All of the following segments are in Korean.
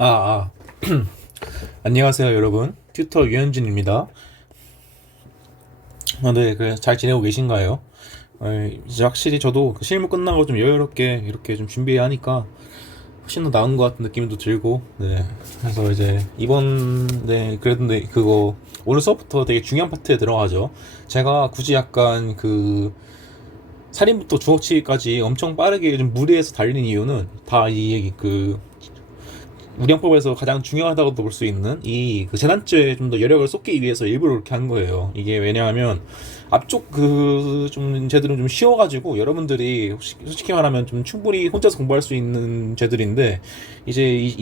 아, 아. 안녕하세요, 여러분. 튜터 유현진입니다. 네, 잘 지내고 계신가요? 이제 확실히 저도 그 실무 끝나고 좀 여유롭게 이렇게 좀 준비해야 하니까 훨씬 더 나은 것 같은 느낌도 들고, 네. 그래서 이제 그래도 네, 오늘 수업부터 되게 중요한 파트에 들어가죠. 제가 굳이 약간 살인부터 주어치기까지 엄청 빠르게 좀 무리해서 달리는 이유는 다 우량법에서 가장 중요하다고도 볼 수 있는 재난죄에 좀 더 여력을 쏟기 위해서 일부러 그렇게 한 거예요. 이게 왜냐하면 앞쪽 좀 죄들은 좀 쉬워가지고 여러분들이 솔직히 말하면 좀 충분히 혼자서 공부할 수 있는 죄들인데 이제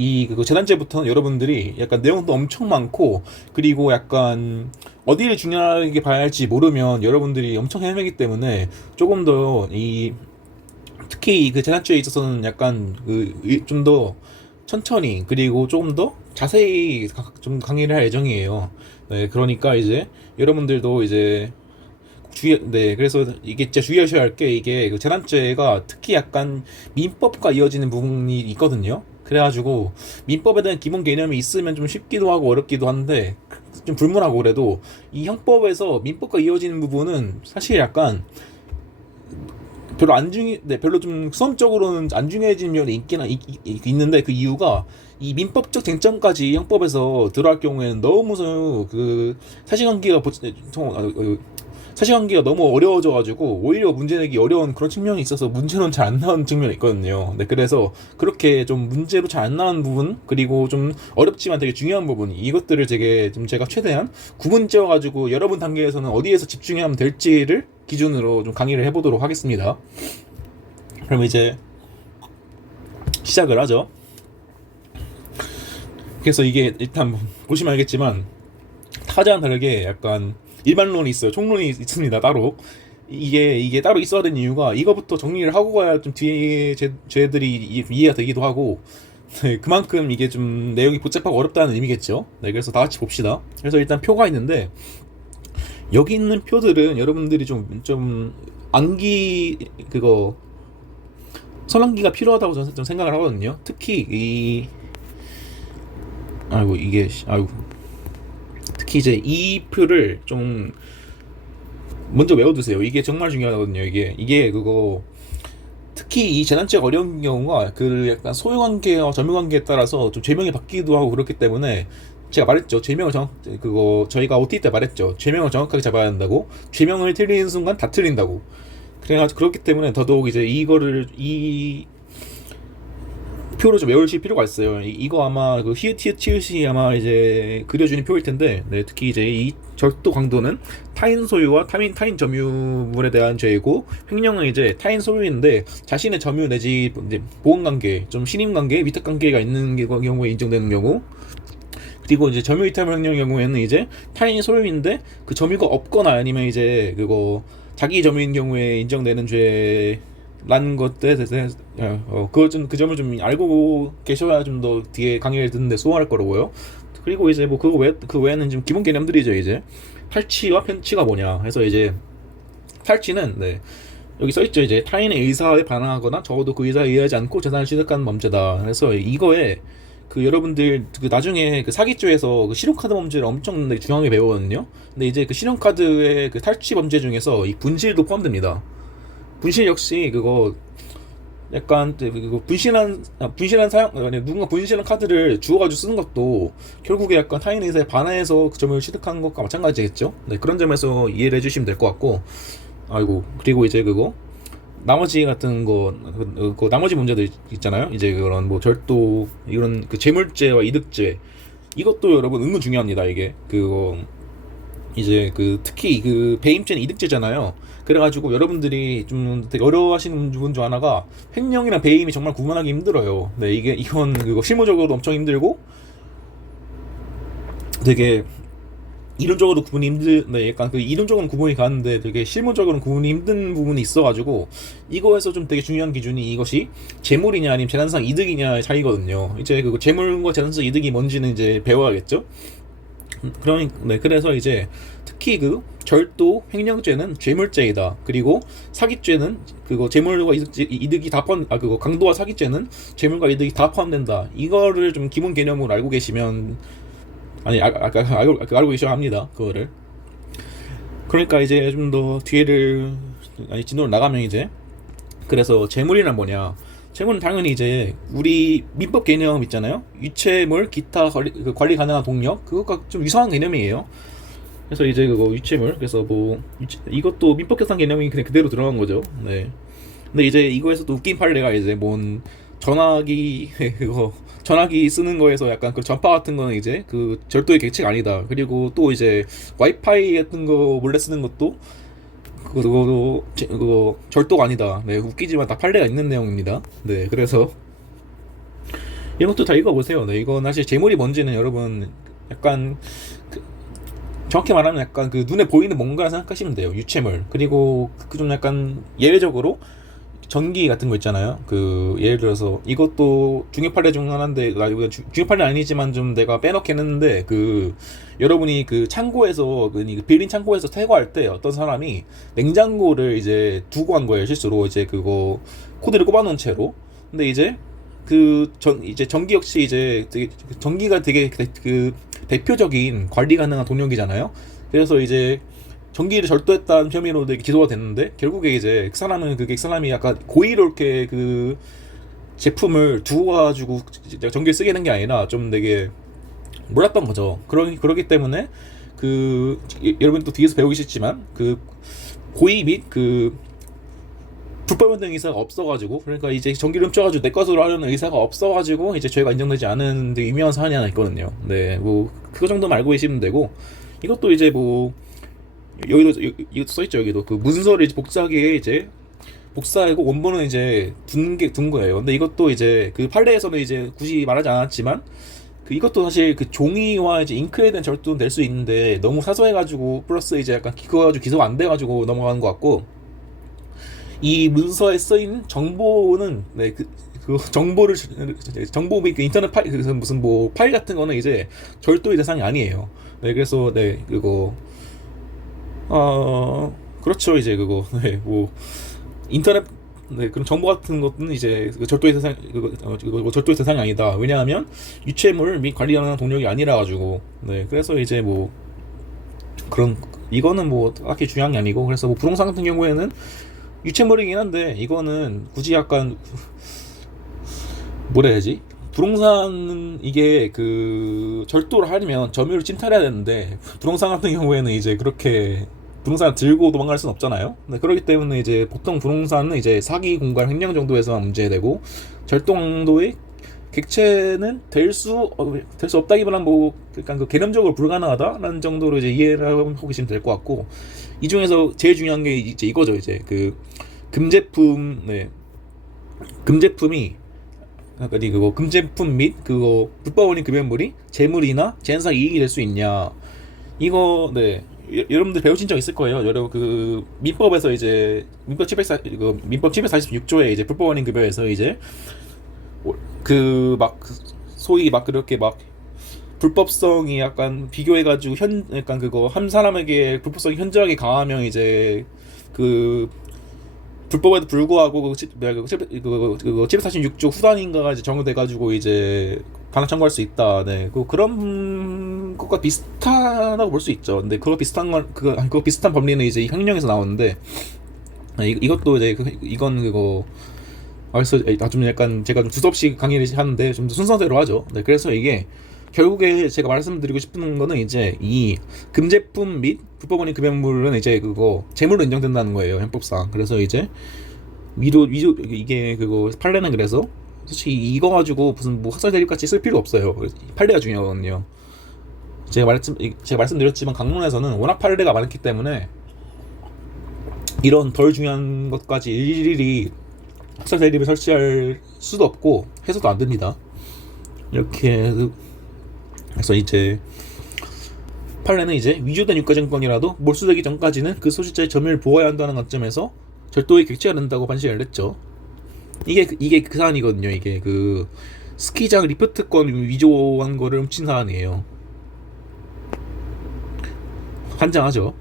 재난죄부터는 여러분들이 약간 내용도 엄청 많고 그리고 약간 어디를 중요하게 봐야 할지 모르면 여러분들이 엄청 헤매기 때문에 조금 더 특히 그 재난죄에 있어서는 약간 좀 더 천천히 그리고 조금 더 자세히 좀 강의를 할 예정이에요. 네, 그러니까 이제 여러분들도 이제 네, 그래서 이게 진짜 주의하셔야 할 게 이게 그 재난죄가 특히 약간 민법과 이어지는 부분이 있거든요. 그래가지고 민법에 대한 기본 개념이 있으면 좀 쉽기도 하고 어렵기도 한데 좀 불문하고 그래도 이 형법에서 민법과 이어지는 부분은 사실 약간 별로 좀 수험적으로는 안 중요해진 면이 있는데 그 이유가 이 민법적 쟁점까지 형법에서 들어갈 경우에는 너무 사실관계가 너무 어려워져가지고 오히려 문제 내기 어려운 그런 측면이 있어서 문제는 잘 안 나오는 측면이 있거든요. 네, 그래서 그렇게 좀 문제로 잘 안 나오는 부분 그리고 좀 어렵지만 되게 중요한 부분 이것들을 되게 좀 제가 최대한 구분 지어가지고 여러분 단계에서는 어디에서 집중하면 될지를 기준으로 좀 강의를 해보도록 하겠습니다. 그럼 이제 시작을 하죠. 그래서 이게 일단 보시면 알겠지만 타자랑 다르게 약간 일반론이 있어요. 총론이 있습니다. 따로 이게 따로 있어야 되는 이유가 이거부터 정리를 하고 가야 좀 뒤에 쟤들이 이해가 되기도 하고 네, 그만큼 이게 좀 내용이 복잡하고 어렵다는 의미겠죠. 네, 그래서 다 같이 봅시다. 그래서 일단 표가 있는데 여기 있는 표들은 여러분들이 좀 암기 선암기가 필요하다고 저는 좀 생각을 하거든요. 특히 특히 이제 이 표를 좀 먼저 외워두세요. 이게 정말 중요하거든요. 특히 이 재난죄가 어려운 경우가 약간 소유관계와 점유관계에 따라서 좀 죄명이 바뀌기도 하고 그렇기 때문에 제가 말했죠. 저희가 OT 때 말했죠. 죄명을 정확하게 잡아야 한다고. 죄명을 틀리는 순간 다 틀린다고. 그래가지고 그렇기 때문에 더더욱 이제 이 표를 좀 외우실 필요가 있어요. 이거 아마 히읗 치읓이 아마 이제 그려주는 표일 텐데, 네, 특히 이제 이 절도 강도는 타인 소유와 타인 점유물에 대한 죄이고, 횡령은 이제 타인 소유인데 자신의 점유 내지 이제 보험 관계, 좀 신임 관계, 위탁 관계가 있는 경우에 인정되는 경우. 그리고 이제 점유 이탈 횡령의 경우에는 이제 타인 소유인데 그 점유가 없거나 아니면 이제 자기 점유인 경우에 인정되는 죄. 라는 것에 대해서 그 점을 좀 알고 계셔야 좀 더 뒤에 강의를 듣는데 수월할 거라고요. 그리고 이제 뭐 그 외에는 지금 기본 개념들이죠. 이제 탈취와 편취가 뭐냐 해서 이제 탈취는 네, 여기 써있죠. 이제 타인의 의사에 반항하거나 적어도 그 의사에 의하지 않고 재산을 취득하는 범죄다. 그래서 이거에 여러분들 나중에 사기죄에서 신용카드 범죄를 엄청 중요하게 배우거든요. 근데 이제 신용카드의 탈취 범죄 중에서 이 분실도 포함됩니다. 분실 역시 약간 분실한 사용 아니 누군가 분실한 카드를 주워가지고 쓰는 것도 결국에 약간 타인 의사에 반해서 그 점을 취득하는 것과 마찬가지겠죠. 네, 그런 점에서 이해를 해주시면 될 것 같고 그리고 이제 나머지 같은 나머지 문제들 있잖아요. 이제 그런 뭐 절도 이런 재물죄와 이득죄 이것도 여러분 은근 중요합니다. 이게 이제 특히 배임죄는 이득죄잖아요. 그래가지고 여러분들이 좀 되게 어려워하시는 부분 중 하나가 횡령이랑 배임이 정말 구분하기 힘들어요. 네, 이건 실무적으로도 엄청 힘들고 되게 이론적으로 구분이 네, 약간 이론적으로는 구분이 가는데 되게 실무적으로는 구분이 힘든 부분이 있어가지고 이거에서 좀 되게 중요한 기준이 이것이 재물이냐 아니면 재산상 이득이냐의 차이거든요. 이제 재물과 재산상 이득이 뭔지는 이제 배워야겠죠. 네, 그래서 이제 특히 그 절도 횡령죄는 죄물죄이다. 그리고 사기죄는 그거 재물과 이득이 다 포함, 그거 강도와 사기죄는 재물과 이득이 다 포함된다. 이거를 좀 기본 개념으로 알고 계시면, 아니 알고 계셔야 합니다. 그거를. 그러니까 이제 좀 더 뒤를, 아니 진도를 나가면 이제, 그래서 재물이란 뭐냐? 재물은 당연히 이제 우리 민법 개념 있잖아요. 유체물, 기타 관리 가능한 동력, 그것과 좀 유사한 개념이에요. 그래서 이제 그거 유체물, 그래서 뭐 이것도 민법 계산 개념이 그냥 그대로 들어간 거죠. 네. 근데 이제 이거에서도 웃긴 판례가 이제 뭔 전화기 그거 전화기 쓰는 거에서 약간 그 전파 같은 거는 이제 그 절도의 객체가 아니다. 그리고 또 이제 와이파이 같은 거 몰래 쓰는 것도 그거 절도가 아니다. 네, 웃기지만 다 판례가 있는 내용입니다. 네, 그래서 이런 것도 다 읽어보세요. 네, 이건 사실 재물이 뭔지는 여러분 약간 그 정확히 말하면 약간 그 눈에 보이는 뭔가라 생각하시면 돼요. 유체물. 그리고 그 좀 약간 예외적으로 전기 같은 거 있잖아요. 그 예를 들어서 이것도 중요 판례 중 하나인데, 이거 중요 판례 아니지만 좀 내가 빼놓긴 했는데, 그 여러분이 그 창고에서 그 빌린 창고에서 퇴거할 때 어떤 사람이 냉장고를 이제 두고 간 거예요. 실수로 이제 그거 코드를 꼽아놓은 채로. 근데 이제 이제 전기 역시 이제 되게 전기가 되게 그 대표적인 관리 가능한 동력이잖아요. 그래서 이제 전기를 절도했다는 혐의로 되게 기소가 됐는데, 결국에 이제 그 사람이 약간 고의롭게 그 제품을 두고 가지고 전기를 쓰게 하는 게 아니라 좀 되게 몰랐던 거죠. 그러기 때문에 여러분 또 뒤에서 배우시겠지만 그 고의 및 그 불법 변경 의사가 없어가지고, 그러니까 이제 전기를 훔쳐가지고 내 것으로 하려는 의사가 없어가지고 이제 죄가 인정되지 않은 되게 유명한 사안이 하나 있거든요. 네, 뭐 그거 정도만 알고 계시면 되고, 이것도 이제 뭐 이것도 써있죠. 여기도 그 문서를 이제 복사하기에 이제 복사하고 원본은 이제 둔 거예요. 근데 이것도 이제 그 판례에서는 이제 굳이 말하지 않았지만, 이것도 사실 그 종이와 이제 잉크에 대한 절도는 될 수 있는데 너무 사소해가지고, 플러스 이제 약간 그거 가지고 기소가 안 돼가지고 넘어가는 것 같고, 이 문서에 쓰인 정보는, 네, 정보 및 그 인터넷 파일, 무슨 뭐 파일 같은 거는 이제 절도의 대상이 아니에요. 네, 그래서 네, 그렇죠. 이제 네, 뭐 인터넷, 네, 그런 정보 같은 것은 이제 절도의 대상이 아니다. 왜냐하면 유체물 및 관리하는 동력이 아니라 가지고. 네, 그래서 이제 뭐 그런, 이거는 뭐 딱히 중요한 게 아니고, 그래서 뭐 부동산 같은 경우에는 유체물이긴 한데, 이거는 굳이 약간 뭐라 해야지? 부동산 이게 그 절도를 하려면 점유율 침탈해야 되는데, 부동산 같은 경우에는 이제 그렇게 부동산을 들고 도망갈 수는 없잖아요. 네, 그렇기 때문에 이제 보통 부동산은 이제 사기, 공갈, 횡령 정도에서만 문제되고, 절도 정도의 객체는 될 수 없다기보다는 뭐 약간 그 개념적으로 불가능하다라는 정도로 이제 이해를 하고 계시면 될 것 같고, 이 중에서 제일 중요한 게 이제 이거죠. 이제 그 금제품, 네, 금제품이 그거 금제품 및 그거 불법 원인 급여물이 재물이나 제한상 이익이 될 수 있냐, 이거. 네, 여러분들 배우신 적 있을 거예요. 여러분 그 민법에서 이제 민법 746조에 이제 불법 원인 급여에서 이제 막 소위 막 그렇게 막 불법성이 약간 비교해가지고 약간 그거 한 사람에게 불법성이 현저하게 강하면 이제 그 불법에도 불구하고 그거 746조 후단인가가 이제 정의돼가지고 이제 반환 청구할 수 있다. 네, 그런 것과 비슷하다고 볼 수 있죠. 근데 그거 비슷한 법리는 이제 이 횡령에서 나오는데, 이것도 이제 이건 그거 그래서 좀 약간 제가 좀 두서없이 강의를 하는데 좀 순서대로 하죠. 네, 그래서 이게 결국에 제가 말씀드리고 싶은 거는 이제 이 금제품 및 불법원인 금연물은 이제 그거 재물로 인정된다는 거예요, 형법상. 그래서 이제 위조 이게 그거 판례는, 그래서 솔직히 이거 가지고 무슨 뭐 학살 대립 같이 쓸 필요 없어요. 판례가 중요하거든요. 제가 말씀드렸지만 강론에서는 워낙 판례가 많기 때문에 이런 덜 중요한 것까지 일일이 학살 대립을 설치할 수도 없고 해서도 안 됩니다. 이렇게. 그래서 이제 판례는 이제 위조된 유가증권이라도 몰수되기 전까지는 그 소지자의 점유를 보호해야 한다는 관점에서 절도의 객체가 된다고 판시를 했죠. 이게 그 사안이거든요. 이게 그 스키장 리프트권 위조한 거를 훔친 사안이에요. 환장하죠.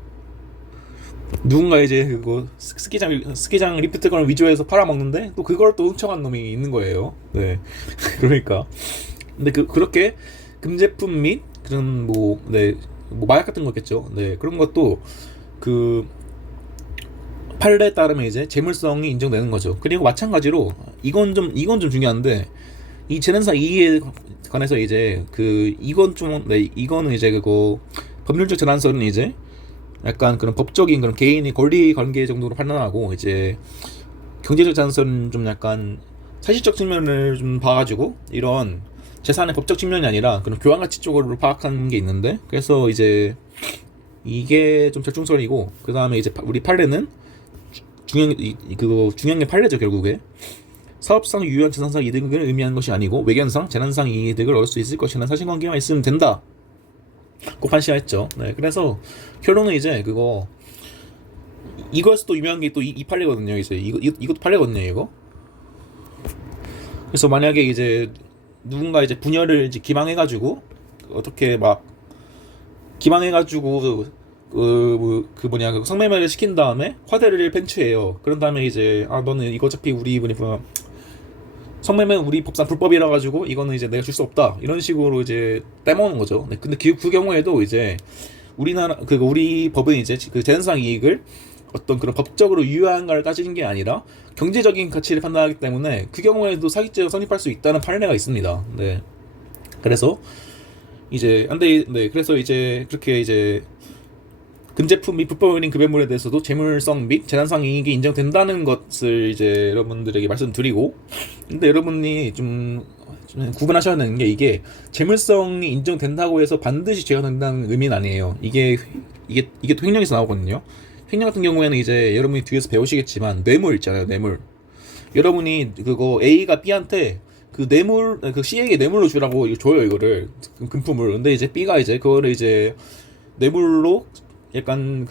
누군가 이제 그거 스키장 리프트건을 위조해서 팔아먹는데 또 그걸 또 훔쳐간 놈이 있는 거예요. 네. 그러니까 근데 그렇게 금제품 및 그런 뭐 마약 같은 거겠죠. 네, 그런 것도 그 판례에 따르면 이제 재물성이 인정되는 거죠. 그리고 마찬가지로 이건 좀 중요한데 이 재산상 이익에 관해서 이제 이거는 이제 그거 법률적 재산서는 이제 약간 그런 법적인 그런 개인의 권리 관계 정도로 판단하고 이제 경제적 재산서는 좀 약간 사실적 측면을 좀 봐가지고 이런 재산의 법적 측면이 아니라 그런 교환 가치 쪽으로 파악하는 게 있는데 그래서 이제 이게 좀 절충선이고 그 다음에 이제 우리 판례는 중요한 게 판례죠 결국에 사업상 유효한 재산상 이득을 의미하는 것이 아니고 외견상 재난상 이득을 얻을 수 있을 것이라는 사실관계만 있으면 된다. 꼭 판시했죠. 네, 그래서 결론은 이제 이거에서 또 유명한 게 또 이 판례거든요. 이제 이것도 판례거든요. 이거. 그래서 만약에 이제 누군가 이제 분열을 이제 기망해가지고 어떻게 막 기망해가지고 그 성매매를 시킨 다음에 화대를 펜치해요. 그런 다음에 이제 너는 이거 어차피 우리 성매매는 우리 법상 불법이라 가지고 이거는 이제 내가 줄 수 없다 이런 식으로 이제 떼먹는 거죠. 네, 근데 그 경우에도 이제 우리 법은 이제 그 재산상 이익을 어떤 그런 법적으로 유효한가를 따지는 게 아니라 경제적인 가치를 판단하기 때문에 그 경우에도 사기죄가 성립할 수 있다는 판례가 있습니다. 네. 그래서 이제 그래서 이제 그렇게 이제 금제품 및 불법인 급여물에 대해서도 재물성 및 재산상 이익이 인정된다는 것을 이제 여러분들에게 말씀드리고 근데 여러분이 좀 구분하셔야 되는 게 이게 재물성이 인정된다고 해서 반드시 죄가 된다는 의미는 아니에요. 이게 또 횡령에서 나오거든요. 횡령 같은 경우에는 이제 여러분이 뒤에서 배우시겠지만 뇌물 있잖아요. 뇌물. 여러분이 그거 A가 B한테 그 C에게 뇌물로 주라고 줘요. 이거를 금품을. 근데 이제 B가 이제 그거를 이제 뇌물로 약간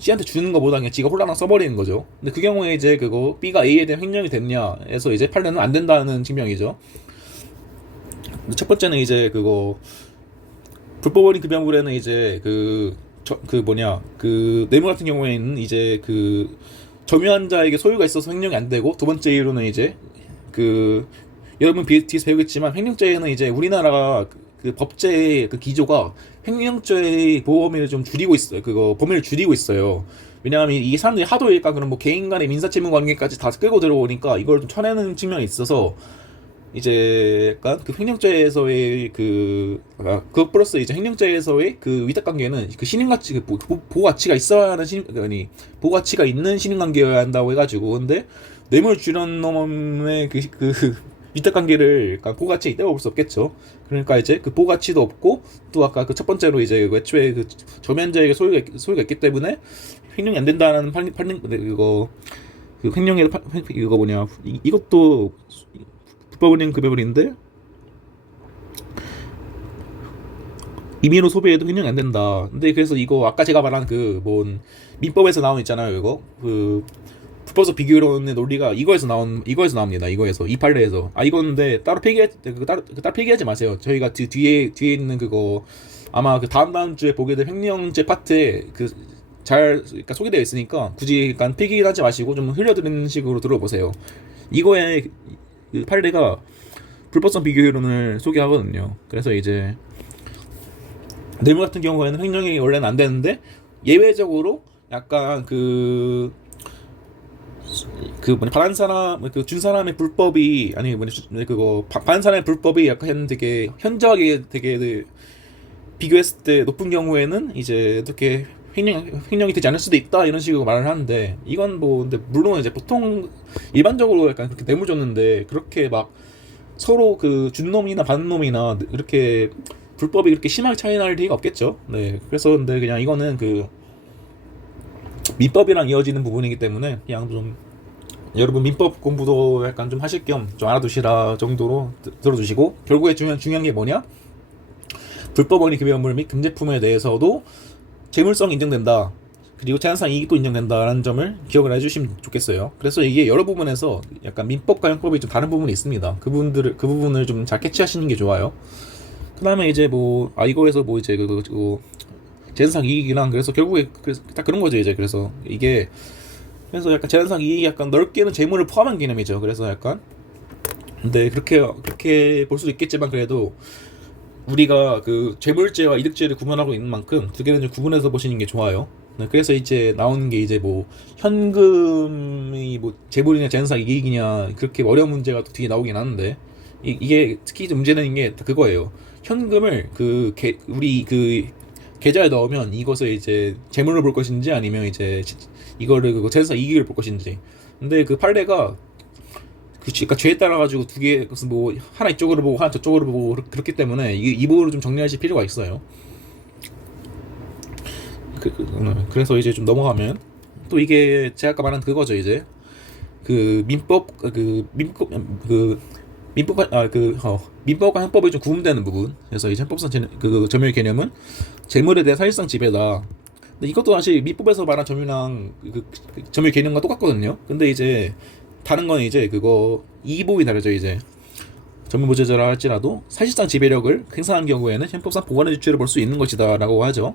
C한테 주는 것보다 그냥 지가 홀라당 써버리는 거죠. 근데 그 경우에 이제 B가 A에 대한 횡령이 됐냐 해서 이제 판례는 안 된다는 증명이죠. 첫 번째는 이제 불법어린 급여물에는 이제 뇌물 같은 경우에는 이제 점유한 자에게 소유가 있어서 횡령이 안 되고 두 번째 이유로는 이제 여러분 뒤에서 배우겠지만 횡령죄에는 이제 우리나라가 법제의 기조가 횡령죄의 범위를 좀 줄이고 있어요. 범위를 줄이고 있어요. 왜냐하면 이 사람들이 하도 일까 그런 개인 간의 민사채무 관계까지 다 끌고 들어오니까 이걸 좀 쳐내는 측면이 있어서 이제 약간 횡령죄에서의 그것 플러스 이제 횡령죄에서의 위탁관계는 신임가치 보호가치가 있어야 하는 보호가치가 있는 신임관계여야 한다고 해가지고 근데 뇌물 주는 놈의 위탁관계를 보호가치에 있다고 볼 수 없겠죠. 그러니까 이제 보호가치도 없고 또 아까 첫 번째로 이제 애초에 점유자에게 소유가 있기 때문에 횡령이 안 된다는 횡령의 이것도 불법은행 급여물인데 임의로 소비해도 횡령이 안 된다. 근데 그래서 이거 아까 제가 말한 민법에서 나온 있잖아요. 이거 불법적 비교론의 논리가 이거에서 나옵니다. 이 판례에서 이건데 따로 필기하지 마세요. 저희가 뒤에 있는 아마 다음 주에 보게 될 횡령죄 파트에 그러니까 소개되어 있으니까 굳이 필기를 하지 마시고 좀 흘려드리는 식으로 들어보세요. 이거의 판례가 불법성 비교론을 소개하거든요. 그래서 이제 뇌물 같은 경우에는 횡령이 원래는 안 되는데 예외적으로 약간 받은 사람 준 사람의 불법이 받은 사람의 불법이 약간 되게 현저하게 되게 비교했을 때 높은 경우에는 이제 어떻게 횡령이 되지 않을 수도 있다 이런 식으로 말을 하는데 이건 근데 물론 이제 보통 일반적으로 약간 그렇게 뇌물 줬는데 그렇게 막 서로 준 놈이나 받은 놈이나 이렇게 불법이 그렇게 심하게 차이 날 리가 없겠죠. 네, 그래서 근데 그냥 이거는 민법이랑 이어지는 부분이기 때문에 그냥 좀 여러분 민법 공부도 약간 좀 하실 겸 좀 알아두시라 정도로 들어주시고 결국에 중요한 게 뭐냐? 불법어린 급여물 및 금제품에 대해서도 재물성이 인정된다. 그리고 재산상 이익도 인정된다라는 점을 기억을 해주시면 좋겠어요. 그래서 이게 여러 부분에서 약간 민법과 형법이 좀 다른 부분이 있습니다. 그 부분을 좀 잘 캐치하시는 게 좋아요. 그 다음에 이제 이거에서 이제 재산상 이익이랑 그래서 결국에 그래서 딱 그런 거죠 이제. 그래서 이게 그래서 약간 재산상 이익이 약간 넓게는 재물을 포함한 개념이죠. 그래서 약간 근데 그렇게 볼 수도 있겠지만 그래도 우리가 그 재물제와 이득제를 구분하고 있는 만큼 두 개는 좀 구분해서 보시는 게 좋아요. 네, 그래서 이제 나오는 게 이제 뭐 현금이 뭐 재물이냐 재산상 이익이냐 그렇게 어려운 문제가 또 뒤에 나오긴 하는데 이게 특히 좀 문제되는 게 그거예요. 현금을 우리 그 계좌에 넣으면 이것을 이제 재물로 볼 것인지 아니면 이제 이거를 그 재산상 이익을 볼 것인지. 근데 그 판례가 그러니까 죄에 따라 가지고 두 개, 무슨 뭐 하나 이쪽으로 보고 하나 저쪽으로 보고 그렇기 때문에 이 부분을 좀 정리하실 필요가 있어요. 그래서 이제 좀 넘어가면 또 이게 제가 아까 말한 그거죠 이제 그 민법 민법과 형법이 좀 구분되는 부분. 그래서 이제 형법상 점유의 개념은 재물에 대한 사실상 지배다. 근데 이것도 사실 민법에서 말한 점유랑 점유 개념과 똑같거든요. 근데 이제 다른 건 이제 이 부분이 다르죠 이제. 점유보조자라 할지라도 사실상 지배력을 행사한 경우에는 형법상 보완의 주체를 볼 수 있는 것이다라고 하죠.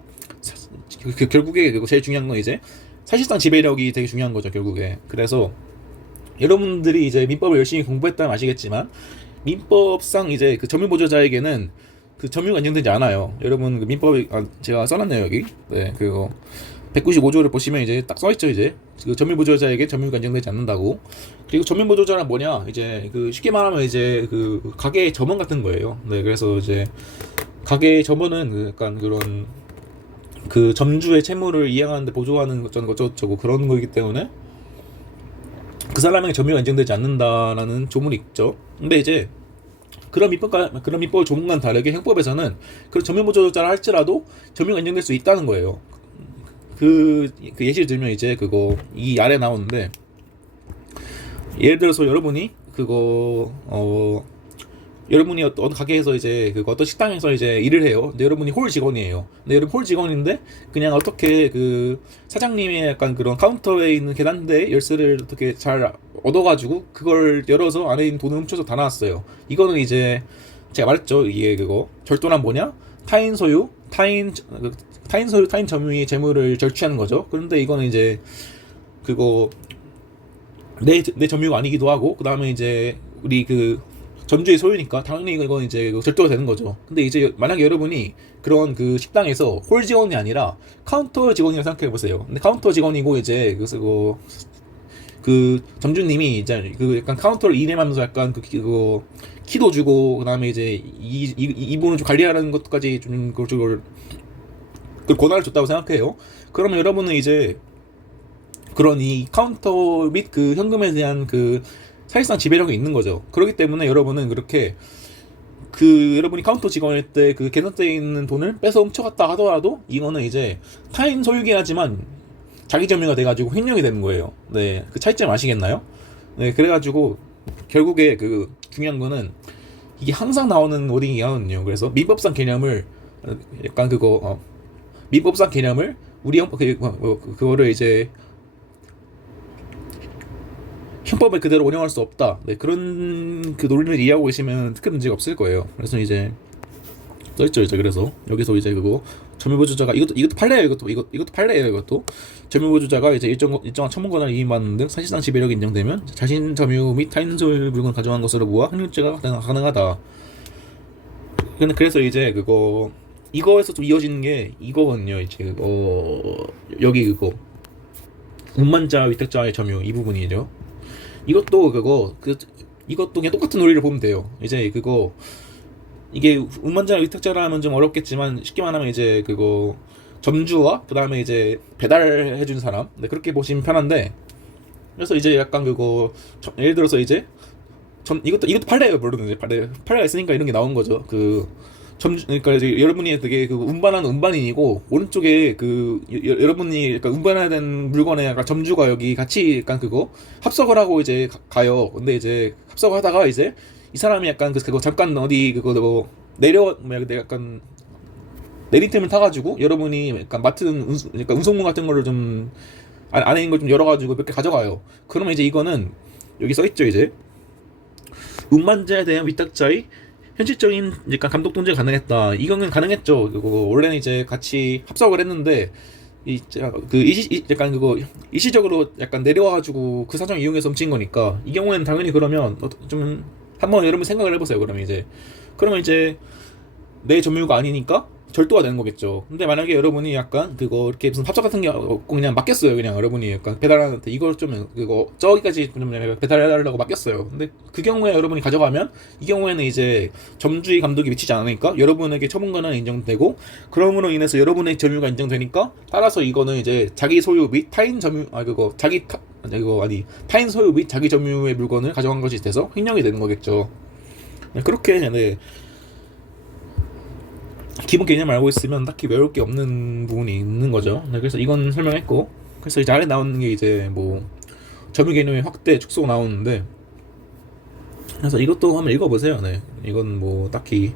결국에 제일 중요한 건 이제 사실상 지배력이 되게 중요한 거죠 결국에. 그래서 여러분들이 이제 민법을 열심히 공부했다면 아시겠지만 민법상 이제 그 점유보조자에게는 그 점유가 인정되지 않아요. 여러분 그 민법에 제가 써놨네요 여기. 네 그거 195조를 보시면 이제 딱 써있죠 이제 그 점유보조자에게 점유가 인정되지 않는다고. 그리고 점유보조자란 뭐냐 이제 그 쉽게 말하면 이제 그 가게의 점원 같은 거예요. 네 그래서 이제 가게의 점원은 약간 그런 그 점주의 채무를 이행하는데 보조하는 어쩌고 그런 거기 때문에 그 사람에게 점유가 인정되지 않는다라는 조문이 있죠. 근데 이제 그런 민법 조문과는 다르게 형법에서는 그런 점유보조자라 할지라도 점유가 인정될 수 있다는 거예요. 그 예시를 들면 이제 이 아래 나오는데 예를 들어서 여러분이 여러분이 어떤 가게에서 이제 어떤 식당에서 이제 일을 해요. 근데 여러분이 홀 직원이에요. 근데 여러분 홀 직원인데 그냥 어떻게 그 사장님의 약간 그런 카운터에 있는 계단대 열쇠를 어떻게 잘 얻어가지고 그걸 열어서 안에 있는 돈을 훔쳐서 다 나왔어요. 이거는 이제 제가 말했죠. 이게 절도란 뭐냐? 타인 소유, 타인 점유의 재물을 절취하는 거죠. 그런데 이거는 이제 내 점유가 아니기도 하고 그 다음에 이제 우리 점주의 소유니까 당연히 이건 이제 절도가 되는 거죠. 근데 이제 만약에 여러분이 그런 그 식당에서 홀 직원이 아니라 카운터 직원이라고 생각해 보세요. 근데 카운터 직원이고 이제 그 점주님이 이제 약간 카운터를 이름하면서 약간 키도 주고 그다음에 이제 이분을 좀 관리하는 것까지 좀 그걸 권한을 줬다고 생각해요. 그러면 여러분은 이제 그런 이 카운터 및 그 현금에 대한 사실상 지배력이 있는 거죠. 그렇기 때문에 여러분은 그렇게 여러분이 카운터 직원일 때 계산대에 있는 돈을 뺏어 훔쳐갔다 하더라도 이거는 이제 타인 소유긴 하지만 자기 점유가 돼가지고 횡령이 되는 거예요. 네, 그 차이점 아시겠나요? 네, 그래가지고 결국에 중요한 거는 이게 항상 나오는 워딩이거든요. 그래서 민법상 개념을 약간 민법상 개념을 그거를 이제 형법에 그대로 원용할 수 없다. 네, 그런 논리를 이해하고 계시면 특히 문제가 없을 거예요. 그래서 이제 써있죠 이제. 그래서 여기서 이제 점유보조자가 이것도 판례예요. 이것도 판례예요. 이것도 점유보조자가 이제 일정한 처분 권한을 이임받는 등 사실상 지배력이 인정되면 자신 점유 및 타인 소유 물건을 가져간 것으로 보아 횡령죄가 가능하다. 그래서 이제 이거에서 좀 이어지는 게 이거거든요. 이제 여기 운반자 위탁자의 점유 이 부분이죠. 이것도 그냥 똑같은 논리를 보면 돼요. 이제 이게 운반자 위탁자라면 좀 어렵겠지만 쉽게 말하면 이제 점주와 그 다음에 이제 배달해준 사람. 네, 그렇게 보시면 편한데. 그래서 이제 약간 예를 들어서 이제 이것도 판례예요. 물론 이제 판례가 있으니까 이런 게 나온 거죠. 그러니까 이제 여러분이 되게 운반하는 운반인이고 오른쪽에 여러분이 약간 운반해야 되는 물건에 약간 점주가 여기 같이 약간 합석을 하고 이제 가요. 근데 이제 합석을 하다가 이제 이 사람이 약간 잠깐 어디 약간 내리틈을 타가지고 여러분이 약간 맡은 약간 운송물 같은 거를 좀 안에 있는 걸 좀 열어가지고 몇 개 가져가요. 그러면 이제 이거는 여기 써있죠 이제 운반자에 대한 위탁자의 현실적인 약간 감독 통제 가능했다. 이거는 가능했죠. 그거 원래는 이제 같이 합석을 했는데 약간 그거 일시적으로 약간 내려와가지고 그 사정 이용해서 훔친 거니까 이 경우에는 당연히 그러면 좀 한번 여러분 생각을 해보세요. 그러면 이제 내 점유가 아니니까 절도가 되는 거겠죠. 근데 만약에 여러분이 약간 그거 이렇게 무슨 합작 같은 게 없고 그냥 맡겼어요. 그냥 여러분이 약간 배달하는데 이걸 좀 그거 저기까지 좀 배달해달라고 맡겼어요. 근데 그 경우에 여러분이 가져가면 이 경우에는 이제 점주의 감독이 미치지 않으니까 여러분에게 처분권은 인정되고 그러므로 인해서 여러분의 점유가 인정되니까 따라서 이거는 이제 자기 소유 및 타인 점유 타인 소유 및 자기 점유의 물건을 가져간 것이 돼서 횡령이 되는 거겠죠. 네, 그렇게 네. 기본 개념 알고 있으면 딱히 외울 게 없는 부분이 있는 거죠. 네, 그래서 이건 설명했고, 그래서 이제 아래 나오는 게 이제 뭐 점유 개념의 확대, 축소 나오는데, 그래서 이것도 한번 읽어보세요. 네, 이건 뭐 딱히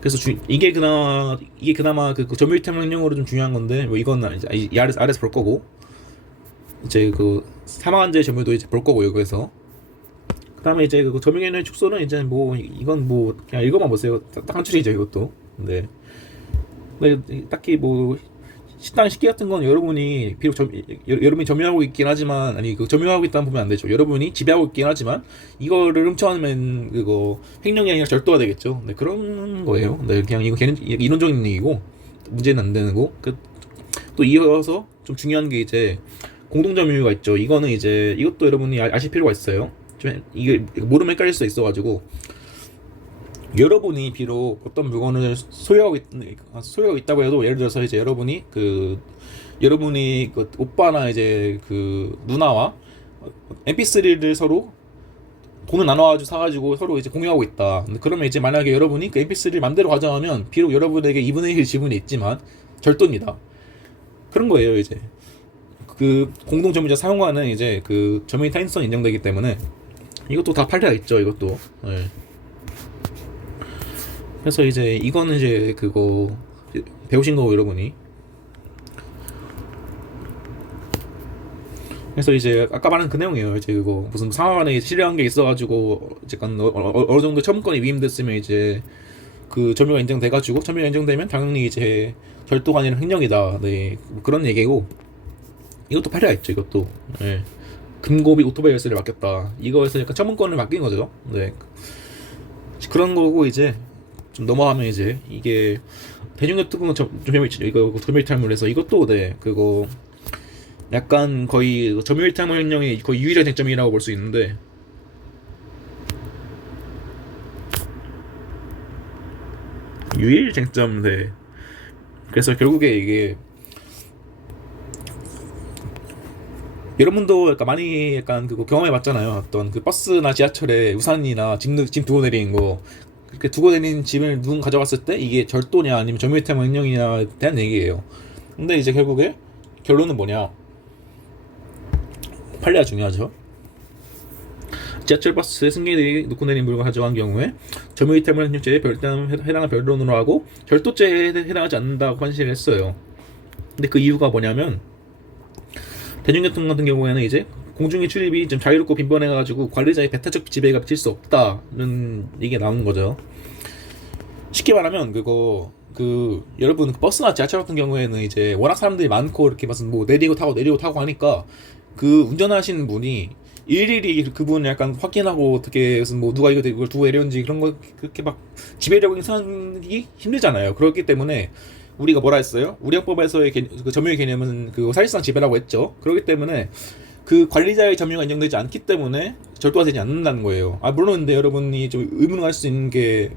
그래서 이게 그나마 그 점유 탐명령으로 좀 중요한 건데, 뭐 이건 이제 이 아래서 볼 거고, 이제 그 사망한자의 점유도 이제 볼 거고 여기서. 그다음에 이제 그 점유 개념의 축소는 이제 뭐 이건 뭐 그냥 읽어만 보세요. 딱 한 줄이죠 이것도. 네. 딱히 뭐 식당 식기 같은 건 여러분이 비록 여러분이 점유하고 있긴 하지만 아니 그 점유하고 있다는 보면 안 되죠. 여러분이 지배하고 있긴 하지만 이거를 훔쳐가면 그거 횡령이 아니라 절도가 되겠죠. 네 그런 거예요. 네 그냥 이거 이론적인 얘기고 문제는 안 되는 거. 또 이어서 좀 중요한 게 이제 공동 점유가 있죠. 이거는 이제 이것도 여러분이 아실 필요가 있어요. 좀 이게 모르면 헷갈릴 수 있어가지고. 여러분이 비록 어떤 물건을 소유하고 있다고 해도 예를 들어서 이제 여러분이 그 오빠나 이제 그 누나와 MP3를 서로 돈을 나눠가지고 사가지고 서로 이제 공유하고 있다. 근데 그러면 이제 만약에 여러분이 그 MP3를 맘대로 가져가면 비록 여러분에게 2분의 1 지분이 있지만 절도입니다. 그런 거예요 이제. 그 공동 점유자 사용과는 이제 그 점유인 타인성이 인정되기 때문에 이것도 다 판례가 있죠. 이것도. 네. 그래서 이제 이거는 이제 그거 배우신 거고 여러분이. 그래서 이제 아까 말한 그 내용이에요. 이제 그거 무슨 상황 안에 실려한 게 있어가지고 약간 어느 정도 처분권이 위임됐으면 이제 그 점유가 인정돼가지고 점유가 인정되면 당연히 이제 절도가 아니라 횡령이다. 네 그런 얘기고 이것도 판례가 있죠. 이것도. 네. 금고비 오토바이 열쇠를 맡겼다. 이거에서 약간 처분권을 맡긴 거죠. 네 그런 거고 이제. 좀 넘어가면 이제 이게 대중교통 이거 점유이탈물에서 이것도 네 그거 약간 거의 점유이탈물 횡령의 거의 유일한 쟁점이라고 볼 수 있는데 유일 쟁점 네 그래서 결국에 이게 여러분도 약간 많이 약간 그거 경험해 봤잖아요. 어떤 그 버스나 지하철에 우산이나 짐 두고 내리는 거 그렇게 두고 다니는 짐을 누군 가져갔을 때 이게 절도냐 아니면 점유이탈 횡령이냐에 대한 얘기예요. 근데 이제 결국에 결론은 뭐냐? 판례가 중요하죠. 지하철 버스에 승객들이 놓고 내린 물건 가져간 경우에 점유이탈 횡령죄에 해당한 변론으로 하고 절도죄에 해당하지 않는다고 판시를 했어요. 근데 그 이유가 뭐냐면 대중교통 같은 경우에는 이제 공중의 출입이 좀 자유롭고 빈번해가지고 관리자의 배타적 지배가 미칠 수 없다는 얘기가 나오는 거죠. 쉽게 말하면 여러분 버스나 지하철 같은 경우에는 이제 워낙 사람들이 많고 이렇게 무슨 뭐 내리고 타고 하니까 그 운전하시는 분이 일일이 그분을 약간 확인하고 어떻게 무슨 뭐 누가 이걸 두고 내렸는지 그런 거 그렇게 막 지배력을 생각하기 힘들잖아요. 그렇기 때문에 우리가 뭐라 했어요? 우량법에서의 그 점유의 개념은 그 사실상 지배라고 했죠. 그렇기 때문에 그 관리자의 점유가 인정되지 않기 때문에 절도가 되지 않는다는 거예요. 물론 근데 여러분이 좀 의문할 수 있는 게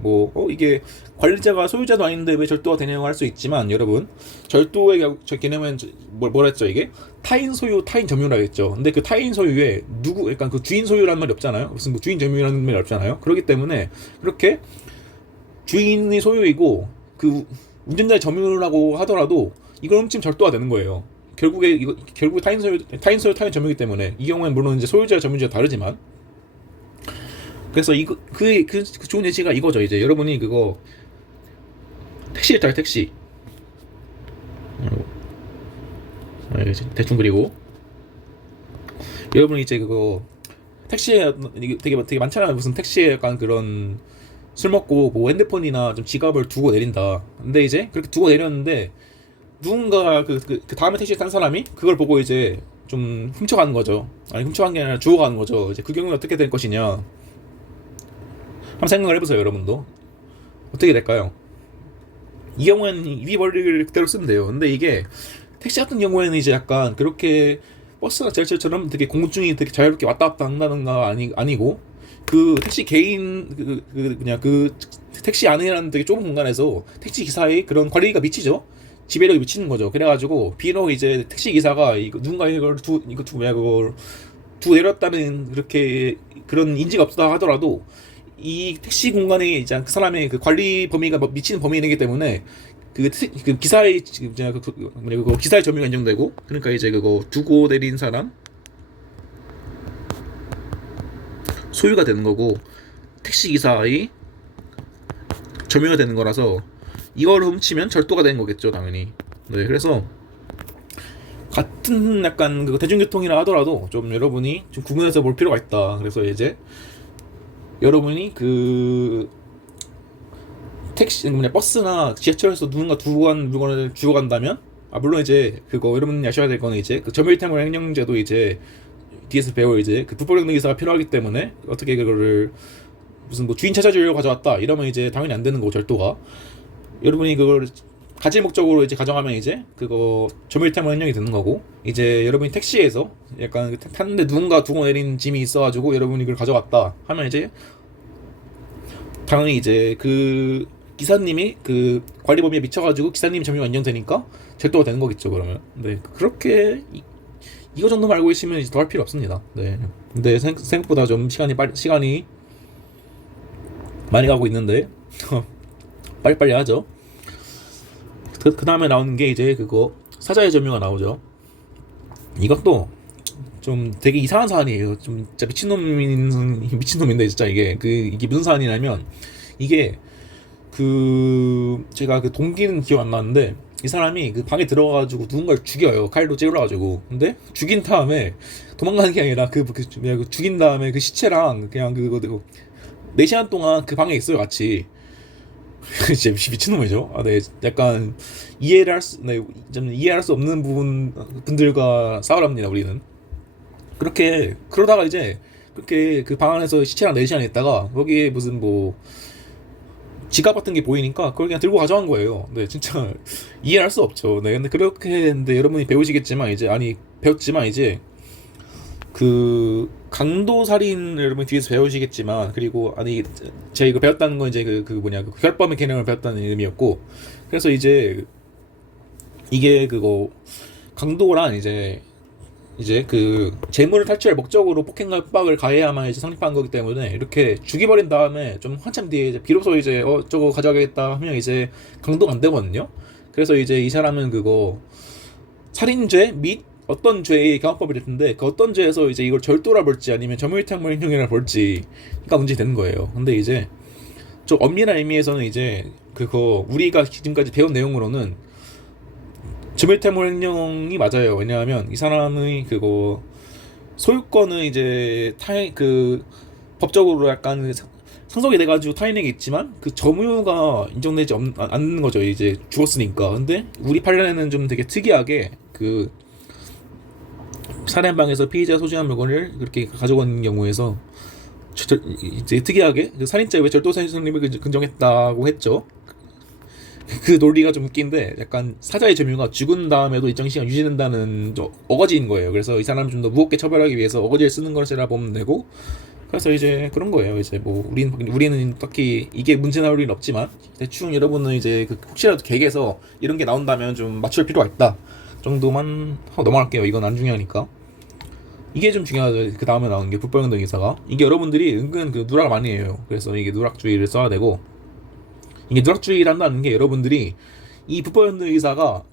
이게 관리자가 소유자도 아닌데 왜 절도가 되냐고 할 수 있지만 여러분 절도의 개념은 뭐라 했죠 이게? 타인 소유, 타인 점유라 했죠. 근데 그 타인 소유에 약간 그 주인 소유라는 말이 없잖아요. 무슨 뭐 주인 점유라는 말이 없잖아요. 그렇기 때문에 그렇게 주인이 소유이고 그 운전자의 점유라고 하더라도 이걸 훔치면 절도가 되는 거예요. 결국 타인 소유, 타인 점유이기 때문에 이 경우엔 물론 이제 소유자와 점유자가 다르지만 그래서 그 좋은 예시가 이거죠. 이제 여러분이 그거 택시를 타요. 택시 대충 그리고 여러분이 이제 그거 택시에 되게 많잖아요. 무슨 택시에 약간 그런 술 먹고 뭐 핸드폰이나 좀 지갑을 두고 내린다. 근데 이제 그렇게 두고 내렸는데 누군가 그 다음에 택시를 탄 사람이 그걸 보고 이제 좀 훔쳐가는 거죠. 아니 훔쳐간 게 아니라 주워가는 거죠. 이제 그 경우는 어떻게 될 것이냐. 한번 생각을 해보세요, 여러분도. 어떻게 될까요? 이 경우에는 입이 벌리를 그대로 쓰면 돼요. 근데 이게 택시 같은 경우에는 이제 약간 그렇게 버스나 지하철처럼 되게 공중이 되게 자유롭게 왔다 갔다 한다는가 아니고 그 택시 개인 그냥 그 택시 안이라는 되게 좁은 공간에서 택시 기사의 그런 관리가 미치죠. 지배력이 미치는 거죠. 그래가지고 비록 이제 택시 기사가 이거 누군가 이걸 두 뭐야 그걸 두 내렸다는 그렇게 그런 인지가 없다 하더라도 이 택시 공간에 이제 그 사람의 그 관리 범위가 미치는 범위 내기 때문에 그 기사의 그 기사의 점유가 인정되고 그러니까 이제 그거 두고 내린 사람 소유가 되는 거고 택시 기사의 점유가 되는 거라서 이걸 훔치면 절도가 되는 거겠죠, 당연히. 네, 그래서 같은 약간 그 대중교통이라 하더라도 좀 여러분이 좀 구분해서 볼 필요가 있다. 그래서 이제 여러분이 그 택시 그냥 버스나 지하철에서 누군가 두고 간 물건을 주고 간다면 물론 이제 그거 여러분이 아셔야 될 거는 이제 그 점유이탈물 횡령죄도 이제 뒤에서 배워 이제 그 불법행위 기사가 필요하기 때문에 어떻게 그거를 무슨 뭐 주인 찾아주려고 가져왔다 이러면 이제 당연히 안 되는 거고 절도가 여러분이 그걸 가질 목적으로 이제 가져가면 이제 그거 점유이탈물 횡령이 되는 거고 이제 여러분이 택시에서 약간 탔는데 누군가 두고 내린 짐이 있어가지고 여러분이 그걸 가져갔다 하면 이제 당연히 이제 그 기사님이 그 관리 범위에 미쳐가지고 기사님 점유가 인정되니까 절도가 되는 거겠죠 그러면. 네 그렇게 이거 정도만 알고 있으면 이제 더 할 필요 없습니다. 네. 근데 생각보다 좀 시간이 많이 가고 있는데 빨리빨리 하죠. 그 다음에 나오는 게 이제 그거 사자의 점유가 나오죠. 이것도 좀 되게 이상한 사안이에요. 좀 진짜 미친놈인데 진짜 이게 무슨 사안이냐면 이게 그 제가 그 동기는 기억 안 나는데 이 사람이 그 방에 들어가가지고 누군가를 죽여요. 칼로 찔러가지고. 근데 죽인 다음에 도망가는 게 아니라 그 죽인 다음에 그 시체랑 그냥 그거 4시간 동안 그 방에 있어요 같이. 진짜 미친놈이죠. 네, 약간 좀 이해할 수 없는 분들과 싸우랍니다 우리는. 그러다가 이제 그렇게 그 방 안에서 시체랑 4시간 있다가 거기에 무슨 뭐 지갑 같은 게 보이니까 그걸 그냥 들고 가져간 거예요. 네, 진짜 이해할 수 없죠. 네, 근데 그렇게 했는데 여러분이 배우시겠지만 배웠지만 이제 그 강도 살인을 여러분 뒤에서 배우시겠지만 그리고 제가 이거 배웠다는 건 이제 그 혈법의 개념을 배웠다는 의미였고 그래서 이제 이게 그거 강도란 이제 그 재물을 탈취할 목적으로 폭행과 협박을 가해야만 이제 성립한 거기 때문에 이렇게 죽여버린 다음에 좀 한참 뒤에 이제 비로소 이제 저거 가져가겠다 하면 이제 강도가 안 되거든요. 그래서 이제 이 사람은 그거 살인죄 및 어떤 죄의 경합법이 될 텐데 그 어떤 죄에서 이제 이걸 절도라 볼지 아니면 점유이탈물 횡령이라 볼지가 문제 되는 거예요. 근데 이제 좀 엄밀한 의미에서는 이제 그거 우리가 지금까지 배운 내용으로는 점유이탈물 횡령이 맞아요. 왜냐하면 이 사람의 그거 소유권은 이제 법적으로 약간 상속이 돼가지고 타인에게 있지만 그 점유가 인정되지 않는 거죠. 이제 죽었으니까. 근데 우리 판례는 좀 되게 특이하게 그 살인방에서 피의자 소지한 물건을 그렇게 가져간 경우에서 이제 특이하게 그 살인죄 왜 절도사실 성립을 긍정했다고 했죠. 그 논리가 좀 웃긴데 약간 사자의 점유가 죽은 다음에도 일정 시간 유지된다는 어거지인 거예요. 그래서 이 사람을 좀 더 무겁게 처벌하기 위해서 어거지를 쓰는 것이라 보면 되고 그래서 이제 그런 거예요. 이제 뭐 우리는 딱히 이게 문제 나올 일은 없지만 대충 여러분은 이제 혹시라도 객에서 이런 게 나온다면 좀 맞출 필요가 있다 정도만 하고 넘어갈게요. 이건 안 중요하니까. 이게 좀 중요하죠. 그 다음에 나오는 게 불법행동 기사가 이게 여러분들이 은근 그 누락을 많이 해요. 그래서 이게 누락주의를 써야 되고 이게 누락주의란다는 게 여러분들이 이 불법행동 기사가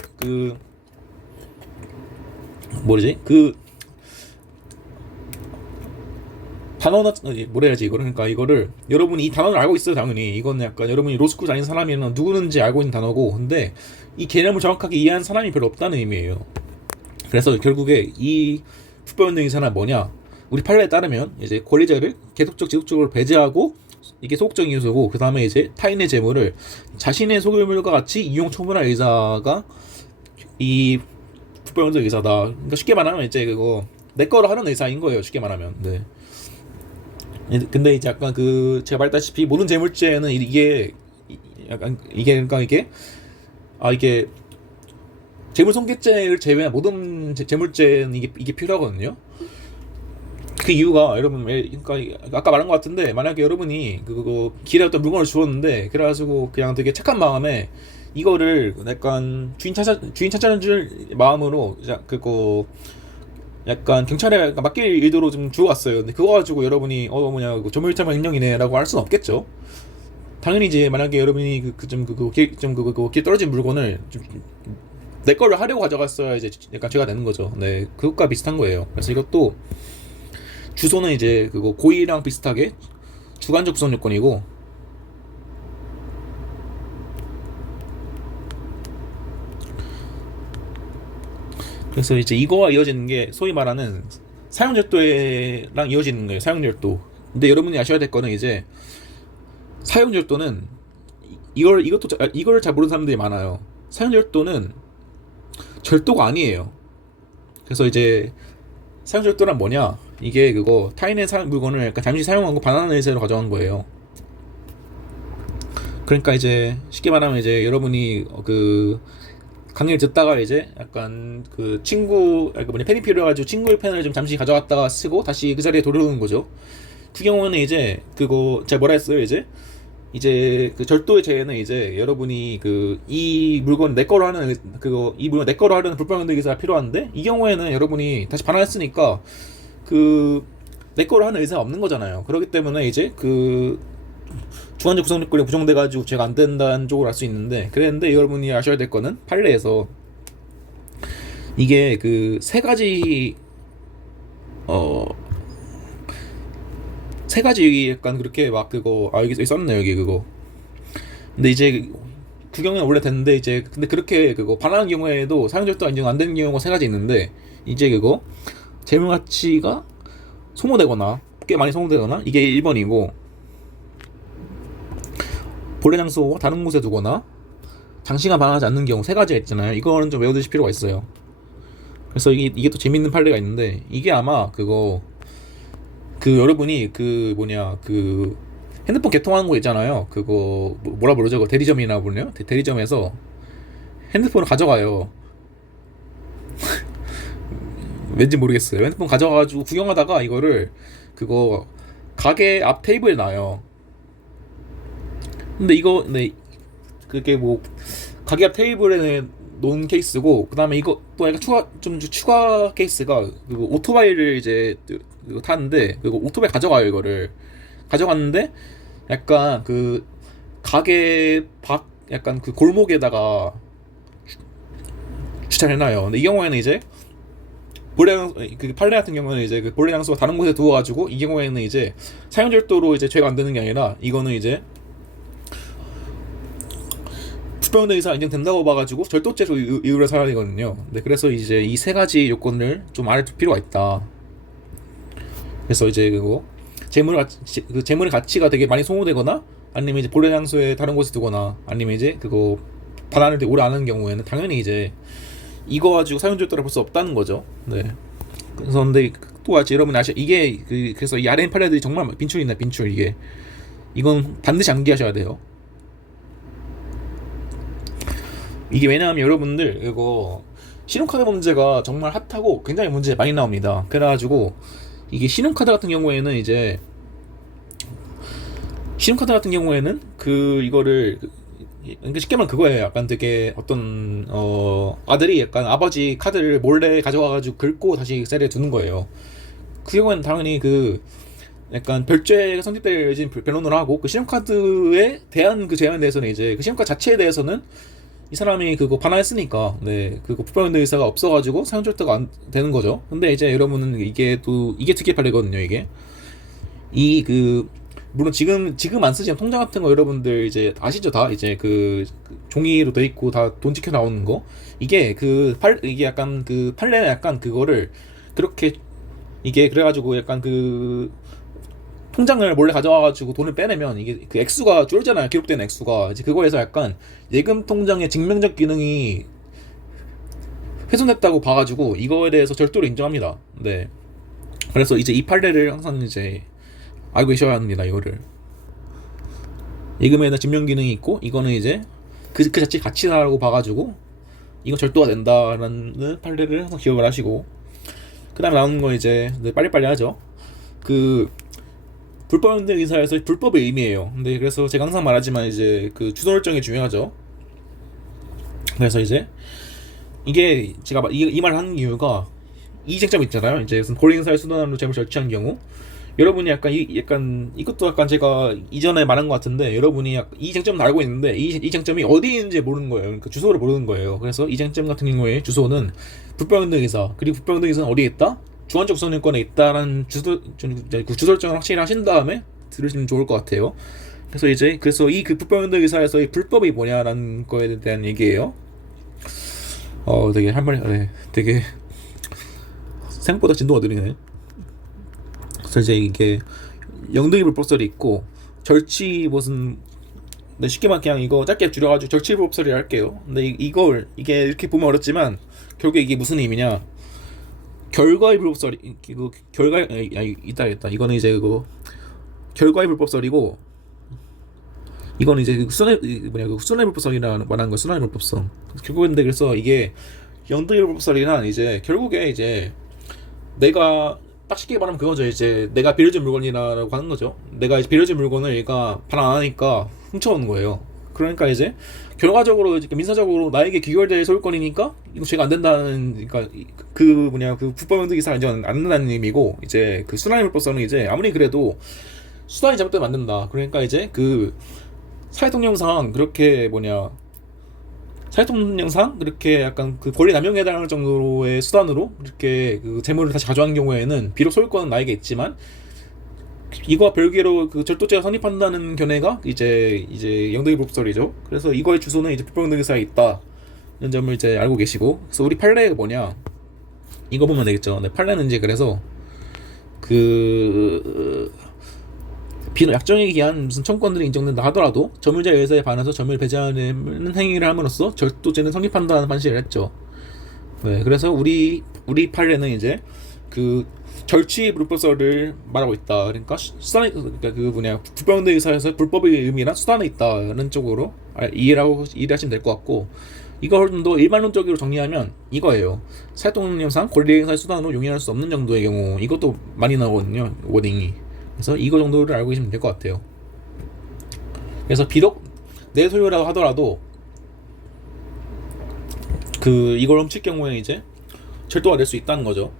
단어나 뭐라 해야지 이거를 그러니까 이거를 여러분이 이 단어를 알고 있어요. 당연히 이건 약간 여러분이 로스쿨 다닌 사람이면 누구는지 알고 있는 단어고 근데 이 개념을 정확하게 이해한 사람이 별로 없다는 의미예요. 그래서 결국에 이 불법행동 기사는 뭐냐 우리 판례에 따르면 이제 권리자를 계속적으로 배제하고 이게 소극적인 요소고, 그 다음에 이제 타인의 재물을 자신의 소유물과 같이 이용 처분할 의사가 이 불법행위적 의사다. 그러니까 쉽게 말하면 이제 그거 내 거로 하는 의사인 거예요. 쉽게 말하면. 네. 근데 이제 약간 그 제가 말했다시피 모든 재물죄는 이게 약간 이게 그러니까 이게 재물 손괴죄를 제외한 모든 재물죄는 이게 필요하거든요. 그 이유가 여러분, 그러니까 아까 말한 것 같은데, 만약에 여러분이 그거 길에 어떤 물건을 주웠는데, 그래가지고 그냥 되게 착한 마음에 이거를 약간 주인 찾아는 줄 마음으로 그거 약간 경찰에 맡길 의도로 좀 주워왔어요. 근데 그거 가지고 여러분이 뭐냐 조물찰만 인형이네라고 할 수는 없겠죠. 당연히 이제 만약에 여러분이 길 떨어진 물건을 좀 내 거를 하려고 가져갔어야 이제 약간 죄가 되는 거죠. 네, 그것과 비슷한 거예요. 그래서 이것도 주소는 이제 그거 고의랑 비슷하게 주관적 구성 요건이고, 그래서 이제 이거와 이어지는 게 소위 말하는 사용절도랑 이어지는 거예요. 사용절도. 근데 여러분이 아셔야 될 거는 이제 사용절도는 이걸 잘 모르는 사람들이 많아요. 사용절도는 절도가 아니에요. 그래서 이제 사용절도란 뭐냐? 이게 그거 타인의 물건을 약간 잠시 사용하고 반환하는 의사로 가져간 거예요. 그러니까 이제 쉽게 말하면 이제 여러분이 그 강의를 듣다가 이제 약간 그 펜이 필요해가지고 친구의 펜을 좀 잠시 가져갔다가 쓰고 다시 그 자리에 돌아오는 거죠. 그 경우는 이제 그거 제가 뭐라 했어요? 이제 그 절도의 죄는 이제 여러분이 그 이 물건 내 거로 하는 이 물건 내 거로 하려는 불법행위 의사가 필요한데, 이 경우에는 여러분이 다시 반환했으니까 그 내 거로 하는 의사가 없는 거잖아요. 그렇기 때문에 이제 그 주관적 구성 요건이 부정돼가지고 죄가 안 된다는 쪽으로 알 수 있는데, 그랬는데 여러분이 아셔야 될 거는 판례에서 이게 그 세 가지 약간 그렇게 막 그거 여기 썼네 여기 그거. 근데 이제 그 경우는 원래 됐는데, 이제 근데 그렇게 그거 반환하는 경우에도 사용절도가 인정 안 되는 경우가 세 가지 있는데, 이제 그거 재물 가치가 소모되거나 꽤 많이 소모되거나 이게 1번이고, 본래 장소와 다른 곳에 두거나 장시간 반환하지 않는 경우 세 가지가 있잖아요. 이거는 좀 외워두실 필요가 있어요. 그래서 이게 또 재밌는 판례가 있는데, 이게 아마 그거 그 여러분이 그 핸드폰 개통하는 거 있잖아요. 그거 뭐라 부르죠? 대리점이나 부르네요. 대리점에서 핸드폰을 가져가요. 왠지 모르겠어요. 핸드폰 가져가가지고 구경하다가 이거를 그거 가게 앞 테이블에 놔요. 근데 그게 가게 앞 테이블에 놓은 케이스고, 그 다음에 이거 또 약간 추가 케이스가 그거 오토바이를 이제 그거 타는데, 그거 오토바이 가져가요. 이거를 가져갔는데 약간 그 가게 밖 약간 그 골목에다가 주차를 해놔요. 근데 이 경우에는 이제 그 판례 같은 경우는 이제 그 본래 장소가 다른 곳에 두어가지고, 이 경우에는 이제 사용절도로 이제 죄가 안 되는 게 아니라 이거는 이제 불법행위 의사가 인정된다고 봐가지고 절도죄로 이유를 살아야 되거든요. 네, 그래서 이제 이 세 가지 요건을 좀 알아둘 필요가 있다. 그래서 이제 그거 재물의 가치가 되게 많이 소모되거나, 아니면 이제 본래 장소에 다른 곳에 두거나, 아니면 이제 그거 반환을 되게 오래 안 하는 경우에는 당연히 이제 이거 가지고 사용절도를 볼 수 없다는 거죠. 네. 그래서 근데 또 같이 여러분 이게 그래서 이 RN 판례들이 정말 빈출이나 빈출. 이건 반드시 암기하셔야 돼요. 이게 왜냐하면 여러분들 이거 신용카드 문제가 정말 핫하고 굉장히 문제 많이 나옵니다. 그래가지고 이게 신용카드 같은 경우에는 이거를 쉽게 말하면 그거예요. 약간 되게 어떤 아들이 약간 아버지 카드를 몰래 가져와가지고 긁고 다시 셀에 두는 거예요. 그 경우에는 당연히 그 약간 별죄가 성립될 변론을 하고, 그 신용카드에 대한 그 제한에 대해서는 이제 그 신용카드 자체에 대해서는 이 사람이 그거 반환했으니까, 네, 그거 불법행위 의사가 없어가지고 사용절도가 안 되는 거죠. 근데 이제 여러분은 이게 특이의 판례거든요. 물론 지금 안 쓰시는 통장 같은 거 여러분들 이제 아시죠? 다 이제 그 종이로 돼 있고 다 돈 찍혀 나오는 거. 이게 약간 그 판례는 약간 그거를 그렇게 이게 그래가지고 약간 그 통장을 몰래 가져와가지고 돈을 빼내면 이게 그 액수가 줄잖아요. 기록된 액수가. 이제 그거에서 약간 예금 통장의 증명적 기능이 훼손됐다고 봐가지고 이거에 대해서 절도로 인정합니다. 네. 그래서 이제 이 판례를 항상 이제 알고 계셔야 합니다. 이거를 예금에는 증명 기능이 있고 이거는 이제 그 자체 가치다라고 봐가지고 이거 절도가 된다라는 판례를 항상 기억을 하시고, 그 다음에 나오는 거 이제 빨리빨리 하죠. 그 불법 현대 의사에서 불법의 의미예요. 근데 그래서 제가 항상 말하지만 이제 그 주소 설정이 중요하죠. 그래서 이제 이게 제가 이 말을 하는 이유가 이쟁점 있잖아요. 이제 무슨 고리행사의 수단으로 재물 절취한 경우 여러분이 약간 이것도 약간 제가 이전에 말한 것 같은데 여러분이 이 쟁점은 알고 있는데 이 쟁점이 어디 있는지 모르는 거예요. 그러니까 주소를 모르는 거예요. 그래서 이 쟁점 같은 경우에 주소는 불법행등기사, 그리고 불법행등기사는 어디에 있다? 주관적 우선권에 있다라는 주소 설정을 확실히 하신 다음에 들으시면 좋을 것 같아요. 그래서 이 그 불법행등기사에서의 불법이 뭐냐라는 거에 대한 얘기예요. 되게 할 말이 되게 생각보다 진도가 느리네. 그래서 이제 이게 영등이 불법설이 있고 절취 무슨, 네, 쉽게 말해 그냥 이거 짧게 줄여가지고 절취 불법설이라 할게요. 근데 이게 이렇게 보면 어렵지만 결국에 이게 무슨 의미냐? 결과의 불법설이 이거 있다. 이거는 이제 그거 결과의 불법설이고 이거는 이제 순환의 불법설이라 말하는 거. 순환의 불법성. 결국에 근데 그래서 이게 영등이 불법설이란 이제 결국에 이제 내가 딱 쉽게 말하면 그거죠. 이제 내가 빌려준 물건이라고 하는 거죠. 내가 이제 빌려준 물건을 얘가 반 안 하니까 훔쳐오는 거예요. 그러니까 이제 결과적으로 이제 민사적으로 나에게 귀결될 소유권이니까 이거 죄가 안 된다는, 그러니까 그 불법행등기사가 인정 안 된다는 의미고, 이제 그 순환불법성은 이제 아무리 그래도 수단이 잘못되면 안 된다. 그러니까 이제 그 사회통령상 사회통령상 그렇게 약간 그 권리 남용에 해당할 정도의 수단으로 이렇게 그 재물을 다시 가져가는 경우에는 비록 소유권은 나에게 있지만 이거와 별개로 그 절도죄가 성립한다는 견해가 이제 영등이 불법설이죠. 그래서 이거의 주소는 이제 불법행등기사에 있다 이런 점을 이제 알고 계시고, 그래서 우리 판례가 뭐냐 이거 보면 되겠죠. 네, 판례는 이제 그래서 그 비록 약정에 기한 무슨 청구권들이 인정된다 하더라도 점유자의 의사에 반해서 점유를 배제하는 행위를 함으로써 절도죄는 성립한다는 판시를 했죠. 네, 그래서 우리 판례는 이제 그 절취 불법설을 말하고 있다. 그러니까 수단이, 그러니까 불법행등 의사에서 불법의 의미란 수단에 있다는 쪽으로 이해하시면 될 것 같고, 이걸 좀 더 일반론적으로 정리하면 이거예요. 사회통령상 권리행사의 수단으로 용인할 수 없는 정도의 경우, 이것도 많이 나오거든요, 워딩이. 그래서 이거 정도를 알고 계시면 될 것 같아요. 그래서 비록 내 소유라고 하더라도 그 이걸 훔칠 경우에 이제 절도가 될 수 있다는 거죠.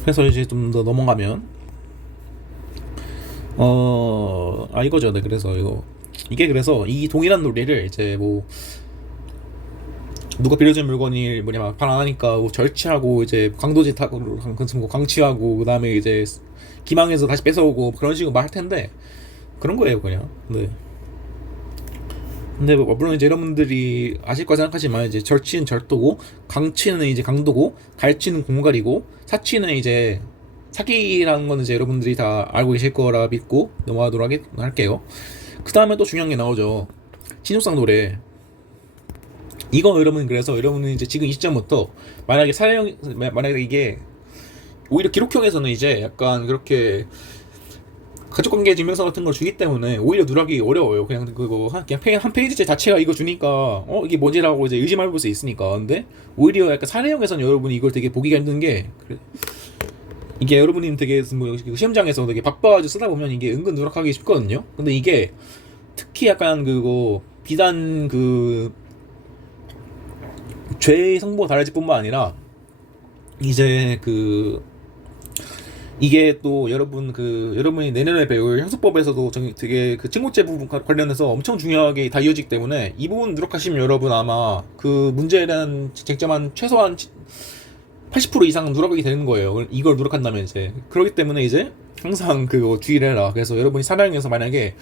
그래서 이제 좀 더 넘어가면 이거죠. 네, 그래서 그래서 이 동일한 논리를 이제 뭐 누가 빌려준 물건이 반 안 하니까 뭐 절취하고 이제 강도짓 하고 강취하고 그다음에 이제 기망해서 다시 뺏어오고 그런 식으로 말할 텐데 그런 거예요, 그냥. 네. 근데 물론 이제 여러분들이 아실 거라 생각하지만 이제 절취는 절도고, 강취는 이제 강도고, 갈취는 공갈이고, 사취는 이제 사기라는 거는 이제 여러분들이 다 알고 계실 거라 믿고 넘어가도록 할게요. 그 다음에 또 중요한 게 나오죠. 친족상 노래. 이거 그래서 여러분은 이제 지금 이 시점부터 만약에 이게 오히려 기록형에서는 이제 약간 그렇게 가족관계 증명서 같은 걸 주기 때문에 오히려 누락이 어려워요. 그냥 한 페이지 자체가 이거 주니까 이게 뭐지라고 이제 의심해볼 수 있으니까. 근데 오히려 약간 사례형에서는 여러분이 이걸 되게 보기가 힘든 게, 이게 여러분이 되게 시험장에서 되게 바빠가지고 쓰다 보면 이게 은근 누락하기 쉽거든요. 근데 이게 특히 약간 비단 죄의 성부가 다를지 뿐만 아니라 이제 이게 또 여러분이 내년에 배울 형사법에서도 되게 그 친고죄 부분 관련해서 엄청 중요하게 다 이어지기 때문에 이 부분 누락하시면 여러분 아마 그 문제에 대한 쟁점 한 최소한 80% 이상 누락이 되는 거예요. 이걸 누락한다면 이제. 그렇기 때문에 이제 항상 주의를 해라. 그래서 여러분이 사례형에서 만약에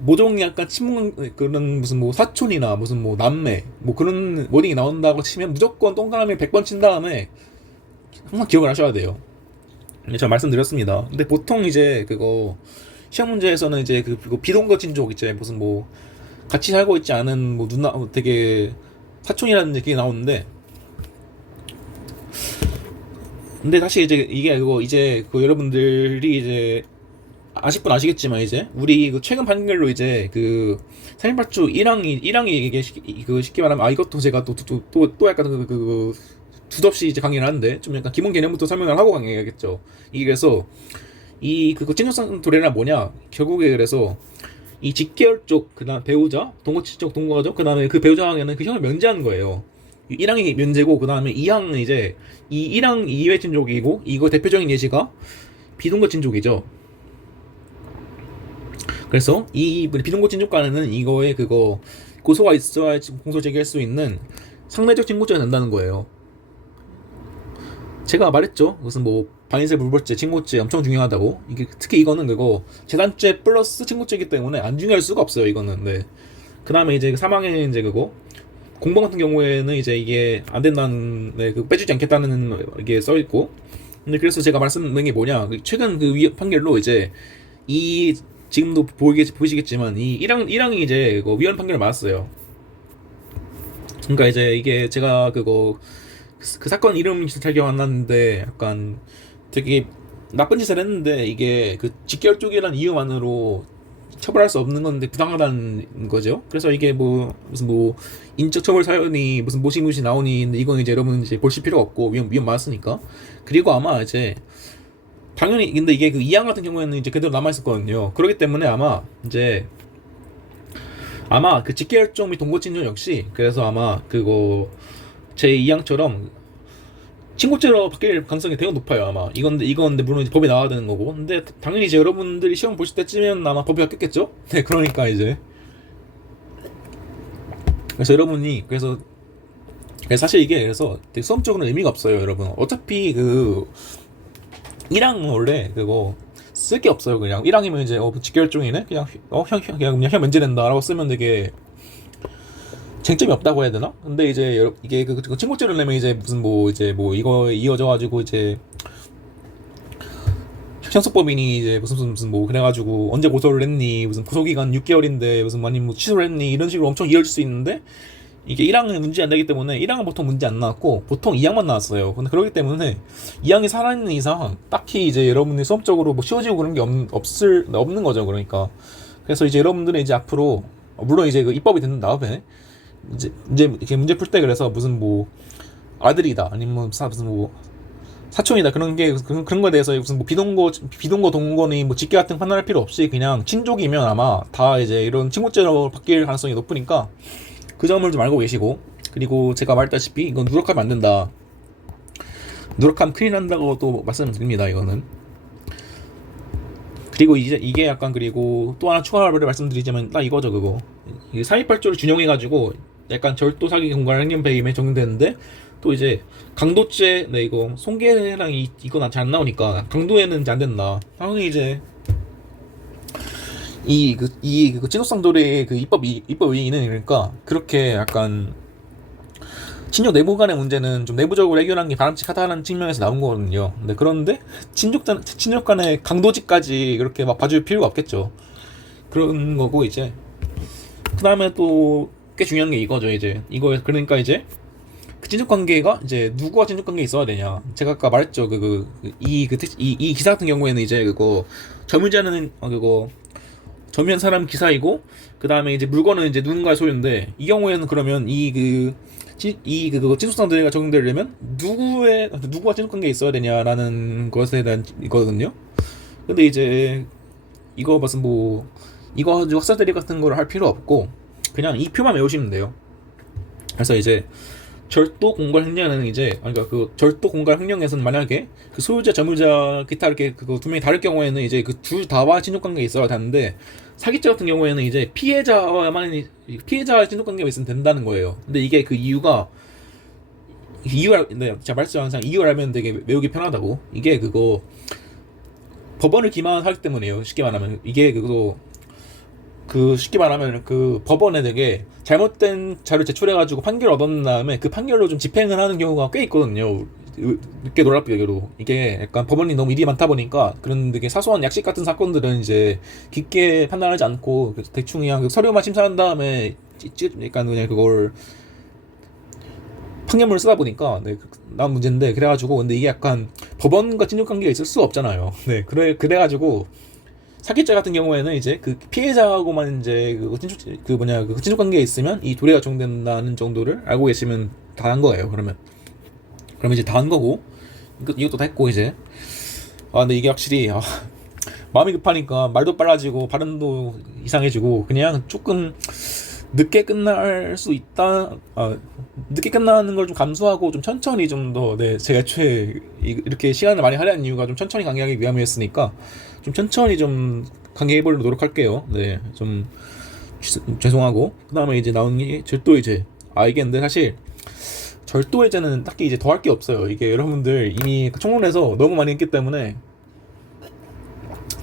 모종 약간 친분 그런 무슨 뭐 사촌이나 무슨 뭐 남매 뭐 그런 워딩이 나온다고 치면 무조건 동그라미 100번 친 다음에 항상 기억을 하셔야 돼요. 제가 말씀드렸습니다. 근데 보통 이제 그거 시험 문제에서는 이제 그거 비동거 친족 이제 무슨 뭐 같이 살고 있지 않은 뭐 누나 되게 사촌이라는 얘기 나오는데, 근데 사실 이제 이게 그거 이제 그 여러분들이 이제 아실 분 아시겠지만 이제 우리 그 최근 판결로 이제 그 살인마초 1항이 이게 그 쉽게 말하면 이것도 제가 또 약간 그 두덥이 이제 강의를 하는데 좀 약간 기본 개념부터 설명을 하고 강의해야겠죠. 이게 그래서 이 그거 친족상 도래란 뭐냐 결국에 그래서 이 직계열 쪽 그다음 배우자 동거친 쪽 동거가죠. 그다음에 그 배우자에는 그 형을 면제하는 거예요. 1항이 면제고 그다음에 2항은 이제 이 1항 이외 친족이고 이거 대표적인 예시가 비동거 친족이죠. 그래서 이 비동거 친족간에는 이거에 그거 고소가 있어야 공소 제기할 수 있는 상대적 친고죄가 된다는 거예요. 제가 말했죠. 무슨 뭐 방인세 불벌죄, 친고죄 엄청 중요하다고. 이게 특히 이거는 그거 재단죄 플러스 친고죄이기 때문에 안 중요할 수가 없어요. 이거는. 네. 그다음에 이제 사망의 이제 그거 공범 같은 경우에는 이제 이게 안 된다는, 네, 그 빼주지 않겠다는 이게 써 있고. 근데 그래서 제가 말씀드린 게 뭐냐, 최근 그 판결로 이제 이 지금도 보이시겠지만 이 1항이 이제 그 위헌 판결을 맞았어요. 그러니까 이제 이게 제가 그 사건 이름 잘 기억 안 나는데 약간 되게 나쁜 짓을 했는데 이게 그 직결 쪽이라는 이유만으로 처벌할 수 없는 건데 부당하다는 거죠. 그래서 이게 뭐 무슨 뭐 인적 처벌 사연이 무슨 모시무시 나오니, 근데 이건 이제 여러분 이제 보실 필요가 없고 위험 많았으니까. 그리고 아마 이제 당연히 근데 이게 그 이항 같은 경우에는 이제 그대로 남아 있었거든요. 그렇기 때문에 아마 그 직계혈종 및 동거친족 역시 그래서 아마 그거 제 2항처럼 친고죄로 바뀔 가능성이 되게 높아요. 아마 이건데 물론 이제 법에 나와야 되는 거고. 근데 당연히 이제 여러분들이 시험 보실 때쯤이면 아마 법이 바뀌었겠죠. 네, 그러니까 이제 그래서 여러분이 그래서 사실 이게 그래서 되게 수험적으로는 의미가 없어요, 여러분. 어차피 그 1항 원래 그거 쓸 게 없어요. 그냥 1항이면 이제 직결종이네 그냥 그냥 면제된다라고 쓰면 되게 쟁점이 없다고 해야 되나? 근데 이제 이게 그 친고죄를 내면 이제 무슨 뭐 이제 뭐 이거 이어져 가지고 이제 형사법인이 이제 무슨 뭐 그래가지고 언제 고소를 했니, 무슨 구속기간 6개월인데 무슨 많이 뭐 취소를 했니, 이런 식으로 엄청 이어질 수 있는데 이게 1항은 문제 안 되기 때문에 1항은 보통 문제 안 나왔고 보통 2항만 나왔어요. 근데 그렇기 때문에 2항이 살아있는 이상 딱히 이제 여러분이 수업적으로 뭐 쉬워지고 그런 게 없는 거죠. 그러니까 그래서 이제 여러분들은 이제 앞으로 물론 이제 그 입법이 된 다음에 이제 이렇게 문제 풀 때 그래서 무슨 뭐 아들이다 아니면 무슨 뭐 사촌이다 그런 거에 대해서 무슨 뭐 비동거 동거니 뭐 직계 같은 판단할 필요 없이 그냥 친족이면 아마 다 이제 이런 친고죄로 바뀔 가능성이 높으니까 그 점을 좀 알고 계시고. 그리고 제가 말했다시피 이건 누락하면 안 된다. 누락하면 큰일 난다고 또 말씀드립니다. 이거는. 그리고 이게 약간 그리고 또 하나 추가로 말씀드리자면 딱 이거죠. 그거 428조를 준용해가지고 약간 절도 사기 공갈 행령 배임에 적용되는데 또 이제 강도죄, 네, 이거 손괴랑 이건 잘 안 나오니까 강도에는 이제 안 된다. 당연히 이제 그 친족상도례의 그 입법 의의는 그러니까 그렇게 약간 친족 내부 간의 문제는 좀 내부적으로 해결하는 게 바람직하다는 측면에서 나온 거거든요. 그런데 친족 간의 강도직까지 그렇게 막 봐줄 필요가 없겠죠. 그런 거고. 이제 그 다음에 또 꽤 중요한 게 이거죠. 이제 이거 그러니까 이제 그 친족 관계가 이제 누구와 친족 관계 있어야 되냐. 제가 아까 말했죠. 이 기사 같은 경우에는 이제 그거 점유자는 그거 점유한 사람 기사이고 그 다음에 이제 물건은 이제 누군가의 소유인데, 이 경우에는 그러면 그거 친족상도례가 적용되려면 누구와 친족관계에 있어야 되냐라는 것에 대한 이거거든요. 근데 이제 이거 무슨 뭐 이거 가지고 학살대리 같은 거를 할 필요 없고 그냥 이 표만 외우시면 돼요. 그래서 이제 절도 공갈 횡령은 이제 그러니까 그 절도 공갈 횡령에서는 만약에 그 소유자 점유자 기타 이렇게 그거 두 명이 다를 경우에는 이제 그 둘 다와 친족관계에 있어야 되는데, 사기죄 같은 경우에는 이제 피해자와의 친족관계가 있으면 된다는 거예요. 근데 이게 그 이유가 네, 제가 말씀 항상 이유를 알면 되게 외우기 편하다고. 이게 그거 법원을 기만하기 때문이에요. 쉽게 말하면 이게 쉽게 말하면 그 법원에 되게 잘못된 자료 제출해가지고 판결을 얻은 다음에 그 판결로 좀 집행을 하는 경우가 꽤 있거든요. 늦게 놀랍게도 이게 약간 법원이 너무 일이 많다 보니까 그런 되게 사소한 약식 같은 사건들은 이제 깊게 판단하지 않고 대충 그냥 그 서류만 심사한 다음에 약간 그냥 그걸 판결문을 쓰다 보니까 네, 나온 문제인데 그래가지고 근데 이게 약간 법원과 친족 관계가 있을 수 없잖아요. 네, 그래가지고 사기죄 같은 경우에는 이제 그 피해자하고만 이제 그 친족 관계에 있으면 이 도래가 적용된다는 정도를 알고 계시면 다 한 거예요. 그러면 이제 다 한 거고 이것도 다 했고 이제 근데 이게 확실히 마음이 급하니까 말도 빨라지고 발음도 이상해지고 그냥 조금 늦게 끝날 수 있다. 늦게 끝나는 걸 좀 감수하고 좀 천천히 좀 더 네, 제가 애초에 이렇게 시간을 많이 할애한 이유가 좀 천천히 강의하기 위함이었으니까 좀 천천히 좀 강의해보려고 노력할게요. 네, 좀 죄송하고 그다음에 이제 나온 게 절도의제. 이게 근데 사실 절도의제는 딱히 이제 더 할 게 없어요. 이게 여러분들 이미 청론에서 너무 많이 했기 때문에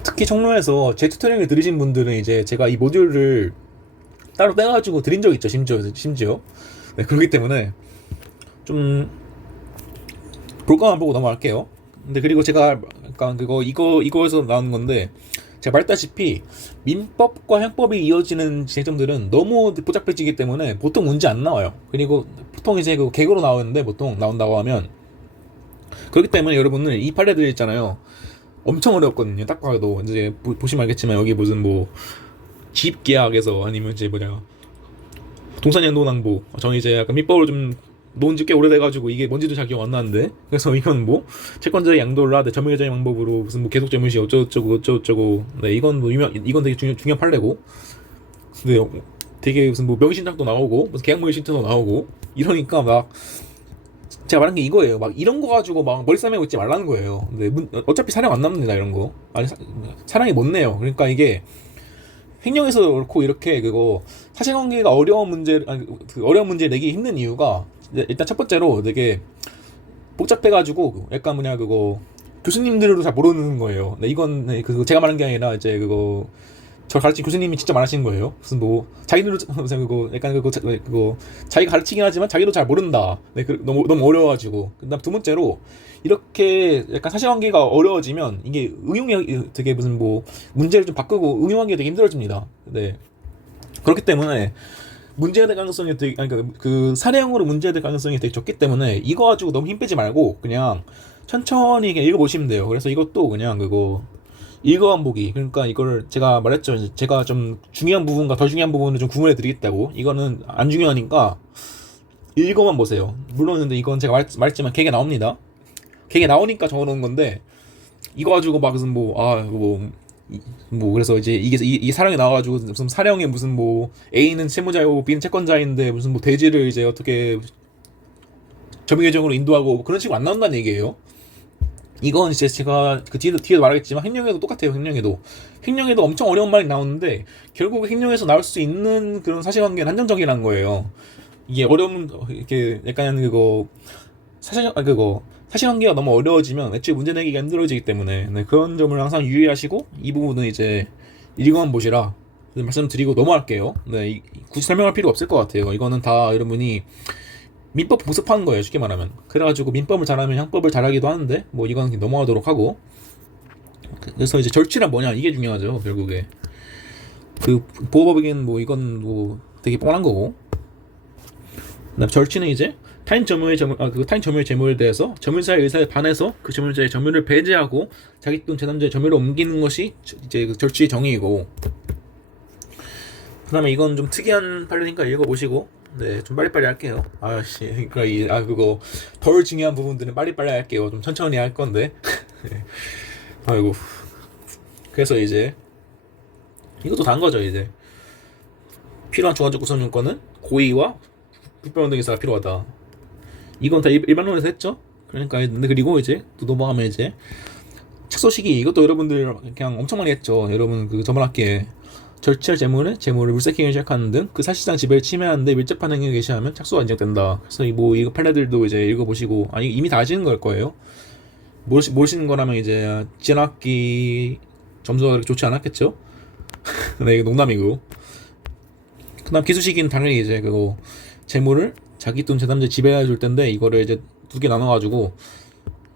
특히 청론에서 제 튜토리얼을 들으신 분들은 이제 제가 이 모듈을 따로 떼가지고 드린 적 있죠. 심지어. 네, 그렇기 때문에 좀 볼 것만 보고 넘어갈게요. 근데 그리고 제가 약간 이거에서 나오는 건데 제가 말했다시피 민법과 형법이 이어지는 쟁점들은 너무 복잡해지기 때문에 보통 문제 안 나와요. 그리고 보통 이제 그 개그로 나오는데 보통 나온다고 하면 그렇기 때문에 여러분들 이 판례들 있잖아요. 엄청 어렵거든요. 딱 봐도 이제 보시면 알겠지만 여기 무슨 뭐 집계약에서 아니면 이제 동산연도낭보 저는 이제 약간 민법을 좀 논 지 꽤 오래돼가지고 이게 뭔지도 잘 기억 안 나는데 그래서 이건 뭐 채권자의 양도를 하되 점유계좌의 방법으로 무슨 뭐 계속점유시 어쩌고저쩌고 네 이건 되게 중요한 판례고 근데 되게 무슨 뭐 명의신탁도 나오고 무슨 계약명의신탁도 나오고 이러니까 막 제가 말한 게 이거예요. 막 이런 거 가지고 막 머리 싸매고 있지 말라는 거예요. 근데 어차피 사령 안 남는다 이런 거 아니 사령이 못 내요. 그러니까 이게 횡령에서 그렇고 이렇게 사실관계가 어려운 문제 그 어려운 문제 내기 힘든 이유가 일단 첫 번째로 되게 복잡해가지고 약간 교수님들도 잘 모르는 거예요. 네, 이건 제가 말한 게 아니라 이제 저 가르친 교수님이 진짜 말하신 거예요. 무슨 뭐 자기들도 약간 자기가 가르치긴 하지만 자기도 잘 모른다. 네, 너무 어려워가지고. 그다음 두 번째로 이렇게 약간 사실관계가 어려워지면 이게 응용이 되게 무슨 뭐 문제를 좀 바꾸고 응용하기가 되게 힘들어집니다. 네. 그렇기 때문에 문제가 될 가능성이 되게 그 사례형으로 문제가 될 가능성이 되게 적기 때문에 이거 가지고 너무 힘 빼지 말고 그냥 천천히 그냥 읽어보시면 돼요. 그래서 이것도 그냥 읽어만 보기. 그러니까 이걸 제가 말했죠. 제가 좀 중요한 부분과 더 중요한 부분을 좀 구분해 드리겠다고. 이거는 안 중요하니까 읽어만 보세요. 물론 근데 이건 제가 말했지만 계획에 나옵니다. 계획에 나오니까 적어놓은 건데 이거 가지고 막 무슨 그래서 이제 이게 사령이 나와가지고 무슨 사령에 무슨 뭐 A는 채무자이고 B는 채권자인데 무슨 뭐 대지를 이제 어떻게 점유계정으로 인도하고 뭐 그런 식으로 안 나온다는 얘기예요. 이건 이제 제가 그 뒤에도 말하겠지만 횡령에도 똑같아요. 횡령에도 엄청 어려운 말이 나오는데 결국 횡령에서 나올 수 있는 그런 사실관계는 한정적이라는 거예요. 이게 어려운 이렇게 약간 사실관계가 너무 어려워지면 애초에 문제 내기가 힘들어지기 때문에 네, 그런 점을 항상 유의하시고 이 부분은 이제 읽어만 보시라 말씀드리고 넘어갈게요. 네, 굳이 설명할 필요 없을 것 같아요. 이거는 다 여러분이 민법 복습하는 거예요. 쉽게 말하면. 그래가지고 민법을 잘하면 형법을 잘하기도 하는데 뭐 이건 넘어가도록 하고 그래서 이제 절취란 뭐냐 이게 중요하죠. 결국에 그 보호법에겐 뭐 이건 뭐 되게 뻔한 거고 그다음 절취는 이제 타인 점유의 재물에 대해서 점유자의 의사에 반해서 그 점유자의 점유를 배제하고 자기 또는 제3자의 점유를 옮기는 것이 이제 그 절취의 정의이고 그다음에 이건 좀 특이한 판례니까 읽어보시고 네, 좀 빨리빨리 할게요. 그러니까 덜 중요한 부분들은 빨리빨리 할게요. 좀 천천히 할 건데. 네. 아이고. 그래서 이제 이것도 단 거죠, 이제. 필요한 중간적 구성 요건은 고의와 불법운동의사가 필요하다. 이건 다 일반론에서 했죠. 그러니까 근데 그리고 이제 또 넘어가면 이제 착소시기 이것도 여러분들 그냥 엄청 많이 했죠. 여러분 저번 학기에 절취할 재물을 물색행위를 시작하는 등 그 사실상 지배를 침해하는데 밀접한 행위를 개시하면 착소가 인정된다. 그래서 이거 판례들도 이제 읽어보시고 이미 다 아시는 걸 거예요. 모르시는 거라면 이제 지난 학기 점수가 그렇게 좋지 않았겠죠. 네, 이거 농담이고. 그다음 기수시기는 당연히 이제 재물을 자기 또는 제3자 지배해 줄 텐데 이거를 이제 두 개 나눠가지고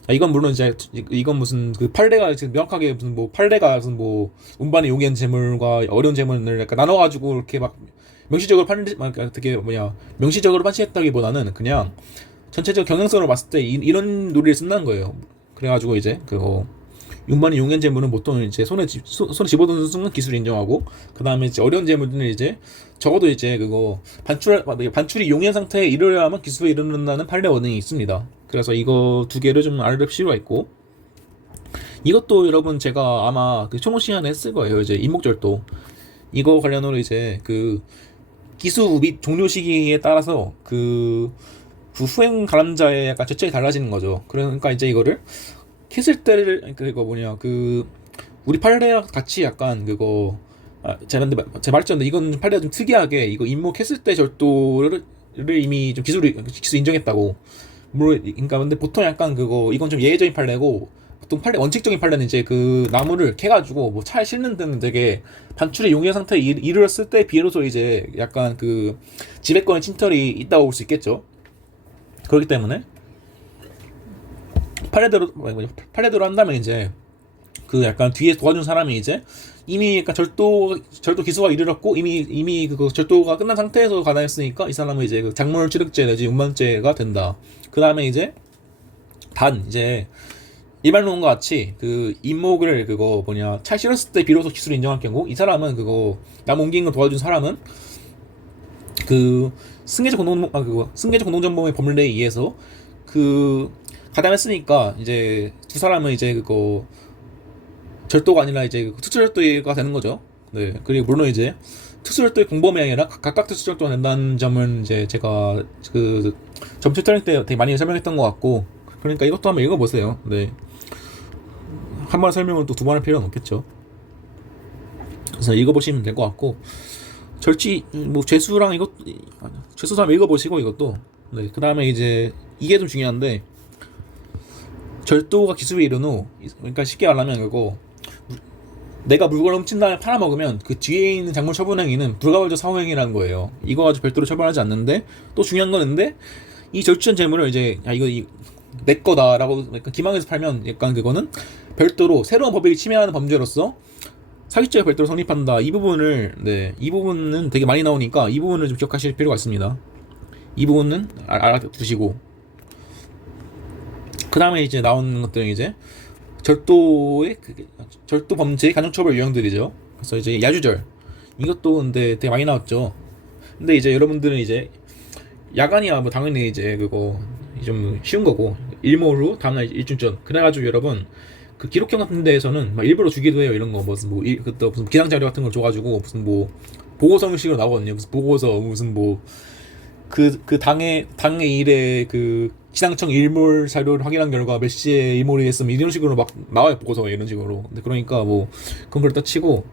이건 물론 이제 이건 무슨 그 판례가 지금 명확하게 무슨 뭐 판례가 무슨 뭐 운반에 용이한 재물과 어려운 재물을 약간 나눠가지고 이렇게 막 명시적으로 어떻게 뭐냐 명시적으로 판시했다기보다는 그냥 전체적 경향성으로 봤을 때 이런 논리를 쓴다는 거예요. 그래가지고 이제 그거 운반에 용이한 재물은 보통 이제 손에 집어드는 순간 기술 인정하고 그 다음에 이제 어려운 재물들은 이제 적어도 이제 그거 반출이 용이한 상태에 이르려야만 기술에 이르는다는 판례 원칙이 있습니다. 그래서 이거 두 개를 좀 알아둘 필요가 있고 이것도 여러분 제가 아마 그 총무 시간에 했을 거예요. 이제 임목절도 이거 관련으로 이제 그 기수 및 종료 시기에 따라서 그 후행 가람자의 약간 저체이 달라지는 거죠. 그러니까 이제 이거를 캤을 때를 그거 뭐냐 그 우리 판례와 같이 약간 그거 제가 말했잖아요. 이건 판례가 좀 특이하게 이거 임목 캤을 때 절도를 이미 좀 기술 인정했다고. 물론 그러니까 근데 보통 약간 그거 이건 좀 예외적인 판례고 보통 판례 원칙적인 판례는 이제 그 나무를 캐가지고 뭐 차에 싣는 데는 되게 반출의 용이한 상태에 이르렀을 때 비로소 이제 약간 그 지배권의 침탈이 있다고 볼 수 있겠죠. 그렇기 때문에 판례대로 한다면 이제 그 약간 뒤에 도와준 사람이 이제 이미 약간 절도 기소가 이르렀고 이미 그거 절도가 끝난 상태에서 가담했으니까 이 사람은 이제 그 작물 취득죄 내지 운반죄가 된다. 그 다음에 이제 단 이제 일반론과 같이 그 임목을 그거 뭐냐 차 실었을 때 비로소 기술을 인정할 경우 이 사람은 그거 남 옮긴 거 도와준 사람은 그 승계적 공동정범의 법률에 의해서 그 가담했으니까 이제 두 사람은 이제 그거 절도가 아니라 이제 특수절도가 되는 거죠. 네. 그리고 물론 이제 특수절도의 공범이 아니라 각각 특수절도가 된다는 점은 이제 제가 그 점수 트레이닝 때 되게 많이 설명했던 것 같고 그러니까 이것도 한번 읽어보세요. 네. 한 번 설명을 또 두 번 할 필요는 없겠죠. 그래서 읽어보시면 될 것 같고 절지 뭐 죄수랑 죄수도 한번 읽어보시고 이것도 네. 그 다음에 이제 이게 좀 중요한데 절도가 기술에 이른 후 그러니까 쉽게 말하면 그거 내가 물건을 훔친 다음에 팔아먹으면 그 뒤에 있는 작물 처분행위는 불가결적 사후행위라는 거예요. 이거 가지고 별도로 처벌하지 않는데 또 중요한 건 근데 이 절취한 재물을 이제 이거 내 거다라고 약간 기망해서 팔면 약간 그거는 별도로 새로운 법을 침해하는 범죄로서 사기죄가 별도로 성립한다. 이 부분은 되게 많이 나오니까 이 부분을 좀 기억하실 필요가 있습니다. 이 부분은 알아두시고 그 다음에 이제 나오는 것들은 이제 절도 범죄의 간접처벌 유형들이죠. 그래서 이제 야주절 이것도 근데 되게 많이 나왔죠. 근데 이제 여러분들은 이제 야간이야 뭐 당연히 이제 그거 좀 쉬운 거고 일몰 후 다음날 일주일 전 그래가지고 여러분 그 기록형 같은 데에서는 막 일부러 주기도 해요. 이런 거 무슨 뭐 그때 무슨 기상 자료 같은 걸 줘가지고 무슨 뭐 보고서 형식으로 나오거든요. 무슨 보고서 무슨 뭐 그 당의 일에 그 기상청 일몰 자료를 확인한 결과 몇 시에 일몰이 됐으면 이런 식으로 막 나와요. 보고서 이런 식으로. 근데 그러니까 뭐 그런 걸 딱 치고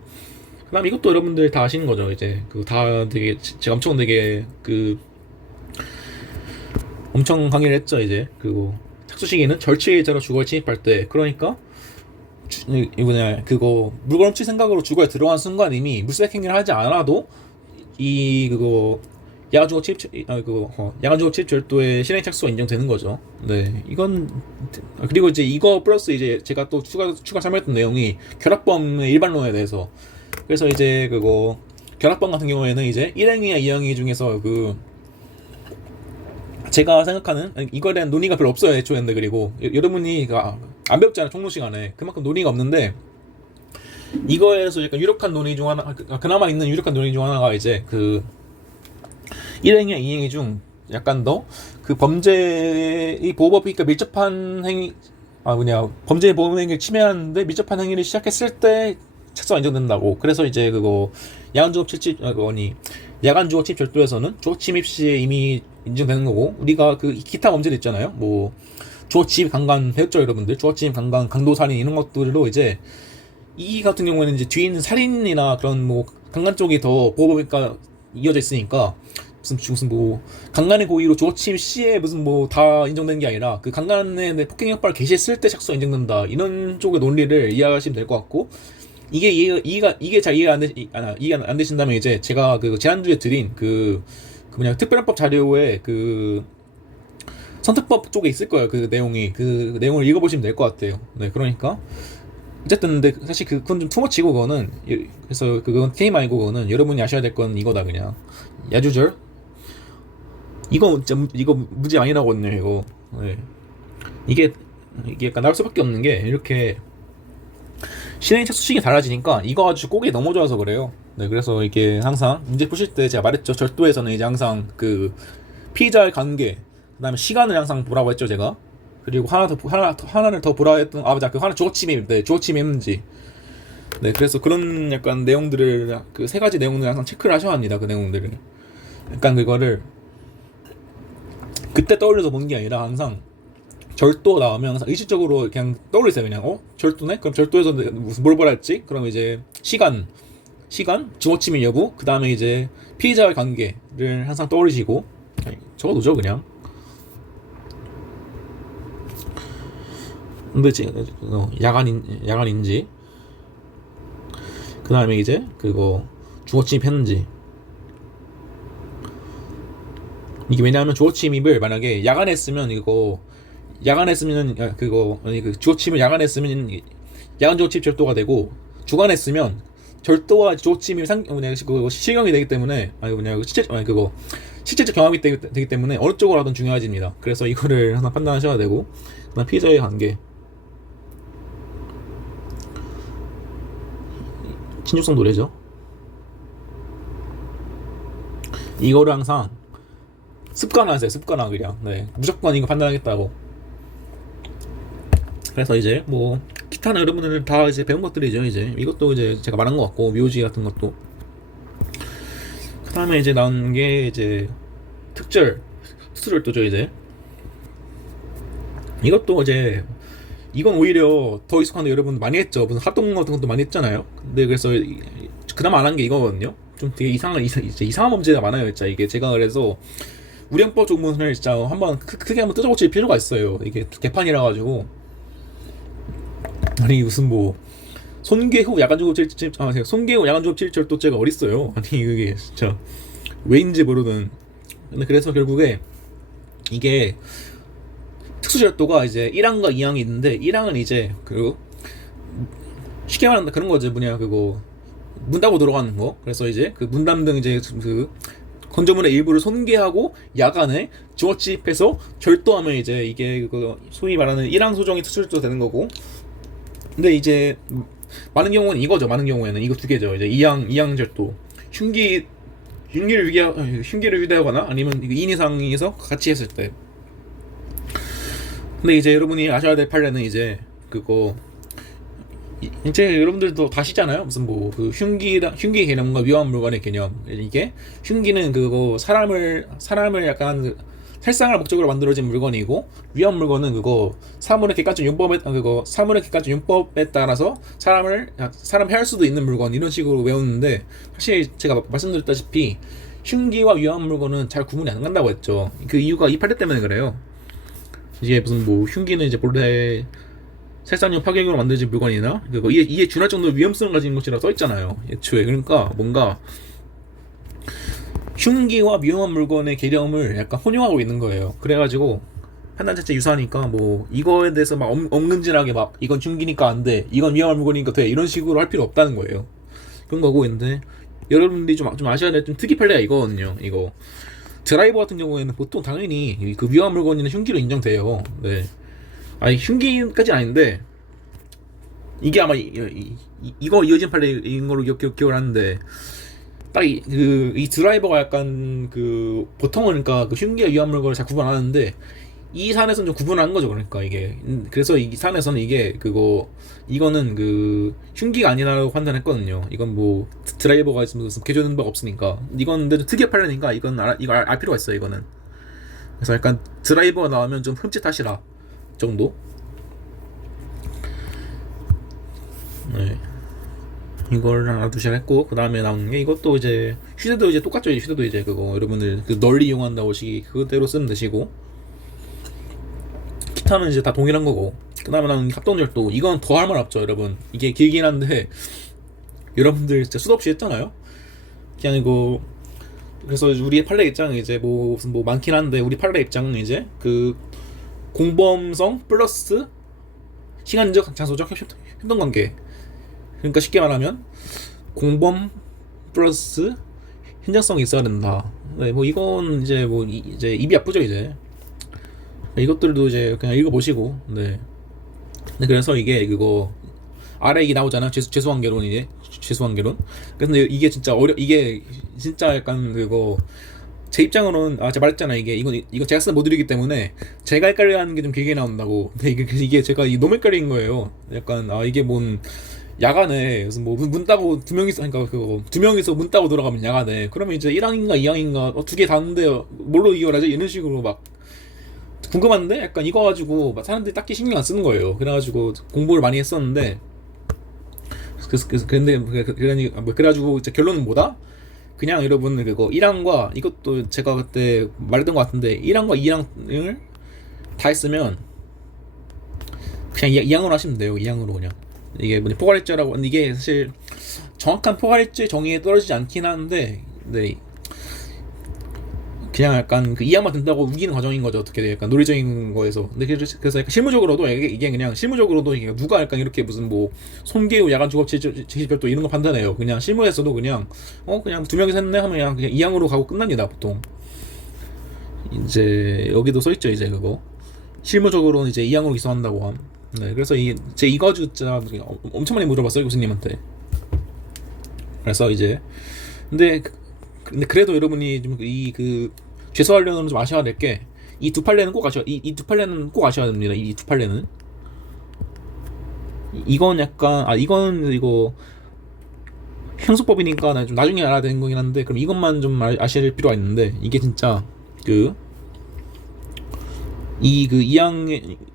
그다음 이것도 여러분들 다 아시는 거죠. 이제 그 다 되게 제가 엄청 되게 그 엄청 강의를 했죠. 이제 그거 착수 시기는 절취자로 주거에 침입할 때 그러니까 이거냐 그거 물건 훔칠 생각으로 주거에 들어간 순간 이미 물색 행위를 하지 않아도 이 그거 야간주거 침입 절도의 실행 착수가 인정되는 거죠. 네, 이건 그리고 이제 이거 플러스 이제 제가 또 추가 설명했던 내용이 결합범의 일반론에 대해서 그래서 이제 그거 결합범 같은 경우에는 이제 1행위와 2행위 중에서 그 제가 생각하는 이거에 대한 논의가 별로 없어요 애초에인데 그리고 여러분이 안 배웠잖아요 총론 시간에 그만큼 논의가 없는데 이거에서 약간 유력한 논의 중 하나 그나마 있는 유력한 논의 중 하나가 이제 그 1행위와 2행위 중 약간 더 그 범죄의 보호법이니까 밀접한 행위 범죄의 보호 행위를 침해하는데 밀접한 행위를 시작했을 때 착수가 인정된다고. 그래서 이제 그거 야간주거 침입 절도에서는 주거 침입 시에 이미 인정되는 거고 우리가 그 기타 범죄들 있잖아요. 뭐 주거 침입 강간 배웠죠 여러분들. 주거 침입 강간 강도 살인 이런 것들로 이제 이 같은 경우에는 이제 뒤에 있는 살인이나 그런 뭐 강간 쪽이 더 보호법이니까 이어져 있으니까 무슨 뭐 강간의 고의로 주거 침입 시에 무슨 뭐 다 인정되는 게 아니라 그 강간의 폭행 협박을 개시했을 때 착수가 인정된다 이런 쪽의 논리를 이해하시면 될 것 같고 이게 잘 이해가 안 되신다면 이제 제가 그 지난주에 드린 그 특별헌법 자료에 그 선택법 쪽에 있을 거예요. 그 내용이 그 내용을 읽어보시면 될 것 같아요. 네, 그러니까 어쨌든 근데 사실 그건 좀 투머치고 그거는 그래서 그건 TMI고 그거는 여러분이 아셔야 될 건 이거다 그냥 야주절 이거 진짜 이거 무지 많이 나거든요 이거. 네. 이게 약간 나올 수밖에 없는 게 이렇게 실행 착수식이 달라지니까 이거 아주 꼭이 너무 좋아서 그래요. 네, 그래서 이게 항상 문제 푸실 때 제가 말했죠. 절도에서는 이제 항상 그 피의자의 관계, 그다음에 시간을 항상 보라고 했죠 제가. 그리고 하나를 더 보라 했던 맞아 그 하나 주어침입 네 주어침이 했는지. 네, 그래서 그런 약간 내용들을 그 세 가지 내용들을 항상 체크를 하셔야 합니다. 그 내용들을 약간 그거를 그때 떠올려서 보는 게 아니라 항상 절도 나오면 항상 의식적으로 그냥 떠올리세요. 그냥 절도네? 그럼 절도에서 무슨 뭘 보라 했지? 그럼 이제 시간 주어침입 여부, 그 다음에 이제 피의자와의 관계를 항상 떠올리시고 적어두죠 그냥. 근데 야간인지 그 다음에 이제 그거 주어침입했는지. 이게 왜냐하면 주어침입을 만약에 야간에 했으면 그거 아니 그 주어침을 야간에 했으면 야간 주어침입 절도가 되고 주간에 했으면 절도와 주어침입 그거 실경이 되기 때문에 실제적 경험이 되기 때문에 어느 쪽으로 하든 중요해집니다. 그래서 이거를 하나 판단하셔야 되고, 그다음 피해자의 관계, 친족성 노래죠. 이거를 항상 습관화하세요. 습관화 그냥. 네, 무조건 이거 판단하겠다고. 그래서 이제 뭐 기타는 여러분들 다 이제 배운 것들이죠. 이제 이것도 이제 제가 말한 것 같고 묘지 같은 것도. 그 다음에 이제 나온 게 이제 특수절도죠. 이제 이것도 이제 이건 오히려 더 익숙한데 여러분 많이 했죠. 무슨 합동 같은 것도 많이 했잖아요. 근데 그래서 그나마 안 한 게 이거거든요. 좀 되게 이상한 범죄가 많아요. 진짜 이게 제가 그래서 우량법 조문을 진짜 한번 크게 한번 뜯어고칠 필요가 있어요. 이게 개판이라 가지고. 아니 무슨 뭐 손괴 후 야간조업 칠절도죄가 어딨어요. 아니 이게 진짜 왜인지 모르는. 근데 그래서 결국에 이게 특수절도가 이제 1항과 2항이 있는데 1항은 이제 그 쉽게 말하면 그런 거지. 뭐냐 그거 문 닫고 들어가는 거. 그래서 이제 그 문담 등 이제 그 건조물의 일부를 손괴하고 야간에 주어침입해서 절도하면 이제 이게 그 소위 말하는 1항 소정이 특수절도 되는 거고. 근데 이제 많은 경우는 이거죠. 많은 경우에는 이거 두 개죠. 이제 2항 절도 흉기를 유기하거나 아니면 2인 이상에서 같이 했을 때. 근데 이제 여러분이 아셔야 될 판례는 이제 그거 이제 여러분들도 다시잖아요. 무슨 뭐 그 흉기 개념과 위험 물건의 개념. 이게 흉기는 그거 사람을 약간 살상할 목적으로 만들어진 물건이고, 위험 물건은 그거 사물의 객관적 윤법에 따라서 사람을 해할 수도 있는 물건, 이런 식으로 외우는데, 사실 제가 말씀드렸다시피 흉기와 위험 물건은 잘 구분이 안 간다고 했죠. 그 이유가 이 판례 때문에 그래요. 이게 무슨 뭐 흉기는 이제 본래 살상력 파괴용으로 만들어진 물건이나 그거 이에 준할 정도의 위험성을 가진 것이라고 써있잖아요, 애초에. 그러니까 뭔가 흉기와 위험한 물건의 개념을 약간 혼용하고 있는 거예요. 그래가지고 판단 자체 유사하니까 뭐 이거에 대해서 막 엄근질하게 막 이건 흉기니까 안 돼, 이건 위험한 물건이니까 돼, 이런 식으로 할 필요 없다는 거예요. 그런 거고. 근데 여러분들이 좀 아셔야 될 좀 특이 판례가 이거거든요. 이거 드라이버 같은 경우에는 보통 당연히 그 위험한 물건이나 흉기로 인정돼요. 네. 아니 흉기까지는 아닌데 이게 아마 이거 이어진 판례인 걸로 기억을 하는데, 딱 이 드라이버가 약간 그 보통은 그러니까 그 흉기와 위험 물건을 잘 구분하는데 이 산에서는 좀 구분한 거죠. 그러니까 이게 그래서 이 산에서는 이거는 그 흉기가 아니라고 판단했거든요. 이건 뭐 드라이버가 있으면 무슨 개조되는 바가 없으니까. 이건 근데 좀 특이한 판례니까 이건 이거 알 필요가 있어요. 이거는. 그래서 약간 드라이버가 나오면 좀 흠칫하시라 정도. 네. 이걸 하나 두시간 했고, 그 다음에 나온 게 이것도 이제 휴대도 이제 똑같죠. 휴대도 이제 그거 여러분들 그 널리 이용한다고 시기 그대로 쓰면 되시고, 기타는 이제 다 동일한 거고. 그 다음에 나온 합동절도, 이건 더 할 말 없죠 여러분. 이게 길긴 한데 여러분들 진짜 수도 없이 했잖아요. 그게 아니고. 그래서 우리의 판례 입장은 이제 뭐 무슨 뭐 많긴 한데, 우리 판례 입장은 이제 그 공범성 플러스 시간적 장소적 협동 관계. 그러니까 쉽게 말하면 공범 플러스 현장성이 있어야 된다. 네, 뭐 이건 이제 뭐 이제 입이 아프죠 이제. 이것들도 이제 그냥 읽어보시고. 네. 네, 그래서 이게 그거 아래 이게 나오잖아. 죄수관계론 이게 죄수관계론. 근데 이게 진짜 이게 진짜 약간 그거 제 입장으로는 제가 말했잖아. 이거 제가 쓴 모듈이기 때문에 제가 헷갈려하는 게 좀 길게 나온다고. 근데 이게 제가 너무 헷갈린 거예요. 약간 이게 뭔 야간에 무슨 뭐 문 따고 두 명이서 그러니까 그거 두 명이서 문 따고 돌아가면 야간에 그러면 이제 1항인가 2항인가 두 개 다는데 뭘로 이겨라지 이런 식으로 막 궁금한데 약간 이거 가지고 막 사람들이 딱히 신경 안 쓰는 거예요. 그래가지고 공부를 많이 했었는데 그래가지고 이제 결론은 뭐다? 그냥 여러분 그거 1항과 이것도 제가 그때 말했던 것 같은데 1항과 2항을 다 했으면 그냥 2항으로 하시면 돼요. 2항으로 그냥 이게 뭐 포괄일제라고 이게 사실 정확한 포괄일제 정의에 떨어지지 않긴 하는데 네. 그냥 약간 그 이항만 된다고 우기는 과정인 거죠. 어떻게 돼? 약간 논리적인 거에서. 근데 그래서 약간 실무적으로도 이게 그냥 실무적으로도 이게 누가 약간 이렇게 무슨 뭐 손괴우 야간 주거 제시별도 이런 거 판단해요. 그냥 실무에서도 그냥 그냥 두 명이서 했네 하면 그냥 이항으로 가고 끝납니다 보통. 이제 여기도 써 있죠 이제 그거. 실무적으로는 이제 이항으로 기소한다고 함. 네, 그래서 이거 진짜 엄청 많이 물어봤어요 교수님한테. 그래서 이제 근데 그래도 여러분이 좀 그 죄수관련으로 좀 아셔야 될 게 이 두 판례는 꼭 아셔야 이 두 판례는 꼭 아셔야 됩니다. 이 두 판례는 이건 약간 이건 이거 형소법이니까 좀 나중에 알아야 되는 거긴 한데 그럼 이것만 좀 아실 필요가 있는데 이게 진짜 이항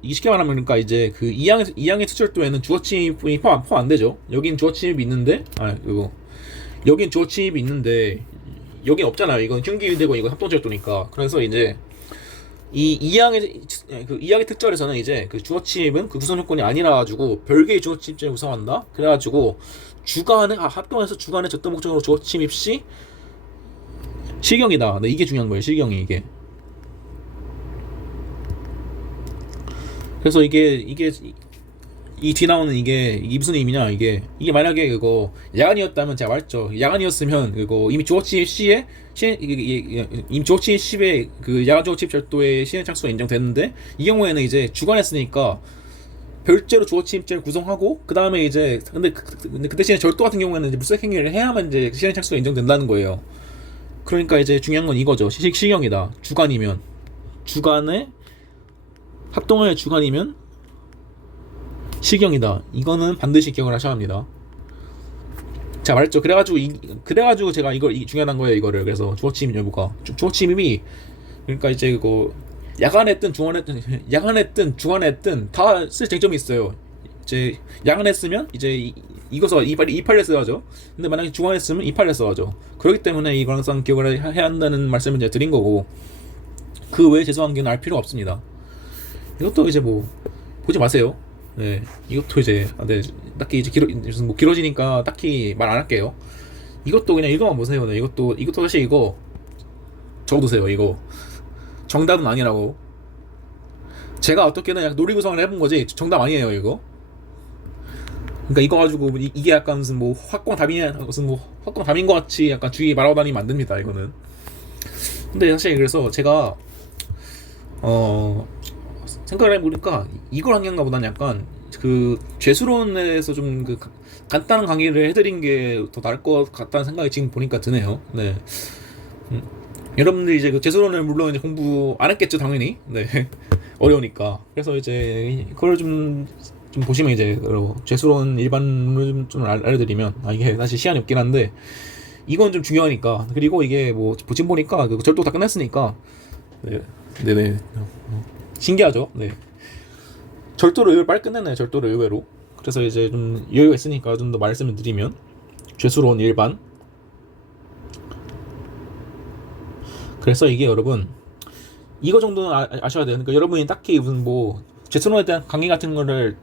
쉽게 말하면 그러니까 이제 그 이항의 투철도에는 주어침입이 포함 안 되죠. 여긴 주어침입이 있는데 여긴 주어침입이 있는데 여긴 없잖아요. 이건 흉기되고 이건 합동절도니까. 그래서 이제 이항의 특절에서는 이제 그 주어침입은 그 구성 요건이 아니라 가지고 별개의 주어침입죄를 구성한다. 그래가지고 합동해서 주간의 절도 목적으로 주어침입 시 실경이다. 네, 이게 중요한 거예요. 실경이 이게. 그래서 이게 이 뒤 나오는 이게 무슨 의미냐 이게 만약에 그거 야간이었다면 제가 말했죠. 야간이었으면 그거 이미 주어침입 시에 이미 주어침입 시에 그 야간 주어침입 절도의 시행 착수가 인정됐는데 이 경우에는 이제 주간했으니까 별제로 주어침입죄를 구성하고 그 다음에 이제 근데 그 대신에 절도 같은 경우에는 이제 물색행위를 해야만 이제 시행 착수가 인정된다는 거예요. 그러니까 이제 중요한 건 이거죠. 실경이다. 주간에 합동의 주간이면 실경이다. 이거는 반드시 기억을 하셔야 합니다. 자 말했죠. 그래가지고 제가 이걸 중요한 거예요. 이거를 그래서 주어침입 여부가 주어침입이 그러니까 이제 그거 야간했든 주간했든 다 쓸 쟁점이 있어요. 이제 야간했으면 이제 이거서 이팔에 써야죠. 근데 만약에 주간했으면 이팔에 써야죠. 그렇기 때문에 이걸 항상 기억을 해야 한다는 말씀을 제가 드린 거고 그 외에 죄송한 게 알 필요가 없습니다. 이것도 이제 뭐 보지 마세요. 네, 이것도 이제 네, 딱히 이제 길어지니까 딱히 말 안 할게요. 이것도 그냥 읽어만 보세요. 네, 이것도 사실 이거 적어두세요. 이거 정답은 아니라고. 제가 어떻게든 약간 놀이구성을 해본 거지 정답 아니에요 이거. 그러니까 이거 가지고 이게 약간 무슨 뭐 확공 답인 것 같이 약간 주위 말하고 다니면 안 됩니다 이거는. 근데 사실 그래서 제가 생각을 해보니까 이걸 한 게인가 보다는 약간 그 죄수론에서 좀 그 간단한 강의를 해드린 게 더 나을 것 같다는 생각이 지금 보니까 드네요. 네. 여러분들이 이제 그 죄수론을 물론 이제 공부 안 했겠죠 당연히. 네. 어려우니까. 그래서 이제 그걸 좀 보시면 이제 죄수론 일반론을 좀 알려드리면 이게 사실 시간이 없긴 한데 이건 좀 중요하니까. 그리고 이게 뭐 지금 보니까 그 절도 다 끝났으니까 네네. 신기하죠? 네. 절도를 의외로 빨리 끝냈네요. 절도를 의외로. 그래서 이제 좀 여유가 있으니까 좀 더 말씀을 드리면 죄수론 일반. 그래서 이게 여러분 이거 정도는 아셔야 돼요. 그러니까 여러분이 딱히 무슨 뭐 죄수론에 대한 강의 같은 거를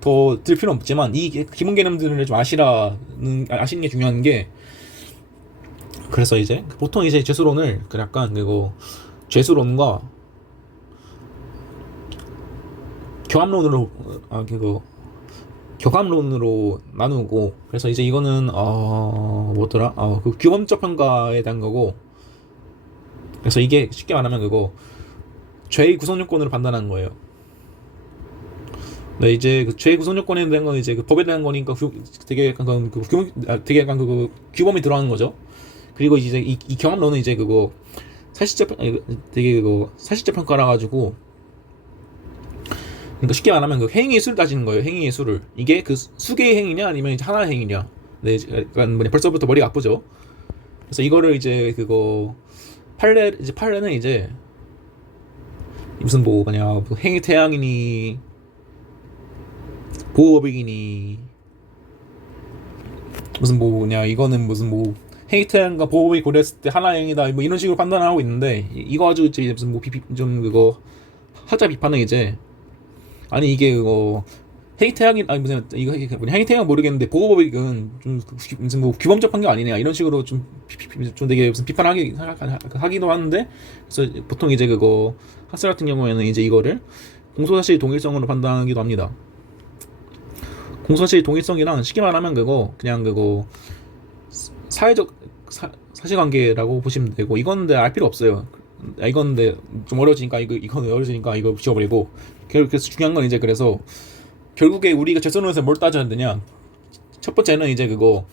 더 들 필요는 없지만 이 기본 개념들을 좀 아시는 게 중요한 게 그래서 이제 보통 이제 죄수론을 약간 그거 죄수론과 경합론으로 그거 격함론으로 나누고, 그래서 이제 이거는 뭐더라, 그 규범적 평가에 대한 거고, 그래서 이게 쉽게 말하면 그거 죄의 구성 요건으로 판단하는 거예요. 네, 이제 그 죄의 구성 요건에 대한 건 이제 그 법에 대한 거니까 되게 약간 그 규범, 되게 약간 그 규범이 들어가는 거죠. 그리고 이제 이 경험론은 이제 그거 되게 그거 사실적 평가라 가지고, 그러니까 쉽게 말하면 그 행위의 수를 따지는 거예요. 행위의 수를. 이게 그 수개의 행위냐 아니면 이제 하나의 행위냐. 네, 약간 뭐냐, 벌써부터 머리가 아프죠. 그래서 이거를 이제 그거 판례는 이제 무슨 뭐 뭐냐, 행위 태양이니 보호법이니 무슨 뭐냐, 이거는 무슨 뭐 행위 태양과 보호법이 고려했을 때 하나의 행위다 뭐 이런 식으로 판단을 하고 있는데, 이거 가지고 이제 무슨 뭐 좀 그거 하자 비판은 이제, 아니 이게 그거 헤이태양이 아니 무슨 이거 뭐냐, 헤이태양 모르겠는데 보호법익은 좀 무슨 뭐 규범적 판결 아니냐 이런 식으로 좀 되게 무슨 하기도 하는데, 그래서 보통 이제 그거 학살 같은 경우에는 이제 이거를 공소사실 동일성으로 판단하기도 합니다. 공소사실 동일성이랑 쉽게 말하면 그거 그냥 그거 사회적 사실관계라고 보시면 되고, 이건 근데 알 필요 없어요. 이건 근데 좀 어려워지니까 이거는 어려워지니까 이거 지워버리고, 그래서 중요한 건 이제, 그래서 결국에 우리가 재선론에서 뭘 따져야 되냐, 첫 번째는 이제 그거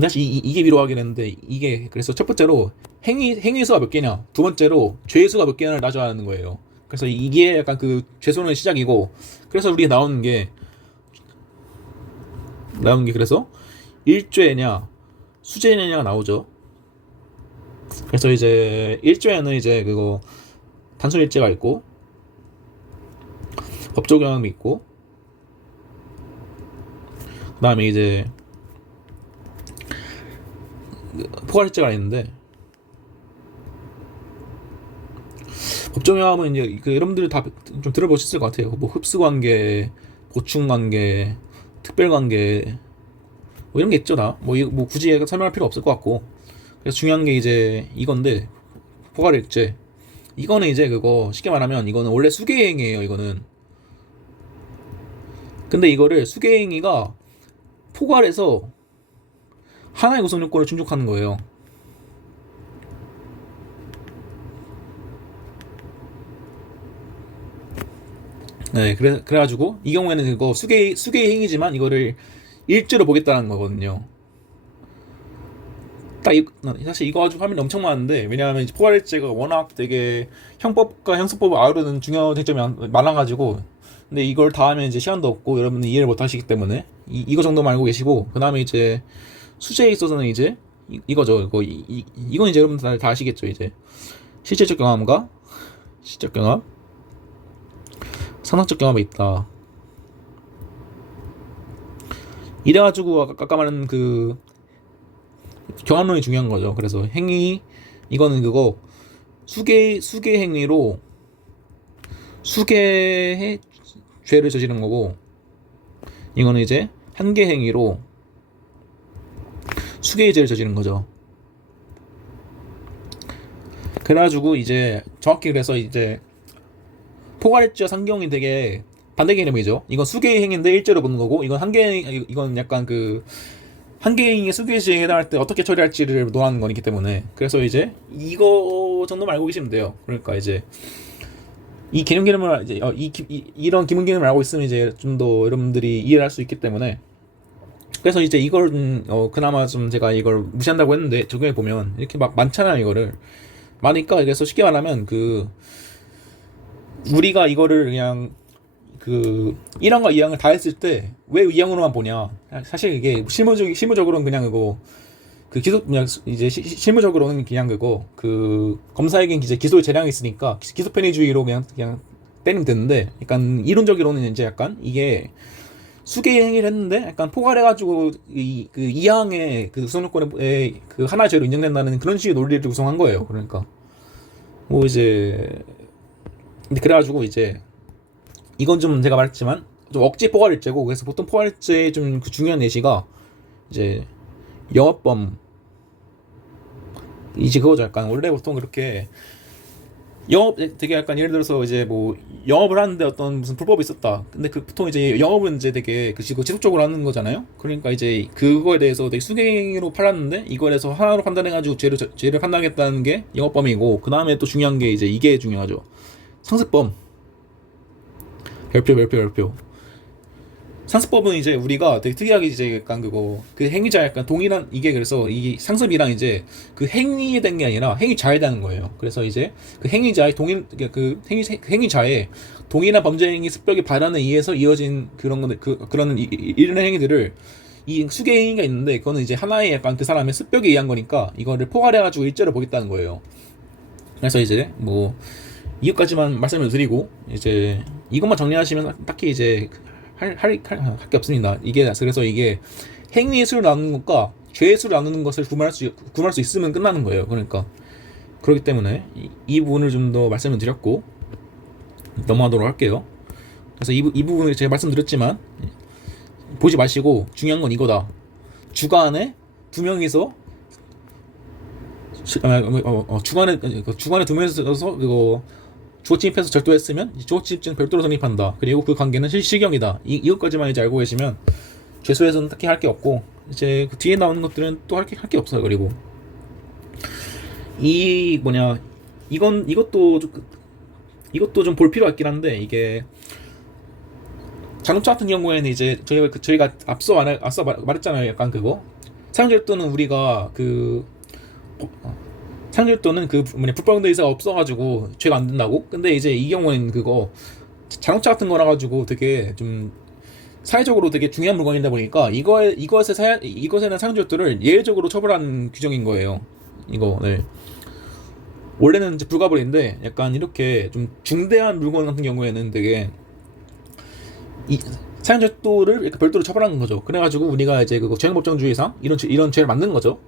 사실 이게 위로하긴 했는데, 이게 그래서 첫 번째로 행위 수가 몇 개냐, 두 번째로 죄 수가 몇 개냐를 따져야 하는 거예요. 그래서 이게 약간 그 재선론의 시작이고, 그래서 우리가 나오는 게 그래서 일죄냐 수죄냐가 나오죠. 그래서 이제 일죄는 이제 그거 단순 일죄가 있고 법적 영향이 있고, 그 다음에 이제 포괄일죄가 있는데, 법적 영향은 이제 그 여러분들이 다 좀 들어보셨을 것 같아요. 뭐 흡수관계, 보충관계, 특별관계 뭐 이런 게 있죠. 뭐 굳이 설명할 필요 없을 것 같고, 그래서 중요한 게 이제 이건데, 포괄일죄 이거는 이제 그거 쉽게 말하면 이거는 원래 수개행위예요. 이거는 근데 이거를 수개행위가 포괄해서 하나의 구성 요건을 충족하는 거예요. 네, 그래가지고 이 경우에는 그거 수개의 행위지만 이거를 일죄로 보겠다는 거거든요. 사실 이거 가지고 화면이 엄청 많은데, 왜냐하면 포괄일죄가 워낙 되게 형법과 형사법을 아우르는 중요한 쟁점이 많아가지고, 근데 이걸 다 하면 이제 시간도 없고 여러분은 이해를 못 하시기 때문에 이거 정도만 알고 계시고, 그 다음에 이제 수재에 있어서는 이제 이거죠. 이건 이제 여러분들 다 아시겠죠. 이제 실질적 경험과 시적 경험, 상상적 경험이 있다. 이래가지고 아까 말한 그 경험론이 중요한 거죠. 그래서 행위 이거는 그거 수개 행위로 수개의 죄를 저지른 거고, 이거는 이제 한개 행위로 수개의 죄를 저지른 거죠. 그래가지고 이제 정확히 그래서 이제 포괄일죄와 상경이 되게 반대 개념이죠. 이건 수개의 행위인데 일죄로 보는 거고, 이건 이건 약간 그 한개 행위의 수개의 죄에 해당할 때 어떻게 처리할지를 논하는 거기 때문에, 그래서 이제 이거 정도만 알고 계시면 돼요. 그러니까 이제 이 개념을 이제 이런 기본 개념을 알고 있으면 이제 좀 더 여러분들이 이해를 할 수 있기 때문에, 그래서 이제 이걸 그나마 좀 제가 이걸 무시한다고 했는데, 적용해 보면 이렇게 막 많잖아요. 이거를 많으니까, 그래서 쉽게 말하면 그 우리가 이거를 그냥 그 1항과 2항을 다 했을 때 왜 2항으로만 보냐, 사실 이게 실무적으로는 그냥 그거 그 그냥 이제 실무적으로는 그냥 그거 그 검사에겐 이제 기소의 재량이 있으니까 기소 편의주의로 그냥 때리면 되는데, 약간 이론적으로는 이제 약간 이게 수개의 행위를 했는데 약간 포괄해가지고 그 2항의 그 구성요건에 그 하나의 죄로 인정된다는 그런 식의 논리를 구성한 거예요. 그러니까 뭐 이제 근데 그래가지고 이제 이건 좀 제가 말했지만 좀 억지 포괄일죄고, 그래서 보통 포괄일죄의 좀 그 중요한 예시가 이제 영업범 이제 그거죠. 약간 원래 보통 그렇게 영업 되게 약간 예를 들어서 이제 뭐 영업을 하는데 어떤 무슨 불법이 있었다. 근데 그 보통 이제 영업은 이제 되게 그 지속적으로 하는 거잖아요. 그러니까 이제 그거에 대해서 되게 수개로 팔았는데 이거에 대해서 하나로 판단해가지고 죄를 판단하겠다는 게 영업범이고, 그 다음에 또 중요한 게 이제 이게 중요하죠. 상습범. 별표. 상습법은 이제 우리가 되게 특이하게 이제 약간 그 행위자 약간 동일한, 이게 그래서 이 상습이랑 이제 그 행위에 된 게 아니라 행위자에 대한 거예요. 그래서 이제 그 행위자의 행위자의 동일한 범죄 행위 습벽의 발현에 의해서 이어진 그런 건데, 그런 이런 행위들을, 이 수개 행위가 있는데 그거는 이제 하나의 약간 그 사람의 습벽에 의한 거니까 이거를 포괄해가지고 일제로 보겠다는 거예요. 그래서 이제 뭐 이것까지만 말씀을 드리고, 이제 이것만 정리하시면 딱히 이제 할 게 없습니다. 이게 그래서 이게 행위의 수를 나누는 것과 죄의 수를 나누는 것을 구분할 수 있으면 끝나는 거예요. 그러니까 그렇기 때문에 이 부분을 좀 더 말씀을 드렸고 넘어가도록 할게요. 그래서 이 부분을 제가 말씀드렸지만 보지 마시고, 중요한 건 이거다. 주간에 두 명이서 주간에 두 명이서 그거 주거 침입해서 절도했으면 주거 침입죄는 별도로 성립한다. 그리고 그 관계는 실경이다. 이것까지만 이제 알고 계시면 죄수에서는 딱히 할 게 없고, 이제 그 뒤에 나오는 것들은 또 할 게 없어요. 그리고 이 뭐냐, 이것도 좀 볼 필요가 있긴 한데, 이게 자동차 같은 경우에는 이제 저희가 앞서 말했잖아요. 약간 그거 사용절도는 우리가 상절도는 그 뭐냐, 불법행위 의사가 없어가지고 죄가 안 된다고. 근데 이제 이 경우에는 그거 자동차 같은 거라 가지고 되게 좀 사회적으로 되게 중요한 물건이다 보니까 이것에는 상절도를 예외적으로 처벌하는 규정인 거예요. 이거 네. 원래는 이제 불가벌인데 약간 이렇게 좀 중대한 물건 같은 경우에는 되게 이 사용절도를 이렇게 별도로 처벌하는 거죠. 그래가지고 우리가 이제 그거 재형법정주의상 이런 죄를 만든 거죠.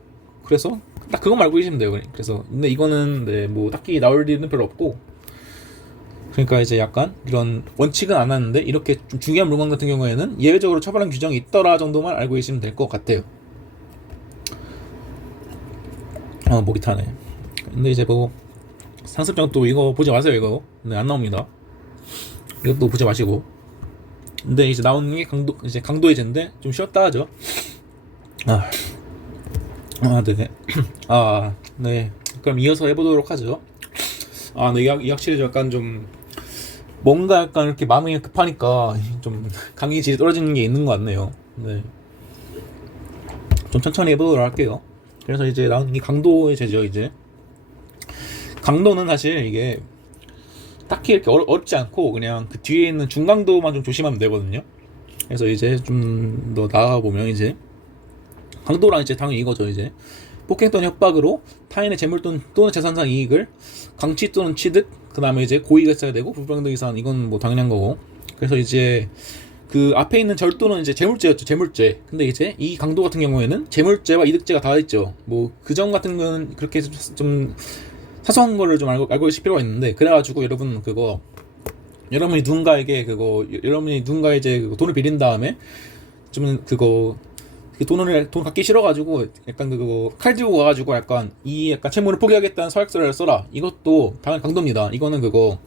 그래서 딱 그것만 알고 계시면 돼요. 그래서 근데 이거는 네, 뭐 딱히 나올 일은 별로 없고, 그러니까 이제 약간 이런 원칙은 안 하는데 이렇게 좀 중요한 물건 같은 경우에는 예외적으로 처벌한 규정이 있더라 정도만 알고 계시면 될 것 같아요. 목이 타네. 근데 이제 뭐 상습정도 이거 보지 마세요. 이거 네, 안 나옵니다. 이것도 보지 마시고. 근데 이제 나오는 게 강도의 죄인데 좀 쉬었다 하죠. 네. 네. 그럼 이어서 해보도록 하죠. 네. 이 확실히 약간 좀 뭔가 약간 이렇게 마음이 급하니까 좀 강의 질이 떨어지는 게 있는 것 같네요. 네. 좀 천천히 해보도록 할게요. 그래서 이제 나오는 게 강도의 죄죠. 이제 강도는 사실 이게 딱히 이렇게 어렵지 않고 그냥 그 뒤에 있는 중강도만 좀 조심하면 되거든요. 그래서 이제 좀 더 나아가 보면 이제 강도란 이제 당연히 이거죠. 이제 폭행 또는 협박으로 타인의 재물 또는 재산상 이익을 강취 또는 취득, 그 다음에 이제 고의가 있어야 되고 불법행위 이상, 이건 뭐 당연한 거고. 그래서 이제 그 앞에 있는 절도는 이제 재물죄였죠. 재물죄. 근데 이제 이 강도 같은 경우에는 재물죄와 이득죄가 다 있죠. 뭐 그 점 같은 거는 그렇게 좀 사소한 거를 좀 알고 계실 필요가 있는데, 그래가지고 여러분이 누군가에게 이제 돈을 빌린 다음에 좀 돈 갖기 싫어가지고 약간 그거 칼 들고 와가지고 약간 채무를 포기하겠다는 서약서를 써라. 이것도 당연히 강도입니다. 이거는 그거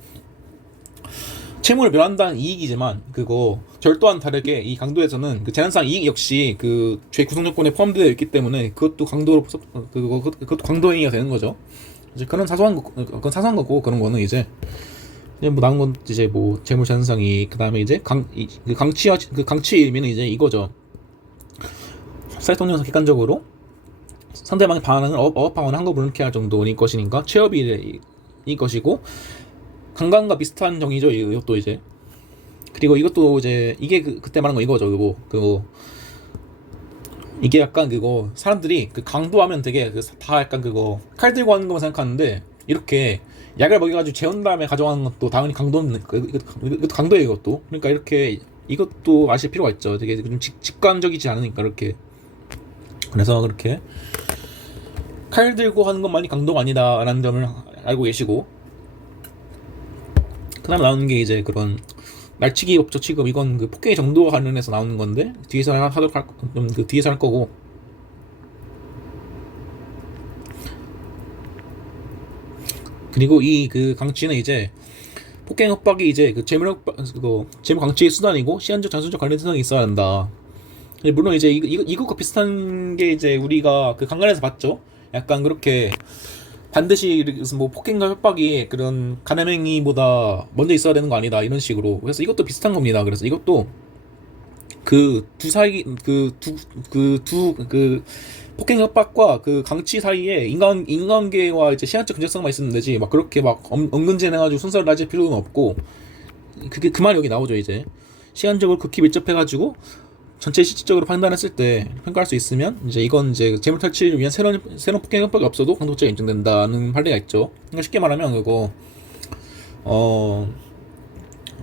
채무를 멸한다는 이익이지만 그거 절도와는 다르게 이 강도에서는 그 재산상 이익 역시 그 죄 구성 조건에 포함되어 있기 때문에 그것도 강도 행위가 되는 거죠. 이제 그건 사소한 거고, 그런 거는 이제 뭐 나온 건 이제 뭐 재물 재산상 이익, 그다음에 이제 강취의 의미는 이제 이거죠. 사회통념상 객관적으로 상대방의 반응을 억압하거나 한거 불능케 할 정도인 것이니까 취업이 것이고, 강간과 비슷한 정의죠. 이것도 이제. 그리고 이것도 이제 이게 그때 말한 거 이거죠. 그거 이게 약간 그거 사람들이 그 강도하면 되게 다 약간 그거 칼 들고 하는 것만 생각하는데, 이렇게 약을 먹여가지고 재운 다음에 가져가는 것도 당연히 이것도 강도예요. 이것도. 그러니까 이렇게 이것도 아실 필요가 있죠. 되게 좀 직관적이지 않으니까 이렇게. 그래서 그렇게 칼 들고 하는 것만이 강도가 아니다라는 점을 알고 계시고, 그 다음에 나오는 게 이제 그런 날치기 업조 취급, 이건 그 폭행의 정도와 관련해서 나오는 건데 뒤에서 할 거고, 그리고 이 그 강치는 이제 폭행 협박이 이제 그 재물 강치의 수단이고 시한적 장소적 관련 특성이 있어야 한다. 물론 이제 이것과 비슷한 게 이제 우리가 그 강간에서 봤죠. 약간 그렇게 반드시 무슨 뭐 폭행과 협박이 그런 간음행위보다 먼저 있어야 되는 거 아니다 이런 식으로. 그래서 이것도 비슷한 겁니다. 그래서 이것도 그 두 사이 그 폭행 협박과 그 강치 사이에 인간관계와 이제 시한적 근접성만 있으면 되지 막 그렇게 막 은근진해가지고 순서를 따질 필요는 없고, 그게 그 말이 여기 나오죠. 이제 시간적으로 극히 밀접해가지고 전체 실질적으로 판단했을 때 평가할 수 있으면 이제 이건 이제 재물 탈취를 위한 새로운 폭행 협박이 없어도 강도죄가 인정된다는 판례가 있죠. 그러니까 쉽게 말하면 그거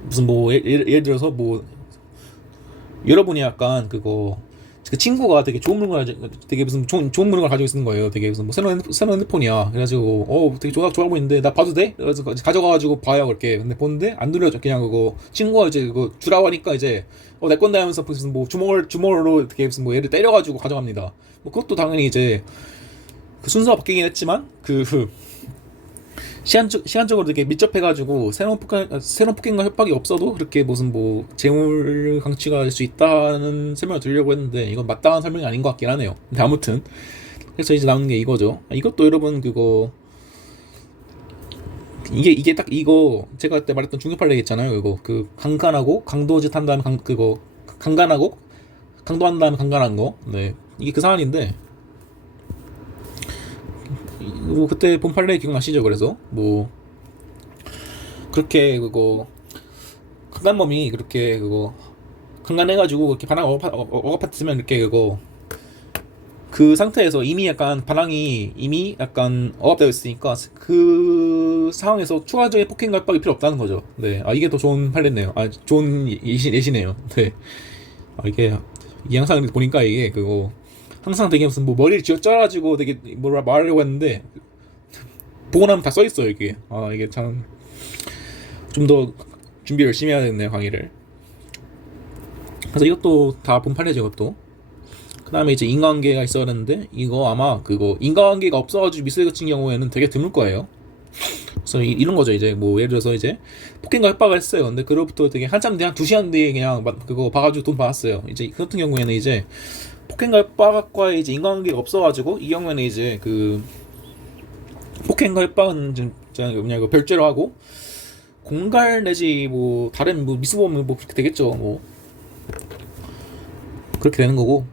무슨 뭐 예를 들어서 뭐 여러분이 약간 그거 그 친구가 되게 좋은 물건을 되게 무슨 좋은 물건을 가지고 있는 거예요. 되게 무슨 뭐 새로운 핸드폰이야. 그래가지고 되게 좋아 보이는데 나 봐도 돼? 그래서 가져가가지고 봐요 그렇게. 근데 보는데 안 눌려져. 그냥 그거 친구가 이제 그거 주라고 하니까 이제 내 건데 하면서 무슨 뭐 주먹으로 되게 무슨 뭐 얘를 때려가지고 가져갑니다. 뭐 그것도 당연히 이제 그 순서가 바뀌긴 했지만 시간적으로 되게 밀접해가지고 새로운 폭행과 협박이 없어도 그렇게 무슨 뭐 재물 강취가 될 수 있다는 설명을 드리려고 했는데 이건 마땅한 설명이 아닌 것 같긴 하네요. 근데 아무튼 그래서 이제 나오는 게 이거죠. 이것도 여러분 그거 이게 딱 이거 제가 그때 말했던 중요팔레 있잖아요. 이거 그 강간하고 강도짓 한 다음에 그거 강간하고 강도한 다음에 강간한 거. 네, 이게 그 사안인데 뭐 그때 본 판례 기억나시죠? 그래서 뭐 그렇게 그거 강간범이 그렇게 그거 강간해가지고 이렇게 반항 억압했으면 이렇게 그거 그 상태에서 이미 약간 반항이 이미 약간 억압되어 있으니까 그 상황에서 추가적인 폭행과 협박이 필요 없다는 거죠. 네, 이게 더 좋은 판례네요. 좋은 예시네요. 네, 이게 이 영상을 보니까 이게 그거 항상 되게 무슨 뭐 머리를 쥐어짜가지고 되게 뭐라 말하려고 했는데 보고 나면 다 써있어요 이게. 이게 참 좀 더 준비 열심히 해야 되겠네요 강의를. 그래서 이것도 다 본판이죠 이것도. 그 다음에 이제 인과관계가 있어야 되는데 이거 아마 그거 인과관계가 없어가지고 미수에 그친 경우에는 되게 드물 거예요. 그래서 이런 거죠. 이제 뭐 예를 들어서 이제 폭행과 협박을 했어요. 근데 그로부터 되게 한참 뒤에 한 2시간 뒤에 그냥 그거 봐가지고 돈 받았어요. 이제 그 같은 경우에는 이제 폭행과 협박과 이제 인과관계가 없어가지고 이 경우에는 이제 그 폭행과 협박은 그냥 별죄로 하고 공갈 내지 뭐 다른 뭐 미수범은 뭐 그렇게 되겠죠. 뭐 그렇게 되는 거고,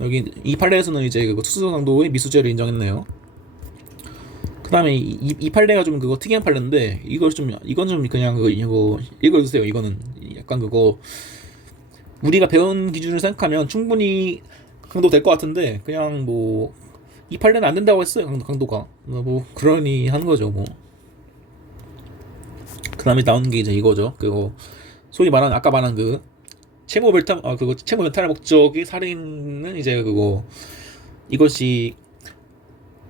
여기 이 판례에서는 이제 그 투수강도의 미수죄를 인정했네요. 그 다음에 이 판례가 좀 그거 특이한 판례인데 이건 좀 그냥 이거 읽어주세요. 이거는 약간 그거 우리가 배운 기준을 생각하면 충분히 강도 될 것 같은데 그냥 뭐 이 판례는 안 된다고 했어요. 강도가 뭐 그러니 하는 거죠 뭐. 그 다음에 나오는 게 이제 이거죠. 그거 소위 말한 아까 말한 그 채무 배탈 목적의 살인은 이제 그거 이것이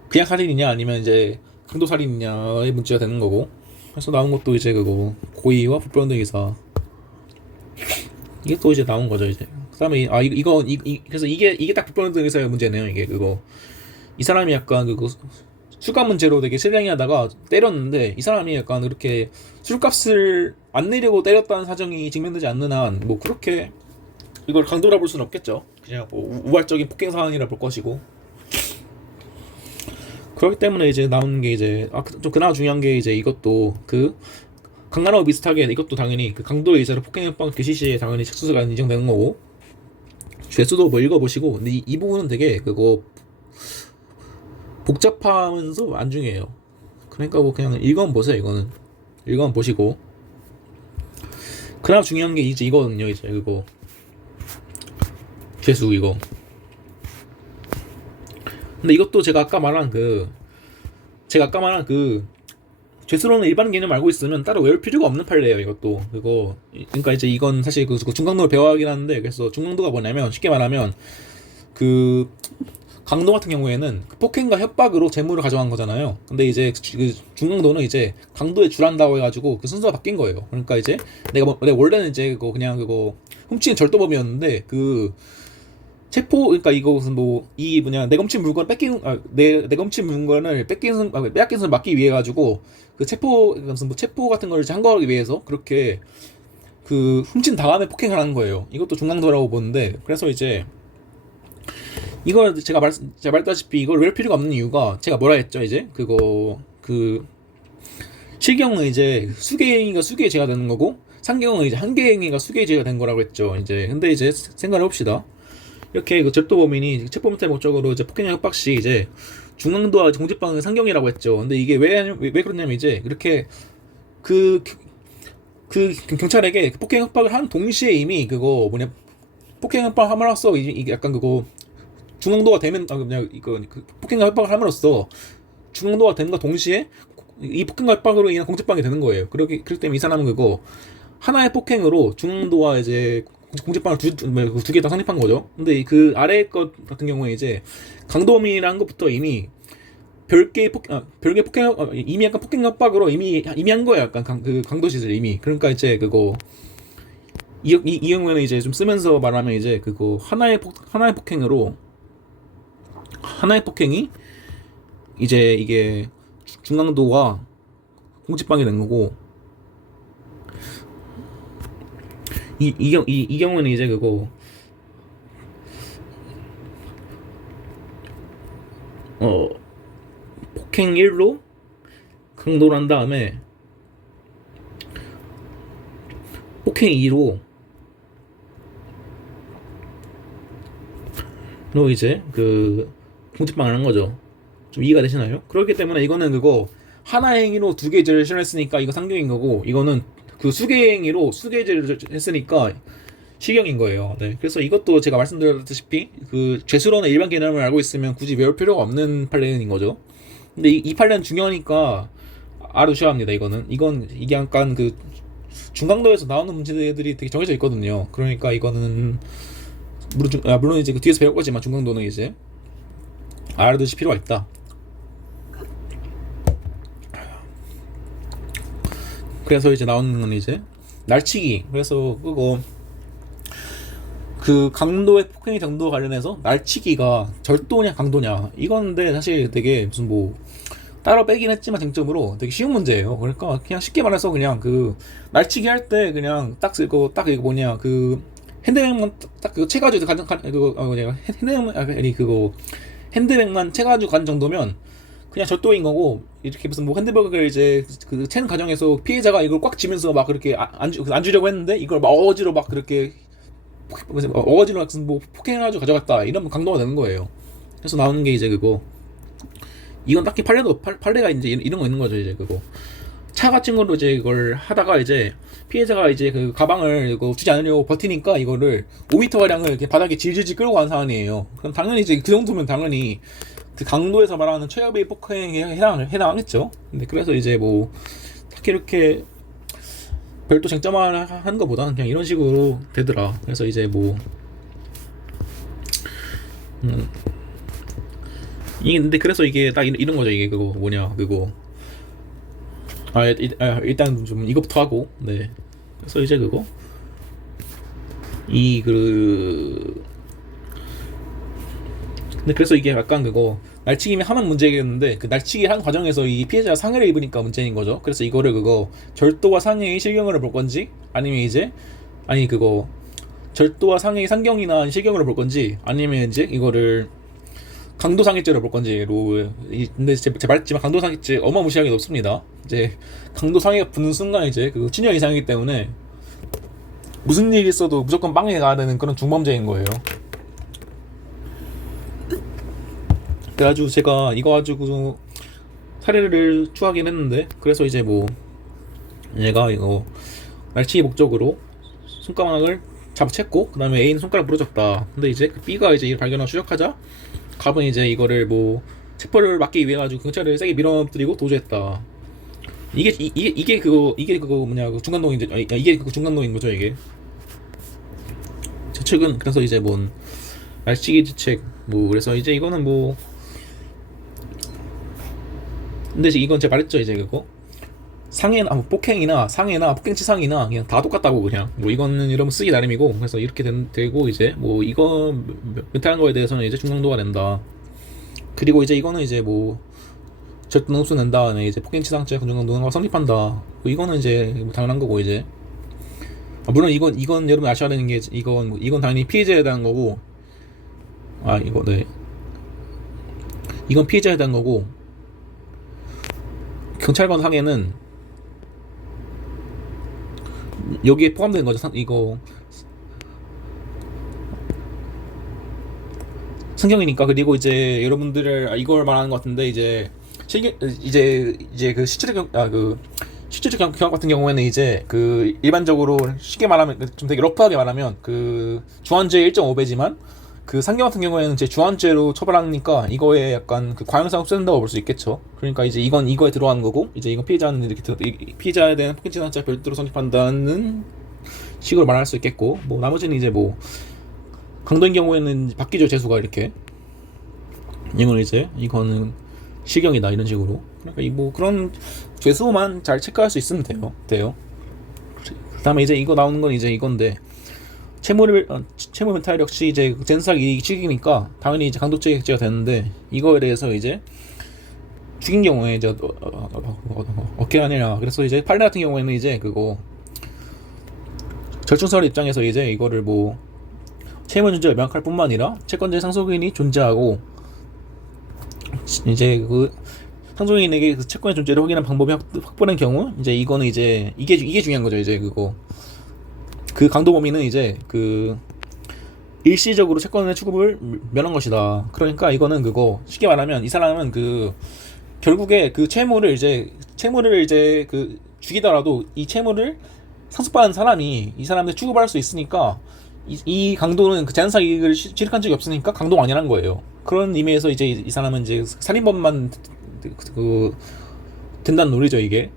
그냥 살인이냐 아니면 이제 강도 살인이냐의 문제가 되는 거고. 그래서 나온 것도 이제 그거 고의와 불법행위 기사, 이게 또 이제 나온 거죠 이제. 그다음에 그래서 이게 딱 불법행위 기사의 문제네요. 이게 그거 이 사람이 약간 그거 술값 문제로 되게 실랭이 하다가 때렸는데 이 사람이 약간 그렇게 술값을 안 내려고 때렸다는 사정이 증명되지 않는 한 뭐 그렇게 이걸 강도라 볼 수는 없겠죠. 그냥 뭐 우발적인 폭행 사안이라 볼 것이고. 그렇기 때문에 이제 나오는 게 이제 좀 그나마 중요한 게 이제 이것도 그 강간하고 비슷하게 이것도 당연히 그 강도의 의사로 폭행 협박 개시시에 당연히 책수수가 인정되는 거고, 죄수도 뭐 읽어보시고. 근데 이 부분은 되게 그거 복잡하면서 안 중요해요. 그러니까 뭐 그냥 읽어보세요. 이거는 읽어보시고. 그나마 중요한 게 이제 이거거든요. 이제 그거 죄수 이거. 근데 이것도 제가 아까 말한 그 죄수로는 일반 개념 알고 있으면 따로 외울 필요가 없는 판례예요. 이것도 그거. 그러니까 이제 이건 사실 그 중강도를 배워야 하긴 하는데, 그래서 중강도가 뭐냐면 쉽게 말하면 그 강도 같은 경우에는 그 폭행과 협박으로 재물을 가져간 거잖아요. 근데 이제 그 중강도는 이제 강도에 줄한다고 해가지고 그 순서가 바뀐 거예요. 그러니까 이제 내가 원래는 이제 그거 그냥 그거 훔치는 절도범이었는데 그 체포 그러니까 이거 무슨 뭐 이 뭐냐 내검친 물건 뺏긴 내 내검친 물건을 빼앗긴 손 막기 위해 가지고 그 체포 무슨 뭐 체포 같은 거를 이제 한 거하기 위해서 그렇게 그 훔친 다음에 폭행을 하는 거예요. 이것도 중강도라고 보는데 그래서 이제 이걸 제가 말했다시피 이걸 왜 필요가 없는 이유가 제가 뭐라 했죠 이제 그거 그 실경은 이제 수개행위가 수개죄가 되는 거고 상경은 이제 한개행위가 수개죄가 된 거라고 했죠 이제. 근데 이제 생각을 해봅시다. 이렇게 그 절도범인이 체포무태 목적으로 이제 폭행이나 협박 시 이제 중강도와 공직방은 상경이라고 했죠. 근데 이게 왜 그러냐면 이제 이렇게 그, 그 경찰에게 폭행 협박을 한 동시에 이미 그거 뭐냐 폭행 협박을 함으로써 이게 약간 그거 중강도가 되면 그냥 이거 그 폭행과 협박을 함으로써 중강도가 됨과 동시에 이 폭행과 협박으로 인한 공직방이 되는 거예요. 그렇기 때문에 이 사람은 그거 하나의 폭행으로 중강도와 이제 공직방을 두 개 다 성립한 거죠. 근데 그 아래 것 같은 경우에 이제 강도범이라는 것부터 이미 별개의 폭행 이미 약간 폭행 협박으로 이미 한 거예요. 약간 그 강도 짓을 이미. 그러니까 이제 그거 이 경우에는 이제 좀 쓰면서 말하면 이제 그거 하나의 폭행이 이제 이게 중강도와 공직방이 된 거고 이 경우는 이제 그거 폭행 1로 강도를 한 다음에 폭행 2로 너 이제 그 공직방을 한 거죠. 좀 이해가 되시나요? 그렇기 때문에 이거는 그거 하나의 행위로 두 개 죄를 실현했으니까 이거 상경인 거고 이거는 그 수개 행위로 수개죄를 했으니까 실경인 거예요. 네. 그래서 이것도 제가 말씀드렸다시피 그 죄수로는 일반 개념을 알고 있으면 굳이 외울 필요가 없는 판례인 거죠. 근데 이 판례는 중요하니까 알아두셔야 합니다. 이게 약간 그 중강도에서 나오는 문제들이 되게 정해져 있거든요. 그러니까 이거는 물론 이제 그 뒤에서 배울 거지만 중강도는 이제 알아두실 필요가 있다. 그래서 이제 나오는 건 이제 날치기. 그래서 그거 그 강도의 폭행 정도 관련해서 날치기가 절도냐 강도냐 이건데 사실 되게 무슨 뭐 따로 빼긴 했지만 쟁점으로 되게 쉬운 문제예요. 그러니까 그냥 쉽게 말해서 그냥 그 날치기 할 때 그냥 딱 이거 뭐냐 그 핸드백만 딱 그거 채가지고 핸드백만 채가지고 간 정도면 그냥 절도인 거고 이렇게 무슨 뭐 핸드백을 이제 그 채는 과정에서 피해자가 이걸 꽉 쥐면서 막 그렇게 안 주려고 했는데 이걸 막 어거지로 막 그렇게 어거지로 뭐 폭행해가지고 가져갔다 이러면 강도가 되는 거예요. 그래서 나오는 게 이제 그거 이건 딱히 판례가 이제 이런 거 있는 거죠. 이제 그거 차 같은 걸로 이제 이걸 하다가 이제 피해자가 이제 그 가방을 이거 주지 않으려고 버티니까 이거를 5m 가량을 이렇게 바닥에 질질질 끌고 간 상황이에요. 그럼 당연히 이제 그 정도면 당연히 그 강도에서 말하는 최악의 폭행에 해당하겠죠. 근데 그래서 이제 뭐 딱히 이렇게 별도 쟁점을 하는 것보다는 그냥 이런 식으로 되더라. 그래서 이제 뭐 근데 그래서 이게 딱 이런 거죠. 이게 그거 뭐냐 그거 일단 좀 이것부터 하고 네. 그래서 이제 그거 근데 그래서 이게 약간 그거 날치기면 하면 문제겠는데 그 날치기 한 과정에서 이 피해자가 상해를 입으니까 문제인 거죠. 그래서 이거를 그거 절도와 상해의 실경으로 볼 건지 아니면 이제 그거 절도와 상해의 상경이나 실경으로 볼 건지 아니면 이제 이거를 강도상해죄로 볼 건지로. 근데 제가 말했지만 강도상해죄 어마무시하게 높습니다. 이제 강도상해가 붙는 순간 이제 그 7년 이상이기 때문에 무슨 일이 있어도 무조건 빵에 가야 되는 그런 중범죄인 거예요. 그래가지고 제가 이거 가지고 사례를 추하긴 했는데 그래서 이제 뭐 얘가 이거 날치기 목적으로 손가락을 잡아챘고 그 다음에 A는 손가락 부러졌다. 근데 이제 그 B가 이제 이를 발견하고 추적하자 갑은 이제 이거를 뭐 체포를 막기 위해 가지고 경찰을 세게 밀어뜨리고 도주했다. 이게 그거 뭐냐 그 중간동인 이게 그 중간동인 거죠 이게. 최근 그래서 이제 뭔 날치기 지책 뭐 그래서 이제 이거는 뭐 근데 이건 제가 말했죠 이제 그거 상해나 뭐 폭행이나 상해나 폭행치상이나 그냥 다 똑같다고. 그냥 뭐 이거는 여러분 쓰기 나름이고, 그래서 이렇게 되고 이제 뭐 이거 멘탈한 거에 대해서는 이제 중상도가 된다. 그리고 이제 이거는 이제 뭐 절도농수 낸 다음에 이제 폭행치상죄 중상도가 성립한다. 뭐 이거는 이제 뭐 당연한 거고 이제. 물론 이건 여러분 아셔야 되는 게, 이건 당연히 피해자에 대한 거고, 이건 피해자에 대한 거고, 경찰관 상해는 여기에 포함되는 거죠. 이거 성경이니까. 그리고 이제 여러분들을 이걸 말하는 것 같은데, 이제 그 실질적 경험 같은 경우에는 이제 그 일반적으로 쉽게 말하면 좀 되게 러프하게 말하면 그 주한죄 1.5배지만 그 상경 같은 경우에는 제 주한죄로 처벌하니까 이거에 약간 그 과형상 흡수된다고 볼 수 있겠죠. 그러니까 이제 이건 이거에 들어가는 거고, 이제 이건 피해자는 이렇게 피해자에 대한 폭행치상죄 별도로 성립한다는 식으로 말할 수 있겠고, 뭐 나머지는 이제 뭐 강도인 경우에는 바뀌죠, 재수가. 이렇게 이거는 실경이다 이런 식으로. 그러니까 뭐 그런 죄수만 잘 체크할 수 있으면 돼요. 그다음에 이제 이거 나오는 건 이제 이건데, 채무 멘탈 역시 이제 젠사기 이익이니까 당연히 이제 강도죄가 되는데, 이거에 대해서 이제 죽인 경우에 이제 어떻게 하느냐. 그래서 이제 판례 같은 경우에는 이제 그거 절충설 입장에서 이제 이거를 뭐 채무 존재가 명확할 뿐만 아니라 채권자의 상속인이 존재하고, 이제 그 상속인에게 그 채권의 존재를 확인한 방법이 확보된 경우, 이제 이거는 이제 이게 중요한 거죠. 이제 그 강도 범위는 이제 그 일시적으로 채권의 취급을 면한 것이다. 그러니까 이거는 그거 쉽게 말하면 이 사람은 그 결국에 그 채무를 이제 그 죽이더라도 이 채무를 상속받은 사람이 이 사람한테 취급할 수 있으니까, 이 강도는 그 제한사 이익을 취득한 적이 없으니까 강도가 아니란 거예요. 그런 의미에서 이제 이 사람은 이제 살인범만 그 된다는 논리죠, 이게.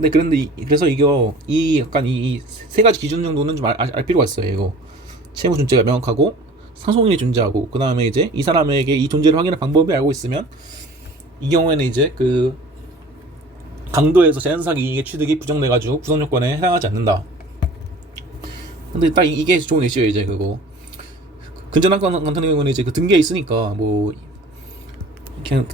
그런데 그래서 약간 이 세 가지 기준 정도는 좀 알 필요가 있어요. 이거 채무 존재가 명확하고 상속인이 존재하고, 그 다음에 이제 이 사람에게 이 존재를 확인할 방법을 알고 있으면, 이 경우에는 이제 그 강도에서 제한사기 이익의 취득이 부정돼가지고 구성 요건에 해당하지 않는다. 근데 딱 이게 좋은 이슈예요. 이제 그거 근전한 건 같은 경우는 이제 그 등기에 있으니까 뭐 그냥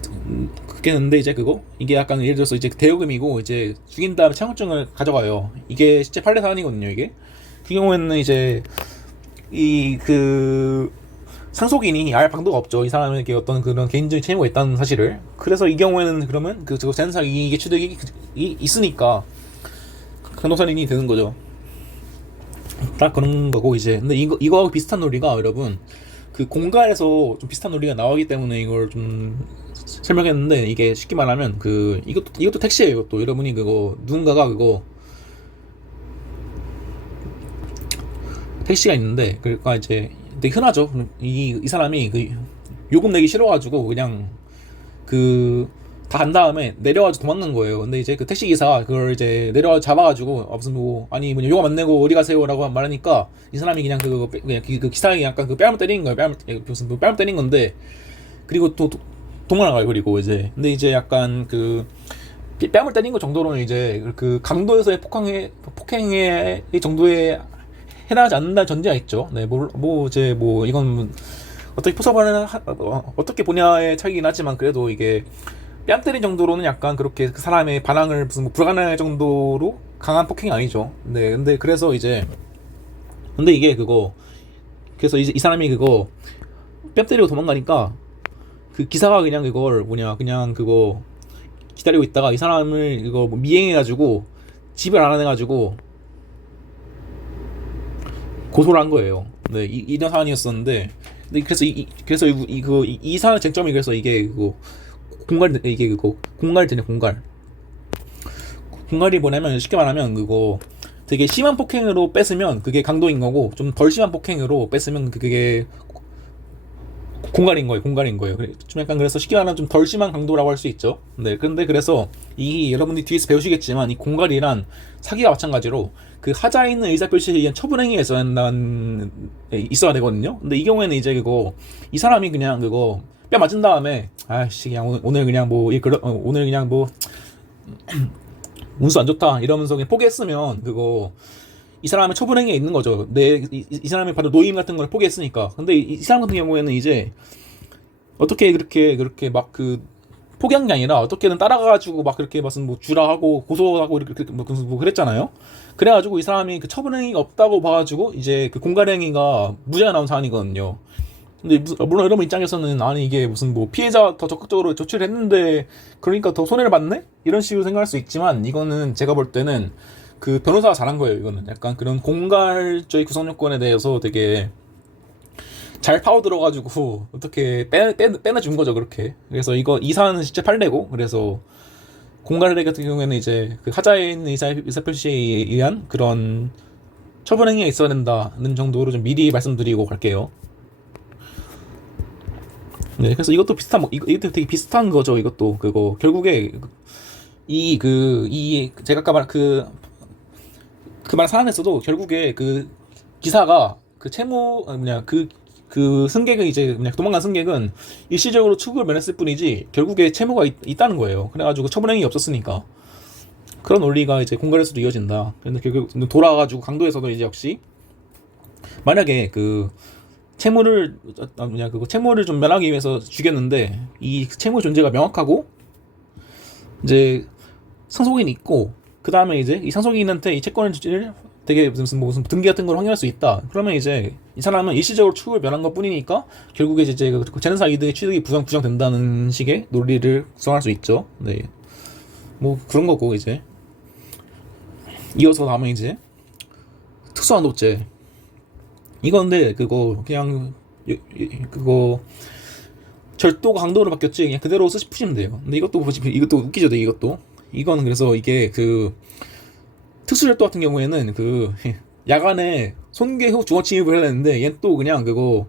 그게는데, 이제 이게 약간 예를 들어서 이제 대여금이고 이제 죽인 다음에 창업증을 가져가요. 이게 실제 판례 사안이거든요. 이게 그 경우에는 이제 이 그 상속인이 알 방도가 없죠. 이 사람에게 어떤 그런 개인적인 채무가 있다는 사실을. 그래서 이 경우에는 그러면 그 제한사 이익의 취득이 있으니까 강도살인이 되는 거죠. 딱 그런 거고. 이제 근데 이거하고 비슷한 논리가 여러분 그 공갈에서 좀 비슷한 논리가 나오기 때문에 이걸 좀 설명했는데, 이게 쉽게 말하면 그 이것도 택시예요. 이것도 여러분이 그거 누군가가 그거 택시가 있는데, 그러니까 이제 되게 흔하죠. 이 사람이 그 요금 내기 싫어가지고 그냥 그 다 간 다음에 내려가지고 도망간 거예요. 근데 이제 그 택시 기사가 그걸 이제 내려가 잡아가지고 무슨 뭐 아니 뭐 요금 안 내고 어디 가세요라고 말하니까, 이 사람이 그냥 그 기사에 약간 그 뺨을 때리는 거예요. 무슨 뺨을 때린 건데, 그리고 또 도망가요. 그리고 이제 근데 이제 약간 그 뺨을 때린 것 정도로는 이제 그 강도에서의 폭행의 정도에 해당하지 않는다는 전제가 있죠. 네, 뭐 이건 어떻게 보냐의 차이긴 하지만, 그래도 이게 뺨 때린 정도로는 약간 그렇게 그 사람의 반항을 무슨 뭐 불가능할 정도로 강한 폭행이 아니죠. 네, 그래서 이제 이게 그래서 이제 이 사람이 그거 뺨 때리고 도망가니까 그 기사가 그냥 그냥 그거 기다리고 있다가 이 사람을 이거 미행해가지고 집을 알아내가지고 고소를 한 거예요. 네, 이런 사안이었었는데, 근데 그래서 이 사안의 쟁점이, 그래서 이게 공갈이 뭐냐면 쉽게 말하면 되게 심한 폭행으로 뺏으면 그게 강도인 거고, 좀 덜 심한 폭행으로 뺏으면 그게 공갈인 거예요. 좀 약간 그래서 쉽게 말하면 좀 덜 심한 강도라고 할 수 있죠. 네, 근데 그래서 여러분들이 뒤에서 배우시겠지만, 이 공갈이란 사기와 마찬가지로 그 하자에 있는 의사표시에 의한 처분행위가 있어야 되거든요. 근데 이 경우에는 이제 이 사람이 그냥 뼈 맞은 다음에 그냥 오늘 그냥 뭐 운수 안 좋다 이러면서 그냥 포기했으면 그거 이 사람의 처분행위에 있는 거죠. 이 사람이 바로 노임 같은 걸 포기했으니까. 근데 이 사람 같은 경우에는 이제 어떻게 그렇게 막 그 포기한 게 아니라 어떻게든 따라가가지고 막 그렇게 무슨 뭐 주라하고 고소하고 이렇게 뭐 그랬잖아요. 그래가지고 이 사람이 그 처분행위가 없다고 봐가지고 이제 그 공갈행위가 무죄가 나온 사안이거든요. 근데 물론 여러분 입장에서는 아니 이게 무슨 뭐 피해자 더 적극적으로 조치를 했는데 그러니까 더 손해를 봤네? 이런 식으로 생각할 수 있지만 이거는 제가 볼 때는 그 변호사가 잘한 거예요. 이거는 약간 그런 공갈죄의 구성 요건에 대해서 되게 잘 파고들어가지고 어떻게 빼내준 거죠 그렇게. 그래서 이 사안은 실제 판례고 그래서 공갈례 같은 경우에는 이제 그 하자에 있는 의사표시에 의한 그런 처분 행위가 있어야 된다는 정도로 좀 미리 말씀드리고 갈게요. 네, 그래서 이것도 이것도 되게 비슷한 거죠. 이것도 그거 결국에 제가 아까 말 그 말 사안에서도 결국에 그 기사가 그 채무 뭐냐 그 승객은 이제 그냥 도망간 승객은 일시적으로 추국을 면했을 뿐이지 결국에 채무가 있다는 거예요. 그래가지고 처분행위 없었으니까 그런 논리가 이제 공갈에서도 이어진다. 근데 결국 돌아와가지고 강도에서도 이제 역시 만약에 그 채무를 좀 면하기 위해서 죽였는데 이 채무 존재가 명확하고 이제 상속인이 있고 그 다음에 이제 이 상속인한테 이 채권을 되게 무슨 등기 같은 걸 확인할 수 있다. 그러면 이제 이 사람은 일시적으로 추후를 면한 것 뿐이니까 결국에 이제 그 재산사 이득의 취득이 부정된다는 식의 논리를 구성할 수 있죠. 네, 뭐 그런 거고 이제 이어서 다음에 이제 특수한도죄. 이건데 그거 그냥 그거 절도가 강도로 바뀌었지 그냥 그대로 푸시면 돼요. 근데 이것도 웃기죠. 이거는 그래서 이게 그 특수절도 같은 경우에는 그 야간에 손괴 후 주거 침입을 해야 되는데 얘는 또 그냥 그거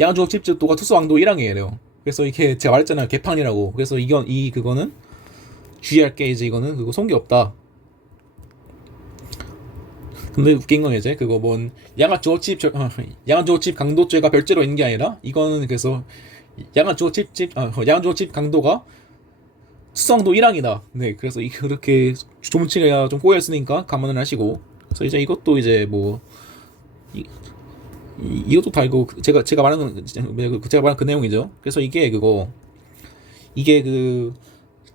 야간 주거 침입죄도가 특수강도 1항이에요. 그래서 이게 제가 말했잖아요 개판이라고. 그래서 그거는 주의할 게 이제 이거는 그거 손괴 없다. 근데 웃긴 건 이제 그거 뭔 야간 주거 침입 강도죄가 별죄로 있는 게 아니라 이거는 그래서 야간 주거 침입 강도가 특수강도 1항이다. 네, 그래서 그렇게 조문치가 좀 꼬여있으니까 감안을 하시고. 그래서 이제 이것도 이제 뭐 이것도 다 이거 제가 말하는 그 내용이죠. 그래서 이게 그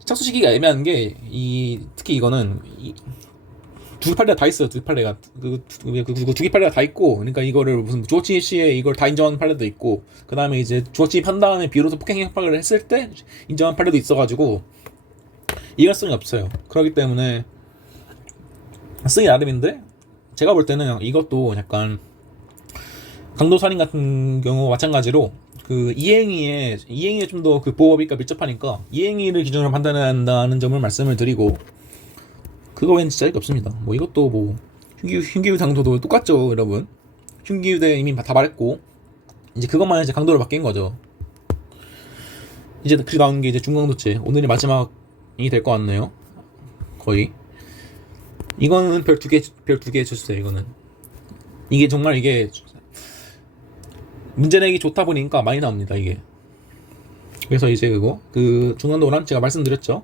착수 시기가 애매한 게 특히 이거는 두 판례가 다 있어요. 두 판례가 두 개 판례가 다 있고, 그러니까 이거를 무슨 주어치 시에 이걸 다 인정한 판례도 있고, 그 다음에 이제 주어치 한 다음에 비로소 폭행 협박을 했을 때 인정한 판례도 있어가지고 이해할성이 없어요. 그렇기 때문에 쓰기 나름인데 제가 볼 때는 이것도 약간 강도살인 같은 경우 마찬가지로 그 이행위에 좀 더 그 보호비가 밀접하니까 이행위를 기준으로 판단해야 한다는 점을 말씀을 드리고, 그거 외엔 진짜 없습니다. 뭐 이것도 뭐 흉기유 강도도 똑같죠, 여러분. 흉기유대 이미 다 말했고 이제 그것만 이제 강도로 바뀐 거죠. 이제 그 나오는 게 이제 중강도죄. 오늘이 마지막이 될 것 같네요. 거의. 이거는 별 두 개 주세요. 이게 정말 이게 문제 내기 좋다 보니까 많이 나옵니다. 이게. 그래서 이제 그 중강도란 제가 말씀드렸죠.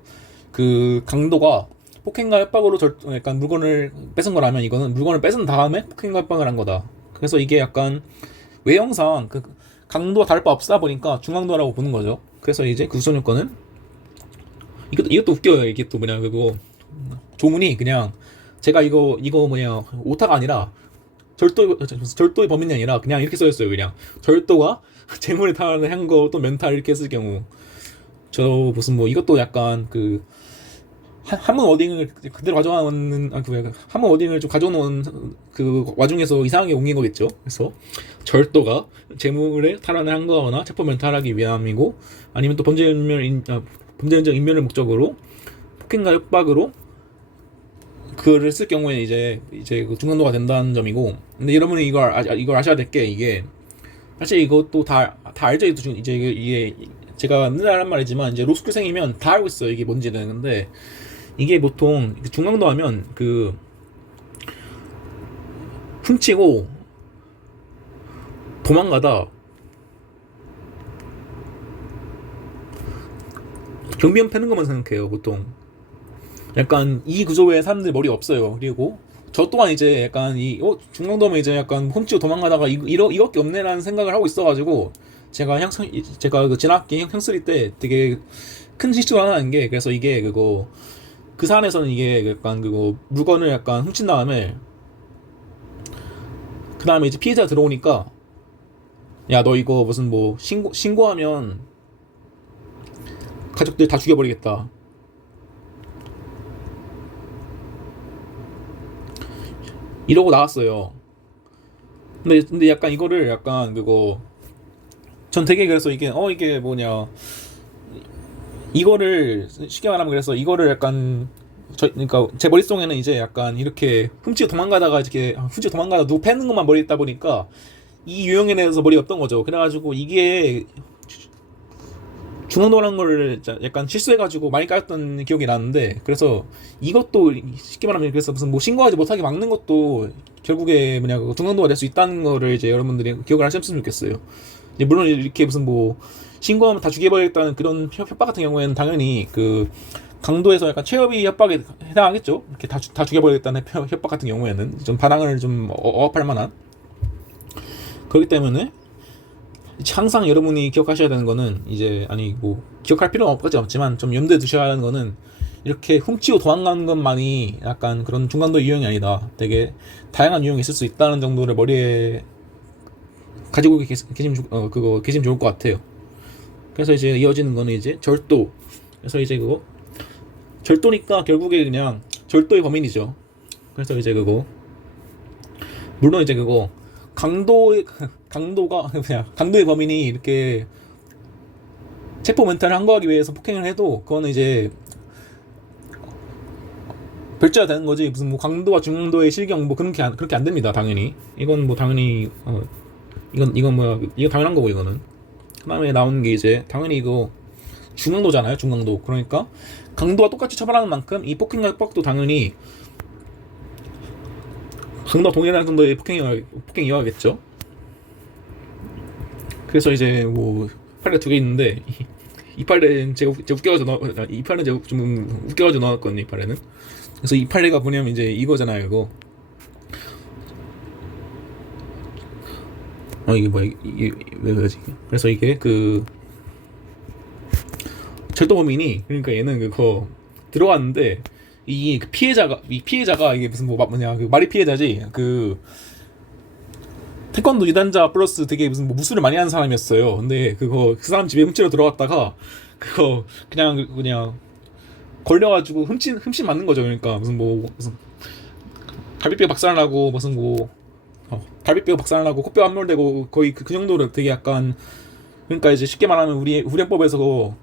그 강도가 폭행과 협박으로 약간 물건을 뺏은 거라면 이거는 물건을 뺏은 다음에 폭행과 협박을 한 거다. 그래서 이게 약간 외형상 그 강도가 다를 바 없다 보니까 중강도라고 보는 거죠. 그래서 이제 그 구성 요건은 이것도 웃겨요. 이게 또 뭐냐 그거 조문이 그냥 제가 이거 뭐냐 오타가 아니라 절도의 범인이 아니라 그냥 이렇게 써있어요. 그냥 절도가 재물에 탈한 거 또 면탈 이렇게 했을 경우 저 무슨 뭐 이것도 약간 그 한문 워딩을 그대로 가져가는 한문 워딩을 좀 가져놓은 그 와중에서 이상하게 옮긴 거겠죠. 그래서 절도가 재물에 탈환을 한 거거나 체포 면탈하기 위함이고 아니면 또 범죄적 인멸을 목적으로 폭행과 협박으로 그를 쓸 경우에 이제 그 중간도가 된다는 점이고. 근데 여러분이 이걸 아셔야 될 게 이게 사실 이것도 다 알죠. 이제 이게 제가 맨날 하는 말이지만 이제 로스쿨생이면 다 알고 있어요. 이게 뭔지는. 근데 이게 보통 중강도 하면 그 훔치고 도망가다 경비원 패는 것만 생각해요 보통. 약간 이 구조의 사람들 머리 없어요. 그리고 저 또한 이제 약간 중앙도면 이제 약간 훔치고 도망가다가 이거밖에 없네라는 생각을 하고 있어가지고 제가 그 지난학기 형쓰리 때 되게 큰 실수를 하나 한 게, 그래서 이게 그거 그 사안에서는 이게 약간 그거 물건을 약간 훔친 다음에 그 다음에 이제 피해자가 들어오니까 야 너 이거 무슨 뭐 신고하면 가족들 다 죽여버리겠다 이러고 나왔어요. 근데 약간 이거를 약간 그거 전 되게, 그래서 이게 뭐냐, 이거를 쉽게 말하면, 그래서 이거를 약간 그러니까 제 머릿속에는 이제 약간 이렇게 훔치고 도망가다 누구 패는 것만 머리에 있다 보니까 이 유형에 대해서 머리 없던 거죠. 그래가지고 이게 중앙도라는 거를 약간 실수해가지고 많이 까였던 기억이 나는데, 그래서 이것도 쉽게 말하면, 그래서 무슨 뭐 신고하지 못하게 막는 것도 결국에 뭐냐 그 중앙도가 될 수 있다는 거를 이제 여러분들이 기억을 하셨으면 좋겠어요. 이제 물론 이렇게 무슨 뭐 신고하면 다 죽여버리겠다는 그런 협박 같은 경우에는 당연히 그 강도에서 약간 최협의 협박에 해당하겠죠. 이렇게 다 죽여버리겠다는 협박 같은 경우에는 좀 반항을 좀 억압할 만한. 그렇기 때문에 항상 여러분이 기억하셔야 되는 거는, 이제 아니 뭐 기억할 필요는 없지만 좀 염두에 두셔야 하는 거는, 이렇게 hum치고 도망가는 것만이 약간 그런 중간도 유형이 아니다. 되게 다양한 유형이 있을 수 있다는 정도를 머리에 가지고 계시면 좋을 것 같아요. 그래서 이제 이어지는 거는 이제 절도. 그래서 이제 그거 절도니까 결국에 그냥 절도의 범인이죠. 그래서 이제 그거 물론 이제 그거 강도의 범인이 이렇게 체포 멘탈을 항거하기 위해서 폭행을 해도 그거는 이제 별자가 되는 거지, 무슨 뭐 강도와 중강도의 실경 뭐 그렇게 안 됩니다. 당연히 이건 뭐 당연히 이건 뭐야, 이거 당연한 거고. 이거는 그다음에 나오는 게 이제 당연히 이거 중강도잖아요. 중강도. 그러니까 강도와 똑같이 처벌하는 만큼 이 폭행과 협박도 당연히 강도와 동일한 정도의 폭행이어야겠죠. 그래서 이제 뭐 판례 두 개 있는데, 이 판례는 제가 웃겨가지고 이 판례는 제가 좀 웃겨가지고 넣었거든요. 이 판례는. 그래서 이 판례가 뭐냐면 이제 이거잖아요. 이거 이게 뭐야, 이게 왜 그러지? 그래서 이게 그 절도 범인이, 그러니까 얘는 그거 들어왔는데 이 피해자가 이게 무슨 뭐냐 그 말이 피해자지, 그 태권도 이단자 플러스 되게 무슨 뭐 무술을 많이 하는 사람이었어요. 근데 그 사람 집에 훔치러 들어갔다가 그거 그냥 걸려가지고 훔친 맞는 거죠. 그러니까 무슨 갈비뼈 박살나고 무슨 갈비뼈 박살나고 코뼈 함몰되고 거의 그 정도로 되게 약간, 그러니까 이제 쉽게 말하면 우리 후련법에서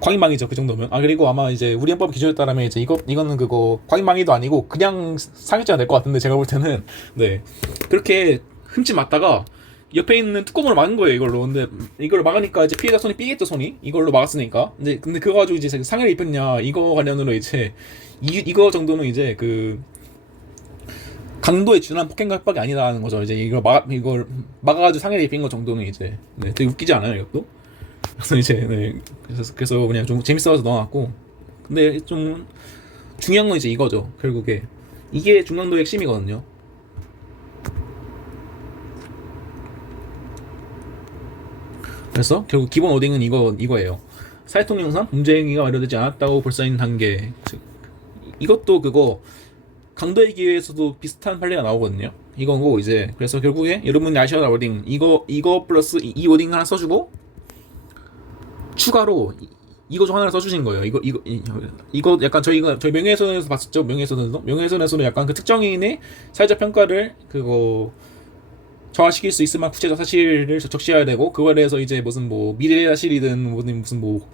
광인망이죠. 그 정도면. 그리고 아마 이제 우리 헌법 기준에 따르면 이제 이거는 그거 광인망이도 아니고 그냥 상해죄가 될 것 같은데, 제가 볼 때는. 네, 그렇게 흠집 맞다가 옆에 있는 뚜껑으로 막은 거예요, 이걸로. 근데 이걸 막으니까 이제 피해자 손이 삐겠죠, 손이. 이걸로 막았으니까. 근데 그거 가지고 이제 상해를 입혔냐, 이거 관련으로 이제 이거 정도는 이제 그 강도에 준한 폭행과 협박이 아니라는 거죠. 이제 이걸 막아가지고 상해를 입힌 거 정도는 이제, 네, 되게 웃기지 않아요, 이것도? 그래서 이제, 네, 그래서 그냥 좀 재밌어서 넣어놨고. 근데 좀 중요한 건 이제 이거죠. 결국에 이게 중강도의 핵심이거든요. 그래서 결국 기본 워딩은 이거예요. 사회통 영상 범죄 행위가 완료되지 않았다고 볼 수 있는 단계. 즉 이것도 그거 강도의 기회에서도 비슷한 판례가 나오거든요. 이거고 이제, 그래서 결국에 여러분이 아셔야 할 워딩, 이거 플러스 이 워딩 하나 써주고 추가로 이거 중 하나를 써주신 거예요. 이거 약간 저희 명예훼손에서 봤었죠. 명예훼손에서는 약간 그 특정인의 사회적 평가를 그거 저하시킬 수 있을 만한 구체적 사실을 적시해야 되고, 그거에 대해서 이제 무슨 뭐 미래 사실이든 무슨 뭐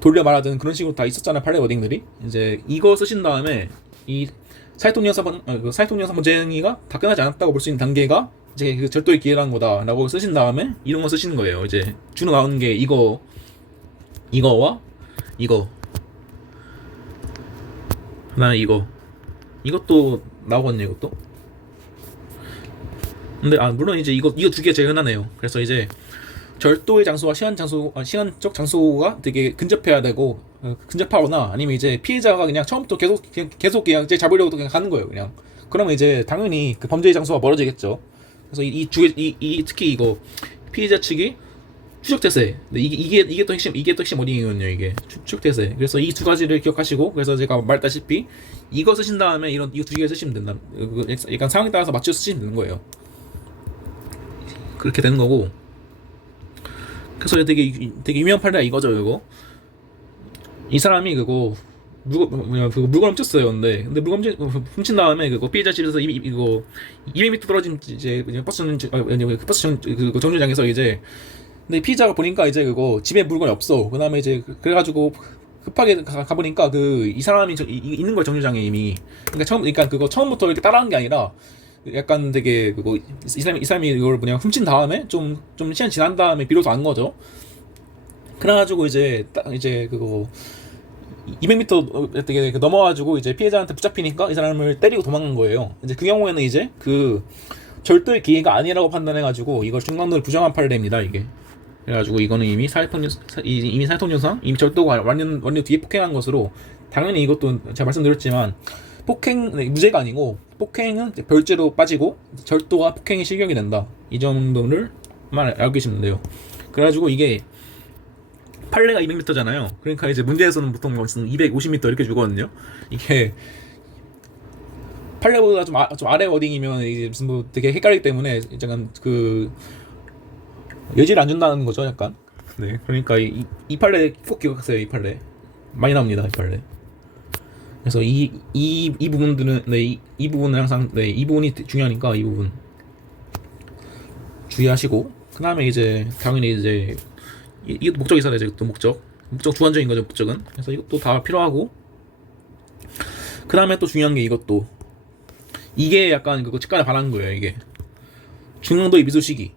돌려 말하든 그런 식으로 다 있었잖아요. 판례 워딩들이. 이제 이거 쓰신 다음에 이 사회통영사 범죄 행위가 다 끝나지 않았다고 볼 수 있는 단계가 이제 그 절도의 기회라는 거다라고 쓰신 다음에 이런 거 쓰시는 거예요. 이제 주로 나오는 게 이거와 이거, 그다음에 이것도 나오거든요. 이것도. 근데 물론 이제 이거 두 개 제일 흔하네요. 그래서 이제 절도의 장소와 시간적 장소가 되게 근접해야 되고 근접하거나 아니면 이제 피해자가 그냥 처음부터 계속 그냥 이제 잡으려고 그냥 가는 거예요. 그냥 그러면 이제 당연히 그 범죄의 장소가 멀어지겠죠. 그래서 특히 이거 피해자 측이 추적태세. 이게 또 핵심 어딩이거든요. 이게 추적태세. 그래서 이 두 가지를 기억하시고, 그래서 제가 말했다시피 이거 쓰신 다음에 이거 두 개 쓰시면 된다. 약간 상황에 따라서 맞춰 쓰시면 되는 거예요. 그렇게 되는 거고. 그래서 되게 유명한 판례가 이거죠. 이거 이 사람이 그거 물건 훔쳤어요. 근데 물건 훔친 다음에 그거 피해자 집에서 이거 200m 떨어진 이제 버스 그 정류장에서 이제 근데 피해자가 보니까 이제 그거 집에 물건이 없어. 그다음에 이제 그래가지고 급하게 가보니까 그 이 사람이 있는 거야 정류장에 이미. 그러니까 그거 처음부터 이렇게 따라한 게 아니라 약간 되게 그거 이 사람이 이걸 그냥 훔친 다음에 좀 시간 지난 다음에 비로소 안 거죠. 그래가지고 이제 그거 200m 되게 넘어가지고 이제 피해자한테 붙잡히니까 이 사람을 때리고 도망간 거예요. 이제 그 경우에는 이제 그 절도의 기회가 아니라고 판단해가지고 이걸 중강도를 부정한 판례입니다. 이게. 그래가지고 이거는 이미 사회통령상 이미 절도가 완전 뒤에 폭행한 것으로 당연히 이것도 제가 말씀드렸지만 무죄가 아니고 폭행은 별죄로 빠지고 절도와 폭행이 실격이 된다. 이 정도를만 알고 계시면 돼요. 그래가지고 이게 판례가 200m잖아요. 그러니까 이제 문제에서는 보통 250m 이렇게 주거든요. 이게 판례보다 좀 아래 워딩이면 이제 무슨 뭐 되게 헷갈리기 때문에 약간 그 여지를 안 준다는 거죠, 약간. 네, 그러니까 이 판례 꼭 기억하세요. 이 판례 많이 나옵니다. 이 판례. 그래서 이 부분들은 이 부분은 항상 이 부분이 중요하니까 이 부분 주의하시고 그 다음에 이제 당연히 이제 이것도 목적이 있어야 되죠. 또 목적 주관적인 거죠. 목적은. 그래서 이것도 다 필요하고 그 다음에 또 중요한 게 이것도 이게 약간 그거 직관에 반하는 거예요. 이게 중강도의 미수 시기.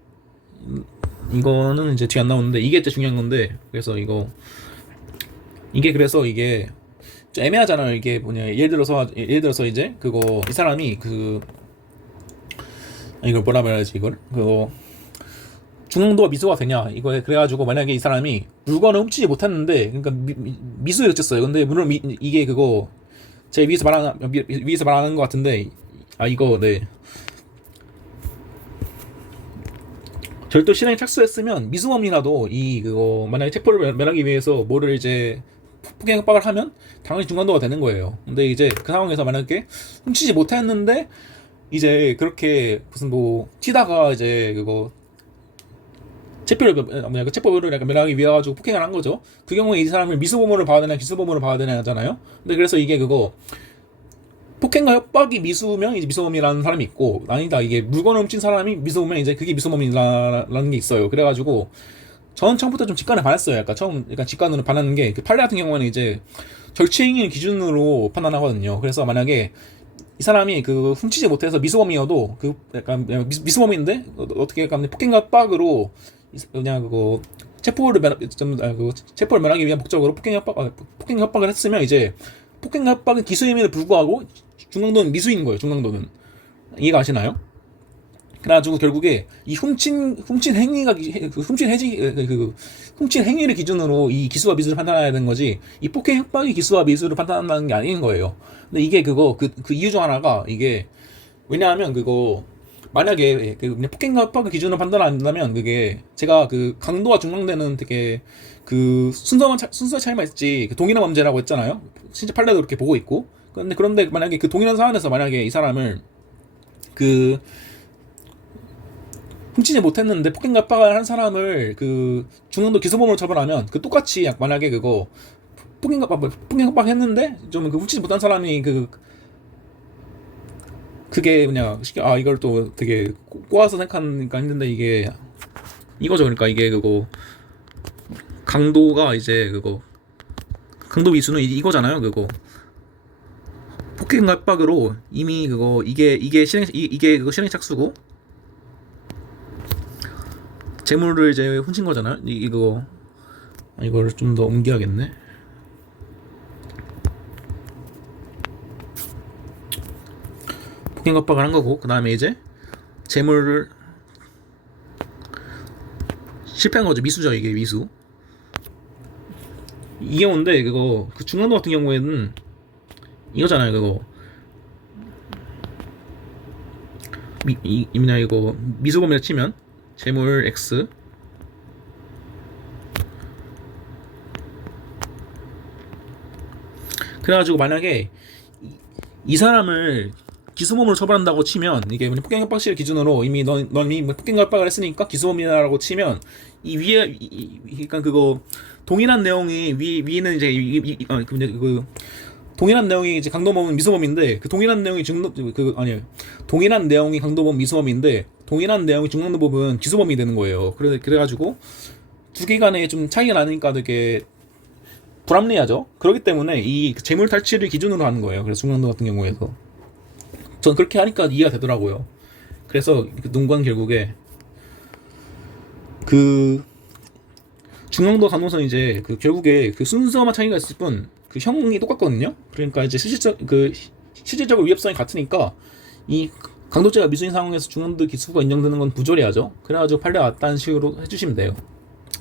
이거는 이제 뒤에 안 나오는데 이게 진짜 중요한 건데 그래서 그래서 이게 좀 애매하잖아요. 이게 뭐냐 예를 들어서 이제 그거 이 사람이 이걸 뭐라 말해야지 이걸 그거 중강도가 미수가 되냐 이거 그래가지고 만약에 이 사람이 물건을 훔치지 못했는데 그러니까 미수에 그쳤어요. 근데 물론 이게 그거 제가 위에서 말하는 것 같은데 이거 네 절도 실행에 착수했으면 미수범이라도 그거 만약에 체포를 면하기 위해서 뭐를 이제 폭행 협박을 하면 당연히 중간도가 되는 거예요. 근데 이제 그 상황에서 만약에 훔치지 못했는데 이제 그렇게 무슨 뭐 튀다가 이제 그거 체포를 약간 면하기 위해 가지고 폭행을 한 거죠. 그 경우에 이 사람을 미수범으로 봐야 되냐 기수범으로 봐야 되냐 하잖아요. 근데 그래서 이게 그거 폭행과 협박이 미수면 이제 미수범이라는 사람이 있고 아니다 이게 물건을 훔친 사람이 미수범이면 이제 그게 미수범이라는 게 있어요. 그래가지고 저는 처음부터 좀 직관에 반했어요. 약간 직관으로 반하는 게 그 판례 같은 경우에는 이제 절취행위를 기준으로 판단하거든요. 그래서 만약에 이 사람이 그 훔치지 못해서 미수범이어도 그 약간 미수범인데 어떻게 약간 폭행과 협박으로 그냥 그거 체포를 면하기 위한 목적으로 폭행 협박을 했으면 이제 폭행 협박은 기수임에도 불구하고 중강도는 미수인 거예요. 중강도는 이해가 가시나요? 그래가지고 결국에 이 훔친 행위를 기준으로 이 기수와 미수를 판단해야 되는 거지 이 폭행 협박이 기수와 미수를 판단한다는 게 아닌 거예요. 근데 이게 그 이유 중 하나가 이게 왜냐하면 그거 만약에 폭행과 협박을 기준으로 판단한다면 그게 제가 그 강도와 중강도는 되게 그 순서의 차이만 있지 동일한 범죄라고 했잖아요. 진짜 판례도 그렇게 보고 있고 그런데 만약에 그 동일한 사안에서 만약에 이 사람을 그 훔치지 못했는데 폭행과 협박을 한 사람을 그 중형도 기소범으로 처벌하면 그 똑같이 만약에 그거 폭행 협박 했는데 좀 그 훔치지 못한 사람이 그게 그냥 이걸 또 되게 꼬아서 생각하니까 힘든데 이게 이거죠. 그러니까 이게 그거 강도가 이제 그거 강도 미수는 이거잖아요. 그거 폭행과 협박으로 이미 그거 이게 그거 실행 착수고 재물을 이제 훔친 거잖아요. 이걸 좀 더 옮겨야겠네. 폭행 협박을 한 거고 그 다음에 이제 재물을 실패한 거죠. 미수죠. 이게 미수. 이게 뭔데 그거 그 중간도 같은 경우에는 이거잖아요. 그거 뭐냐 이거 미수범위를 치면 재물 X 그래가지고 만약에 이 사람을 기수범으로 처벌한다고 치면 이게 폭행 협박실 기준으로 이미 넌 이미 폭행 협박을 했으니까 기수범이다라고 치면 이 위에 그러니까 그거 동일한 내용이 위는 이제 그 동일한 내용이 이제 강도범은 미수범인데 그 동일한 내용이 아니요 동일한 내용이 강도범 미수범인데 동일한 내용이 중강도범은 기수범이 되는 거예요. 그래가지고 두 개 간에 좀 차이가 나니까 되게 불합리하죠. 그렇기 때문에 이 재물 탈취를 기준으로 하는 거예요. 그래서 중강도 같은 경우에서 전 그렇게 하니까 이해가 되더라고요. 그래서 논관 결국에 그 중강도 간호선 이제 그 결국에 그 순서만 차이가 있을 뿐 그 형이 똑같거든요. 그러니까 이제 실질적으로 위협성이 같으니까 이 강도죄가 미수인 상황에서 중강도 기수가 인정되는 건 부조리하죠. 그래가지고 판례 왔다는 식으로 해주시면 돼요.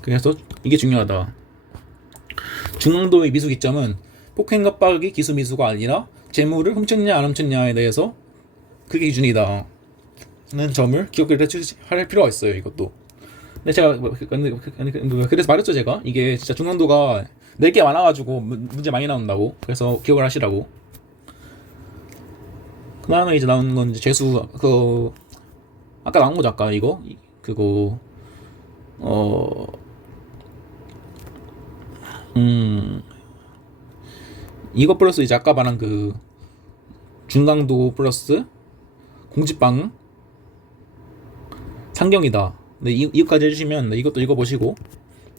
그래서 이게 중요하다. 중강도의 미수 기점은 폭행 협박이 기수 미수가 아니라 재물을 훔쳤냐 안 훔쳤냐에 대해서 그게 기준이다. 는 점을 기억을 할 필요가 있어요. 이것도. 근데 제가 그래서 말했죠. 제가 이게 진짜 중강도가 4개 많아가지고 문제 많이 나온다고. 그래서 기억을 하시라고. 그 다음에 이제 나오는 건 이제 죄수 그 아까 나온 거죠. 아까 이거 그거 이거 플러스 이제 아까 말한 그 중강도 플러스 공직방 상경이다. 근데 이거까지 해주시면 이것도 읽어보시고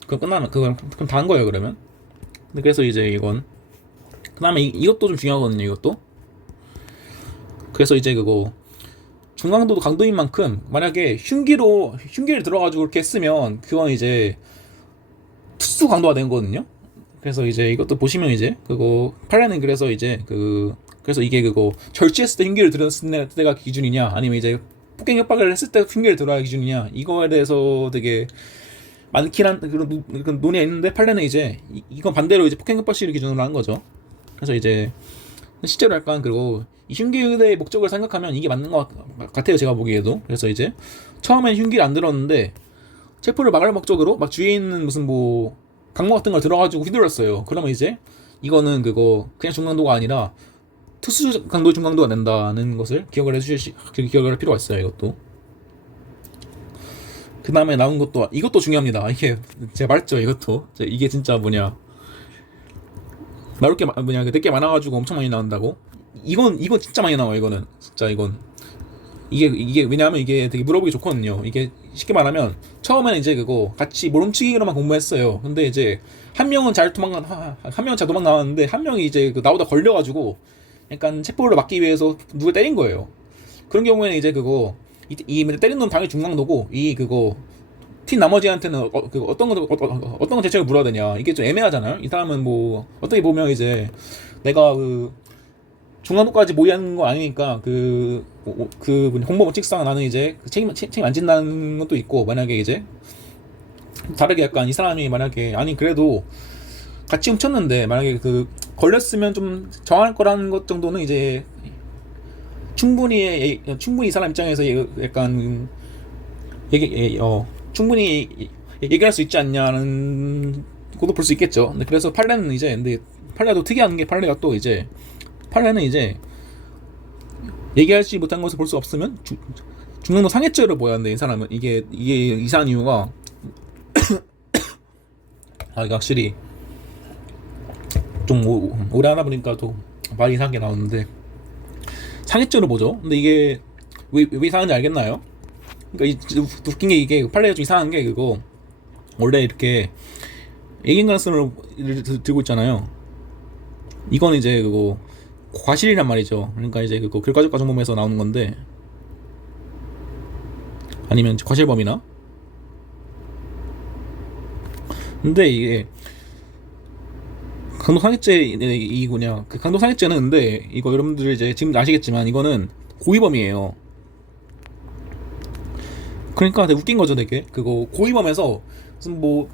그럼 끝나면 그럼 다 한 거예요. 그러면. 근데 그래서 이제 이건 그 다음에 이것도 좀 중요하거든요. 이것도. 그래서 이제 그거 중강도도 강도인 만큼 만약에 흉기를 들어가지고 그렇게 했으면 그건 이제 특수 강도가 된 거거든요. 그래서 이제 이것도 보시면 이제 그거 판례는 그래서 이제 그래서 이게 그거 절취했을 때 흉기를 들었을 때가 기준이냐 아니면 이제 폭행 협박을 했을 때 흉기를 들어야 기준이냐 이거에 대해서 되게 많긴 한 그런 논의가 있는데 판례는 이제 이건 반대로 이제 폭행 협박시를 기준으로 하는 거죠. 그래서 이제 실제로 약간 그리고 이 흉기 의대의 목적을 생각하면 이게 맞는 것 같아요. 제가 보기에도. 그래서 이제 처음엔 흉기를 안 들었는데 체포를 막을 목적으로 막 주위에 있는 무슨 뭐 강모 같은 걸 들어가지고 휘둘렀어요. 그러면 이제 이거는 그거 그냥 중강도가 아니라 특수 강도 중강도가 된다는 것을 기억을 할 필요가 있어요. 이것도. 그 다음에 나온 것도 이것도 중요합니다. 이게 제가 말했죠. 이것도 이게 진짜 나올 게 되게 많아가지고 엄청 많이 나온다고. 이건 진짜 많이 나와요. 이거는 진짜 이게 왜냐하면 이게 되게 물어보기 좋거든요. 이게 쉽게 말하면 처음에는 이제 그거 같이 몰음치기로만 공부했어요. 근데 이제 한 명은 잘 도망 나왔는데 한 명이 이제 나보다 걸려가지고 약간 체포를 막기 위해서 누굴 때린 거예요. 그런 경우에는 이제 그거 이 때린 놈 당연히 중강도고 이 그거 팀 나머지한테는 어떤 거 대책을 물어야 되냐 이게 좀 애매하잖아요. 이 사람은 뭐 어떻게 보면 이제 내가 그 중간도까지 모의하는 거 아니니까 공범 원칙상 나는 이제 책임 안 진다는 것도 있고 만약에 이제 다르게 약간 이 사람이 만약에 아니 그래도 같이 훔쳤는데 만약에 걸렸으면 좀 정할 거라는 것 정도는 이제 충분히 이 사람 입장에서 약간 충분히 얘기할 수 있지 않냐는 것도 볼 수 있겠죠. 근데 그래서 판례는 이제 근데 판례도 특이한 게 판례는 이제 얘기하지 못한 것을 볼 수 없으면 중강도 상해죄를 보여야 하는데 이 사람은 이게 이상한 이유가 이게 확실히 좀 오래 하다 보니까 또 말이 이상하게 나오는데 상해죄로 보죠. 근데 이게 왜 이상한지 알겠나요? 그러니까 웃긴 게 이게 판례가 좀 이상한 게 그거 원래 이렇게 예견 가능성을 들고 있잖아요. 이건 이제 그거 과실이란 말이죠. 그러니까 이제 그거 결과적 가정범위에서 나오는 건데 아니면 과실범이나. 근데 이게 강도상해죄 이거냐 그 강도상해죄는 근데 이거 여러분들 이제 지금 아시겠지만 이거는 고의범이에요. 그러니까 되게 웃긴 거죠. 되게 그거 고의범에서 무슨 뭐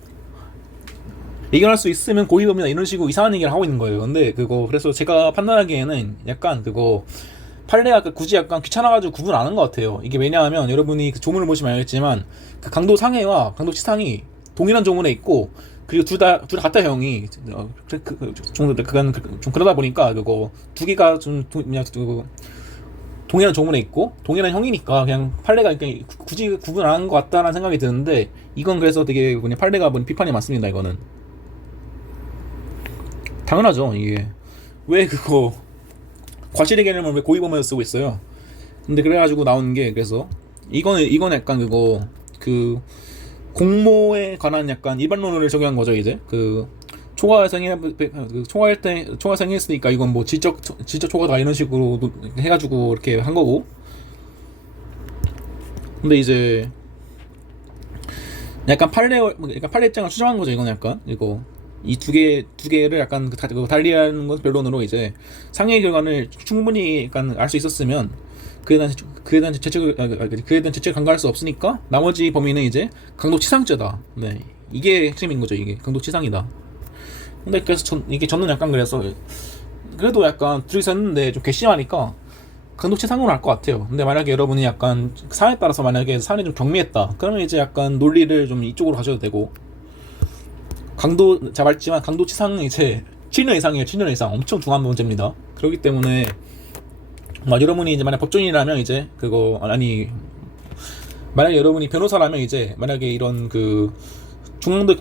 이겨낼 수 있으면 고의범이다 이런 식으로 이상한 얘기를 하고 있는 거예요. 근데 그거 그래서 제가 판단하기에는 약간 그거 판례가 굳이 약간 귀찮아가지고 구분 안 한 것 같아요. 이게 왜냐하면 여러분이 그 조문을 보시면 알겠지만 그 강도 상해와 강도 치상이 동일한 조문에 있고 그리고 둘 다 같다 형이 그건 좀 그러다 보니까 그거 두 개가 좀 동일한 조문에 있고 동일한 형이니까 그냥 판례가 그냥 굳이 구분 안 한 것 같다라는 생각이 드는데 이건 그래서 되게 그냥 판례가 비판이 많습니다. 이거는 당연하죠. 이게 왜 그거 과실의 개념을 왜 고의범위로 쓰고 있어요. 근데 그래가지고 나온 게 그래서 이건 약간 그거 그 공모에 관한 약간 일반론을 적용한 거죠. 이제 그 초과생했으니까 이건 뭐 질적 초과다 이런 식으로 해가지고 이렇게 한 거고. 근데 이제 약간 판례 입장을 추정한 거죠. 이건 약간 이거 이 두 개를 약간 달리하는 건 변론으로 이제 상해 결과를 충분히 약간 알 수 있었으면 그에 대한 죄책을 간과할 수 없으니까 나머지 범위는 이제 강도치상죄다. 네, 이게 핵심인 거죠. 이게 강도치상이다. 근데 그래서 저는 약간 그래서 그래도 약간 둘이서 했는데 좀 괘씸하니까 강도치상으로 할 것 같아요. 근데 만약에 여러분이 약간 사안에 따라서 만약에 사안이 좀 경미했다 그러면 이제 약간 논리를 좀 이쪽으로 가셔도 되고, 제가 말했지만 강도치상은 이제 7년 이상이에요. 7년 이상 엄청 중요한 문제입니다. 그렇기 때문에 여러분이 이제 만약 법조인이라면 이제 그거 아니 만약에 여러분이 변호사라면 이제 만약에 이런 그 중앙도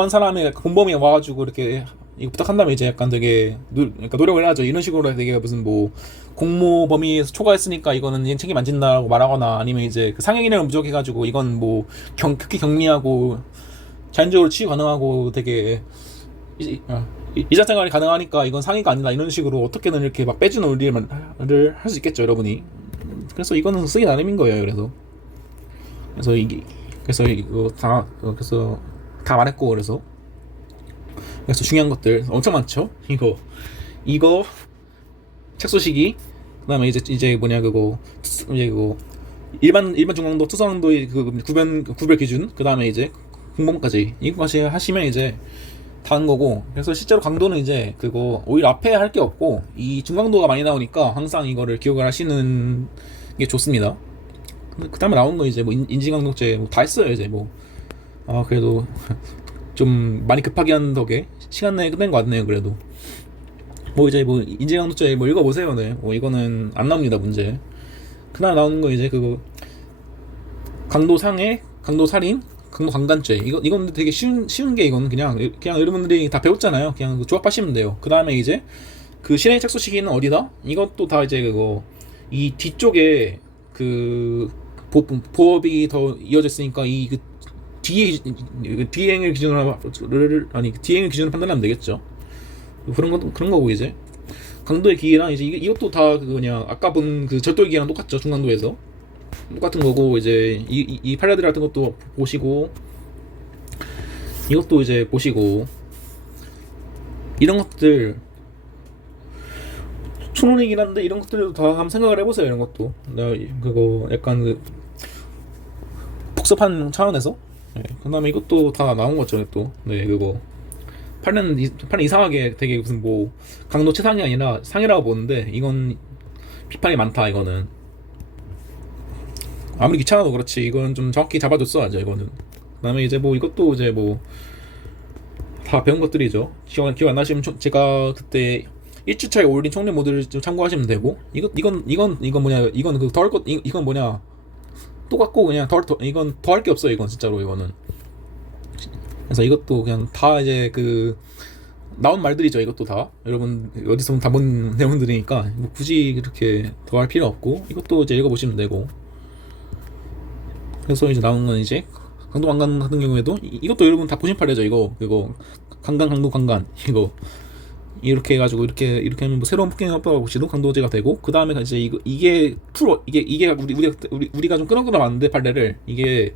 한 사람의 공범이 와가지고 이렇게 이거 부탁한다면 이제 약간 되게 그러니까 노력을 해야죠. 이런 식으로 되게 무슨 뭐 공모 범위에서 초과했으니까 이거는 책임 안 진다라고 말하거나 아니면 이제 그 상해 기능을 부족해가지고 이건 뭐 극히 경미하고 자연적으로 치유 가능하고 되게 이자 생활이 가능하니까 이건 상해가 아니다 이런 식으로 어떻게든 이렇게 막 빼주는 논리를 할 수 있겠죠, 여러분이. 그래서 이거는 쓰기 나름인 거예요. 그래서 이거 다 말했고 그래서 중요한 것들 엄청 많죠. 이거 책 소식이 그다음에 이제 뭐냐 그거 일반 중강도 투성도의 그 구별 기준 그다음에 이제 공범까지 이거까지 하시면 이제 다 한 거고. 그래서 실제로 강도는 이제 그거 오히려 앞에 할 게 없고 이 중강도가 많이 나오니까 항상 이거를 기억을 하시는 게 좋습니다. 그 다음에 나온 거 이제 뭐 인지강도죄 뭐 다 했어요. 이제 뭐 그래도 좀 많이 급하게 한 덕에 시간 내에 끝낸 것 같네요. 그래도 뭐 이제 뭐 인지강도죄 뭐 읽어보세요. 네, 뭐 이거는 안 나옵니다 문제. 그다음 나오는 거 이제 그거 강도 상해, 강도 살인, 강도 강간죄. 이건 되게 쉬운 게 이거는 그냥 여러분들이 다 배웠잖아요. 그냥 조합하시면 돼요. 그 다음에 이제 그 실행 착수 시기는 어디다? 이것도 다 이제 그거 이 뒤쪽에 그 보업이 더 이어졌으니까 이 그 뒤행을 기준으로 뒤행을 기준으로 판단하면 되겠죠. 그런 거고 이제 강도의 기회랑 이제 이것도 다 그냥 아까 본 그 절도기랑 똑같죠. 중강도에서 똑같은 거고 이제 이 판례들 같은 것도 보시고 이것도 이제 보시고 이런 것들 촌론이긴 한데 이런 것들도 다 한번 생각을 해보세요. 이런 것도 내가 그거 약간 그 복습한 차원에서. 네. 그다음에 이것도 다 나온 거죠. 또 네 그거 판례는 이상하게 되게 무슨 뭐 강도 최상이 아니라 상이라고 보는데 이건 비판이 많다. 이거는 아무리 귀찮아도 그렇지 이건 좀 정확히 잡아줬어야죠. 이거는. 그다음에 이제 뭐 이것도 이제 뭐 다 배운 것들이죠. 기억 안 나시면 제가 그때 1주차에 올린 총리 모드를 좀 참고하시면 되고 이건 뭐냐 이건 그 더 할 것 이건 뭐냐 똑같고 그냥 이건 더 할 게 없어요. 이건 진짜로 이거는. 그래서 이것도 그냥 다 이제 그 나온 말들이죠. 이것도 다 여러분 어디서 다 본 내용들이니까 뭐 굳이 그렇게 더 할 필요 없고 이것도 이제 읽어보시면 되고. 그래서 이제 나온 건 이제 강도 강간 같은 경우에도 이것도 여러분 다 보신 판례죠. 이거 강도 강간 이거 이렇게 해가지고 이렇게 하면 뭐 새로운 폭행 협박을 고치도 강도죄가 되고 그 다음에 이제 이게 우리가 좀 끊어끌어 봤는데 판례를 이게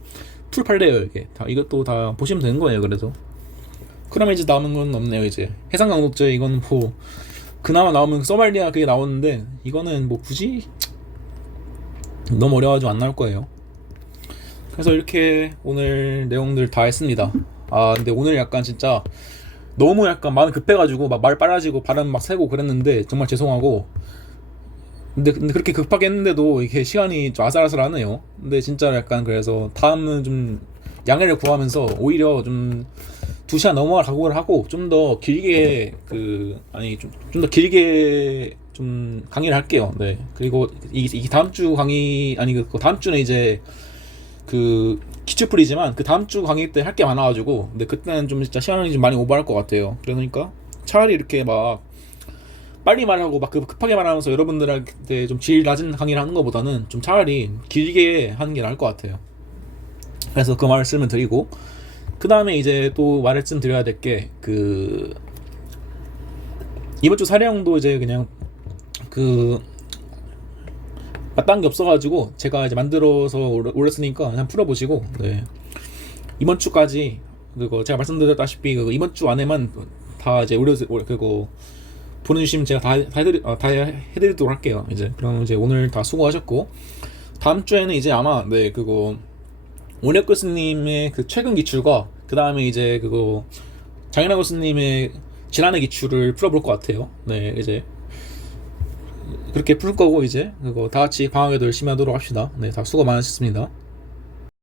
풀 판례예요. 이게 다 이것도 다 보시면 되는 거예요. 그래서 그러면 이제 남은 건 없네요. 이제 해상 강도죄 이거는 뭐 그나마 나오면 소말리아 그게 나오는데 이거는 뭐 굳이 너무 어려워가지고 안 나올 거예요. 그래서 이렇게 오늘 내용들 다 했습니다. 아 근데 오늘 약간 진짜 너무 약간 마음이 급해가지고 막 말 빨라지고 발음 막 세고 그랬는데 정말 죄송하고, 근데 그렇게 급하게 했는데도 이게 시간이 좀 아슬아슬하네요. 근데 진짜 약간 그래서 다음은 좀 양해를 구하면서 오히려 좀 2시간 넘어갈 각오를 하고 좀 더 길게 좀 더 길게 좀 강의를 할게요. 네. 그리고 이 다음 주 강의 아니 그 다음 주는 이제 그 기출풀이지만 그 다음 주 강의 때 할 게 많아가지고, 근데 그때는 좀 진짜 시간이 좀 많이 오버할 것 같아요. 그러니까 차라리 이렇게 막 빨리 말하고 막 급하게 말하면서 여러분들한테 좀 질 낮은 강의를 하는 것보다는 좀 차라리 길게 하는 게 나을 것 같아요. 그래서 그 말씀을 드리고, 그 다음에 이제 또 말을 좀 드려야 될 게 이번 주 사례형도 이제 그냥 그 마땅한 게 없어가지고 제가 이제 만들어서 올렸으니까 그냥 풀어보시고, 네. 이번 주까지 그거 제가 말씀드렸다시피 이번 주 안에만 다 이제 그거 보내주시면 제가 다 해드리도록 할게요. 이제 그럼 이제 오늘 다 수고하셨고, 다음 주에는 이제 아마 네 그거 원혁 교수님의 그 최근 기출과 그 다음에 이제 그거 장인환 교수님의 지난해 기출을 풀어볼 것 같아요. 네 이제 그렇게 풀 거고, 이제 그거 다 같이 방학에도 열심히 하도록 합시다. 네 다 수고 많으셨습니다.